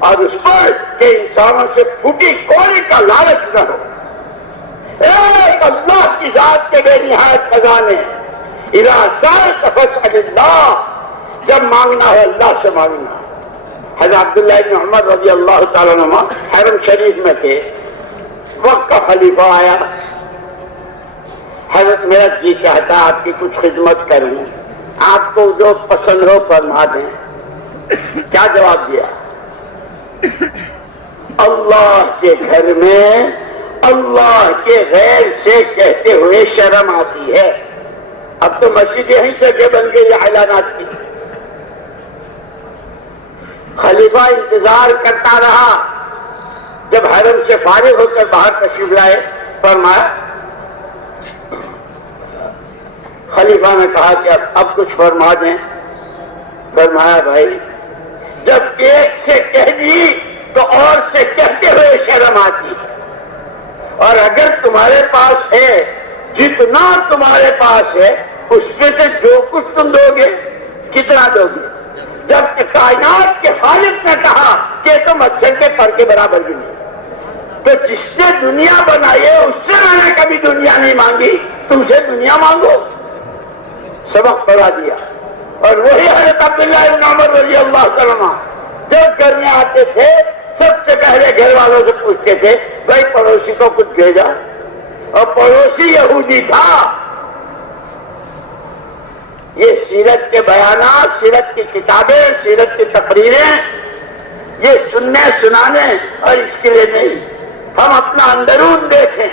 اور اس پر کہ انسانوں سے پھوٹی کوڑی کا لالچ نہ ہو. ایک اللہ کی ذات کے بے نہایت خزانے, اذا سألت فاسأل اللہ, جب مانگنا ہے اللہ سے مانگنا. حضرت عبداللہ بن عمر رضی اللہ تعالیٰ عنہ حرم شریف میں تھے, وقت کا خلیفہ آیا. حضرت میرا جی چاہتا آپ کی کچھ خدمت کروں, آپ کو جو پسند ہو فرما دیں. کیا جواب دیا؟ اللہ کے گھر میں اللہ کے غیر سے کہتے ہوئے شرم آتی ہے. اب تو مسجد یہیں جگہ بن گئی اعلانات کی. خلیفہ انتظار کرتا رہا, جب حرم سے فارغ ہو کر باہر تشریف لائے, فرمایا, خلیفہ نے کہا کہ اب کچھ فرما دیں. فرمایا بھائی, جب ایک سے کہہ دی تو اور سے کہتے ہوئے شرم آتی, اور اگر تمہارے پاس ہے, جتنا تمہارے پاس ہے اس میں سے جو کچھ تم دو گے کتنا دو گے. جب کہ کائنات کے خالق نے کہا کہ تم مچھر کے پر کے برابر بھی نہیں, تو جس نے دنیا بنائی ہے اس سے میں نے کبھی دنیا نہیں مانگی, تم سے دنیا مانگو. سبق پڑھا دیا. اور وہی حضرت عبداللہ بن عمر رضی اللہ تعالیٰ جب گھر میں آتے تھے سب سے پہلے گھر والوں سے پوچھتے تھے, بھائی پڑوسی کو کچھ بھیجا, اور پڑوسی یہودی تھا. یہ سیرت کے بیانات, سیرت کی کتابیں, سیرت کی تقریریں, یہ سننے سنانے اور اس کے لیے نہیں, ہم اپنا اندرون دیکھیں.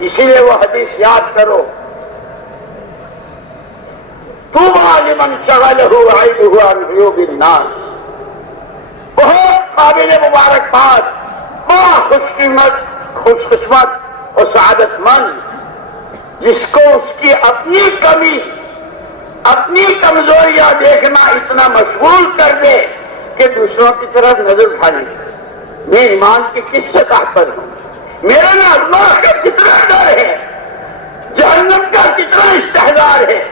اسی لیے وہ حدیث یاد کرو, طوبیٰ لمن شغلہ عیبہ عن عیوب الناس. بہت قابل مبارکباد, بہت خوش قسمت اور سعادت مند جس کو اس کی اپنی کمی, اپنی کمزوریاں دیکھنا اتنا مشغول کر دے کہ دوسروں کی طرف نظر اٹھانے. میں ایمان کی کس سطح پر ہوں, میرے میں اللہ کا کتنا ڈر ہے, جہنم کا کتنا استحضار ہے,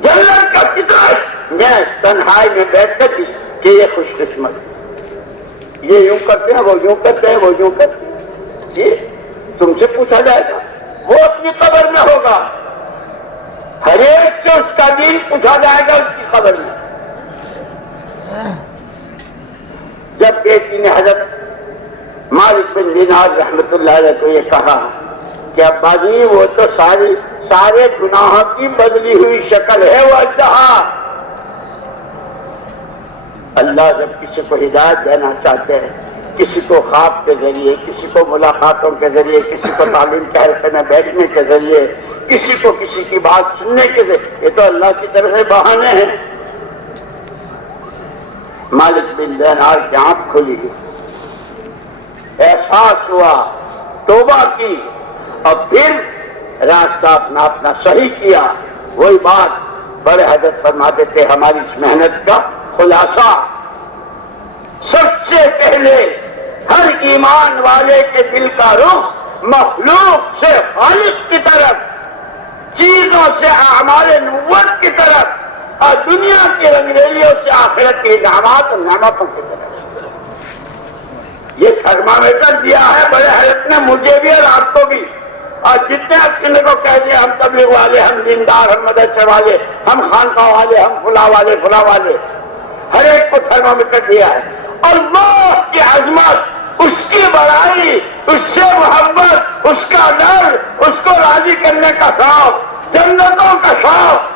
جنت کا کتنا. میں تنہائی میں بیٹھ کر کہ یہ خوش قسمت, یہ یوں کرتے ہیں, وہ یوں کرتے ہیں, وہ یوں کرتے ہیں. یہ تم سے پوچھا جائے گا, وہ اپنی قبر میں ہوگا. ہر ایک سے اس کا دین پوچھا جائے گا اس کی قبر میں. جب بیٹی نے حضرت مالک بن دینار رحمت اللہ علیہ کو یہ کہا کہ ابا جی وہ تو سارے گناہوں کی بدلی ہوئی شکل ہے, وہ اجدہا. اللہ جب کسی کو ہدایت دینا چاہتے ہیں, کسی کو خواب کے ذریعے, کسی کو ملاقاتوں کے ذریعے, کسی کو تعلیم کے حلقے میں بیٹھنے کے ذریعے, کسی کو کسی کی بات سننے کے ذریعے, یہ تو اللہ کی طرف سے بہانے ہیں. مالک بن دینار کی آنکھ کھلی, احساس ہوا, توبہ کی, اور پھر راستہ اپنا صحیح کیا. وہی بات بڑے حضرت فرماتے تھے, ہماری اس محنت کا خلاصہ, سب سے پہلے ہر ایمان والے کے دل کا رخ مخلوق سے خالق کی طرف, چیزوں سے اعمال نبوت کی طرف, اور دنیا کی رنگریلیوں سے آخرت کے انعامات اور نعمتوں کی طرف. یہ تھرمامیٹر دیا ہے بڑے حضرت نے مجھے بھی اور آپ کو بھی, اور جتنے اپنے کو کہہ دیا ہم تبلیغ والے, ہم دیندار, ہم مدرسے والے, ہم خانقاہ والے, ہم فلاں والے, ہر ایک کو تھرمامیٹر دیا ہے. اللہ کی عظمت, اس کی بڑائی, اس سے محبت, اس کا ڈر, اس کو راضی کرنے کا شوق, جنتوں کا شوق.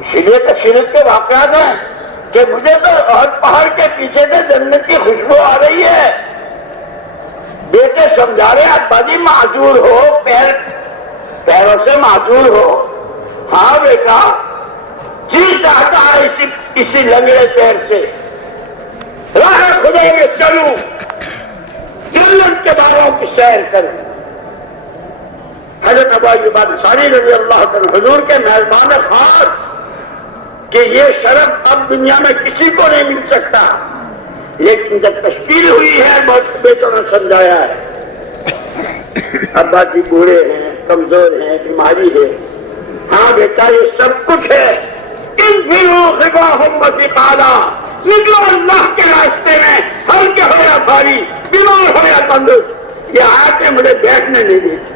اسی لیے تو شرک کے واقعات ہیں کہ مجھے تو احد پہاڑ کے پیچھے سے جنت کی خوشبو آ رہی ہے. بیٹے سمجھا رہے ابا جی معذور ہو, پیروں سے معذور ہو. ہاں بیٹا, جی چاہتا ہے اسی لنگڑے پیر سے راہ خدا میں چلوں, جنت کے باغوں کی سیر کریں۔ حضرت ابو ایوب انصاری رضی اللہ عنہ حضور کے مہربان خاص کہ یہ شرف اب دنیا میں کسی کو نہیں مل سکتا، لیکن جب تشکیل ہوئی ہے بہت بیٹوں نے سمجھایا ہے۔ ابا جی بوڑھے ہیں، کمزور ہیں، بیماری ہے، ہاں بیٹا یہ سب کچھ ہے، نکلو اللہ کے راستے میں، ہلکے ہو یا بھاری، بیمار ہو یا تندرست، یہ آیتیں مجھے بیٹھنے نہیں دیتی۔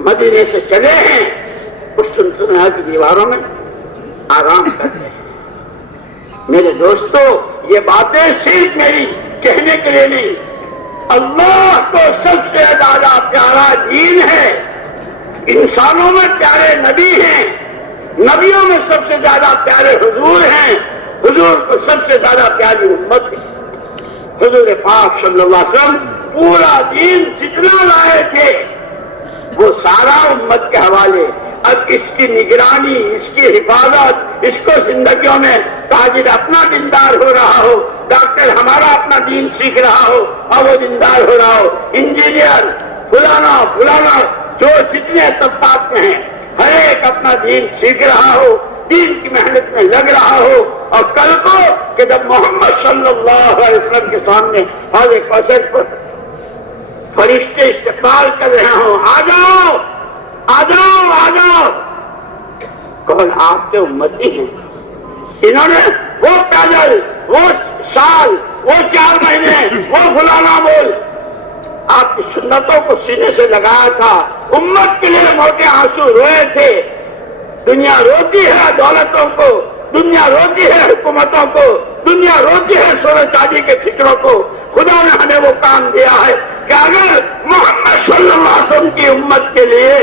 مدینے سے چلے ہیں اس سنسنائی کی دیواروں میں آرام کرتے ہیں۔ میرے دوستو یہ باتیں صرف میری کہنے کے لیے نہیں، اللہ کو سب سے زیادہ پیارا دین ہے، انسانوں میں پیارے نبی ہیں، نبیوں میں سب سے زیادہ پیارے حضور ہیں، حضور کو سب سے زیادہ پیاری امت ہے۔ حضور پاک صلی اللہ علیہ وسلم پورا دین جتنا لائے تھے وہ سارا امت کے حوالے۔ اب اس کی نگرانی، اس کی حفاظت، اس کو زندگیوں میں تاجر اپنا دیندار ہو رہا ہو، ڈاکٹر ہمارا اپنا دین سیکھ رہا ہو اور وہ دیندار ہو رہا ہو، انجینئر فلانا فلانا جو جتنے طبقات میں ہیں ہر ایک اپنا دین سیکھ رہا ہو، دین کی محنت میں لگ رہا ہو، اور کل کو کہ جب محمد صلی اللہ علیہ وسلم کے سامنے حوض کوثر پر فرشتے استقبال کر رہے ہوں، آ جاؤ آ جاؤ آ جاؤ، کون آپ کے امتی ہیں؟ انہوں نے وہ پیدل، وہ سال، وہ 4 مہینے، وہ فلانا بول آپ کی سنتوں کو سینے سے لگایا تھا، امت کے لیے موٹے آنسو روئے تھے۔ دنیا روتی ہے دولتوں کو، دنیا روتی ہے حکومتوں کو، دنیا روتی ہے سونے چاندی کے ٹھکروں کو۔ خدا نے ہمیں وہ کام دیا ہے کہ اگر محمد صلی اللہ علیہ وسلم کی امت کے لیے،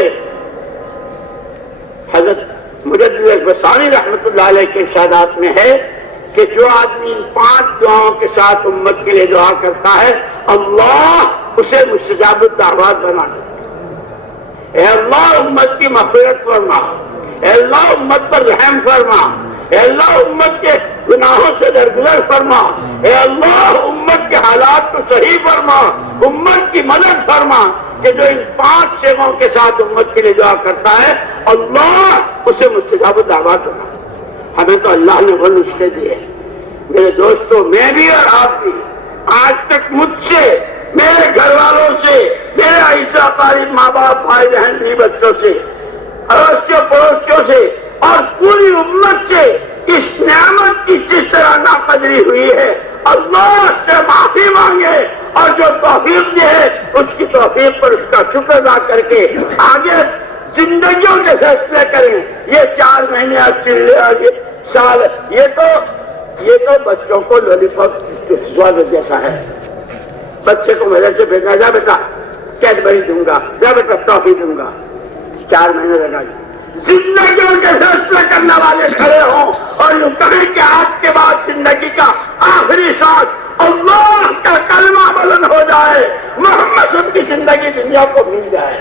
حضرت مجدد البصانی رحمۃ اللہ علیہ کے ارشادات میں ہے کہ جو آدمی ان 5 دعاؤں کے ساتھ امت کے لیے دعا کرتا ہے، اللہ اسے مستجاب الدعوات بنا دیتا ہے۔ اے اللہ امت کی مغفرت فرما، اے اللہ امت پر رحم فرما، اے اللہ امت کے گناہوں سے درگزر فرما، اے اللہ امت کے حالات کو صحیح فرما، امت کی مدد فرما۔ کہ جو ان 5 سیغوں کے ساتھ امت کے لیے دعا کرتا ہے اللہ اسے مستجاب الدعوات بنا۔ ہمیں تو اللہ نے وہ نسخے دیے۔ میرے دوستو میں بھی اور آپ بھی آج تک مجھ سے، میرے گھر والوں سے، میرے عزیزاں قریب ماں باپ بھائی بہن بھی بچوں سے، اڑوسیوں پڑوسیوں سے اور پوری امت سے اس نعمت کی جس طرح ناقدری ہوئی ہے اللہ سے معافی مانگے، اور جو توفیق دی ہے اس کی توفیق پر اس کا شکر ادا کر کے آگے زندگیوں کے فیصلے کریں۔ یہ 4 مہینے اب چلے آگے سال، یہ تو بچوں کو لولی پاپ جیسا ہے۔ بچے کو مدرسے بھیجنا، جا بیٹا کیڈبری دوں گا، جا بیٹا ٹافی دوں گا، 4 مہینے لگا۔ زندگیوں کے فیصلے کرنے والے کھڑے ہوں اور یوں کہیں کہ آج کے بعد زندگی کا آخری ساتھ اللہ کا کلمہ بلند ہو جائے، محمد صلی اللہ علیہ وسلم کی زندگی دنیا کو مل جائے۔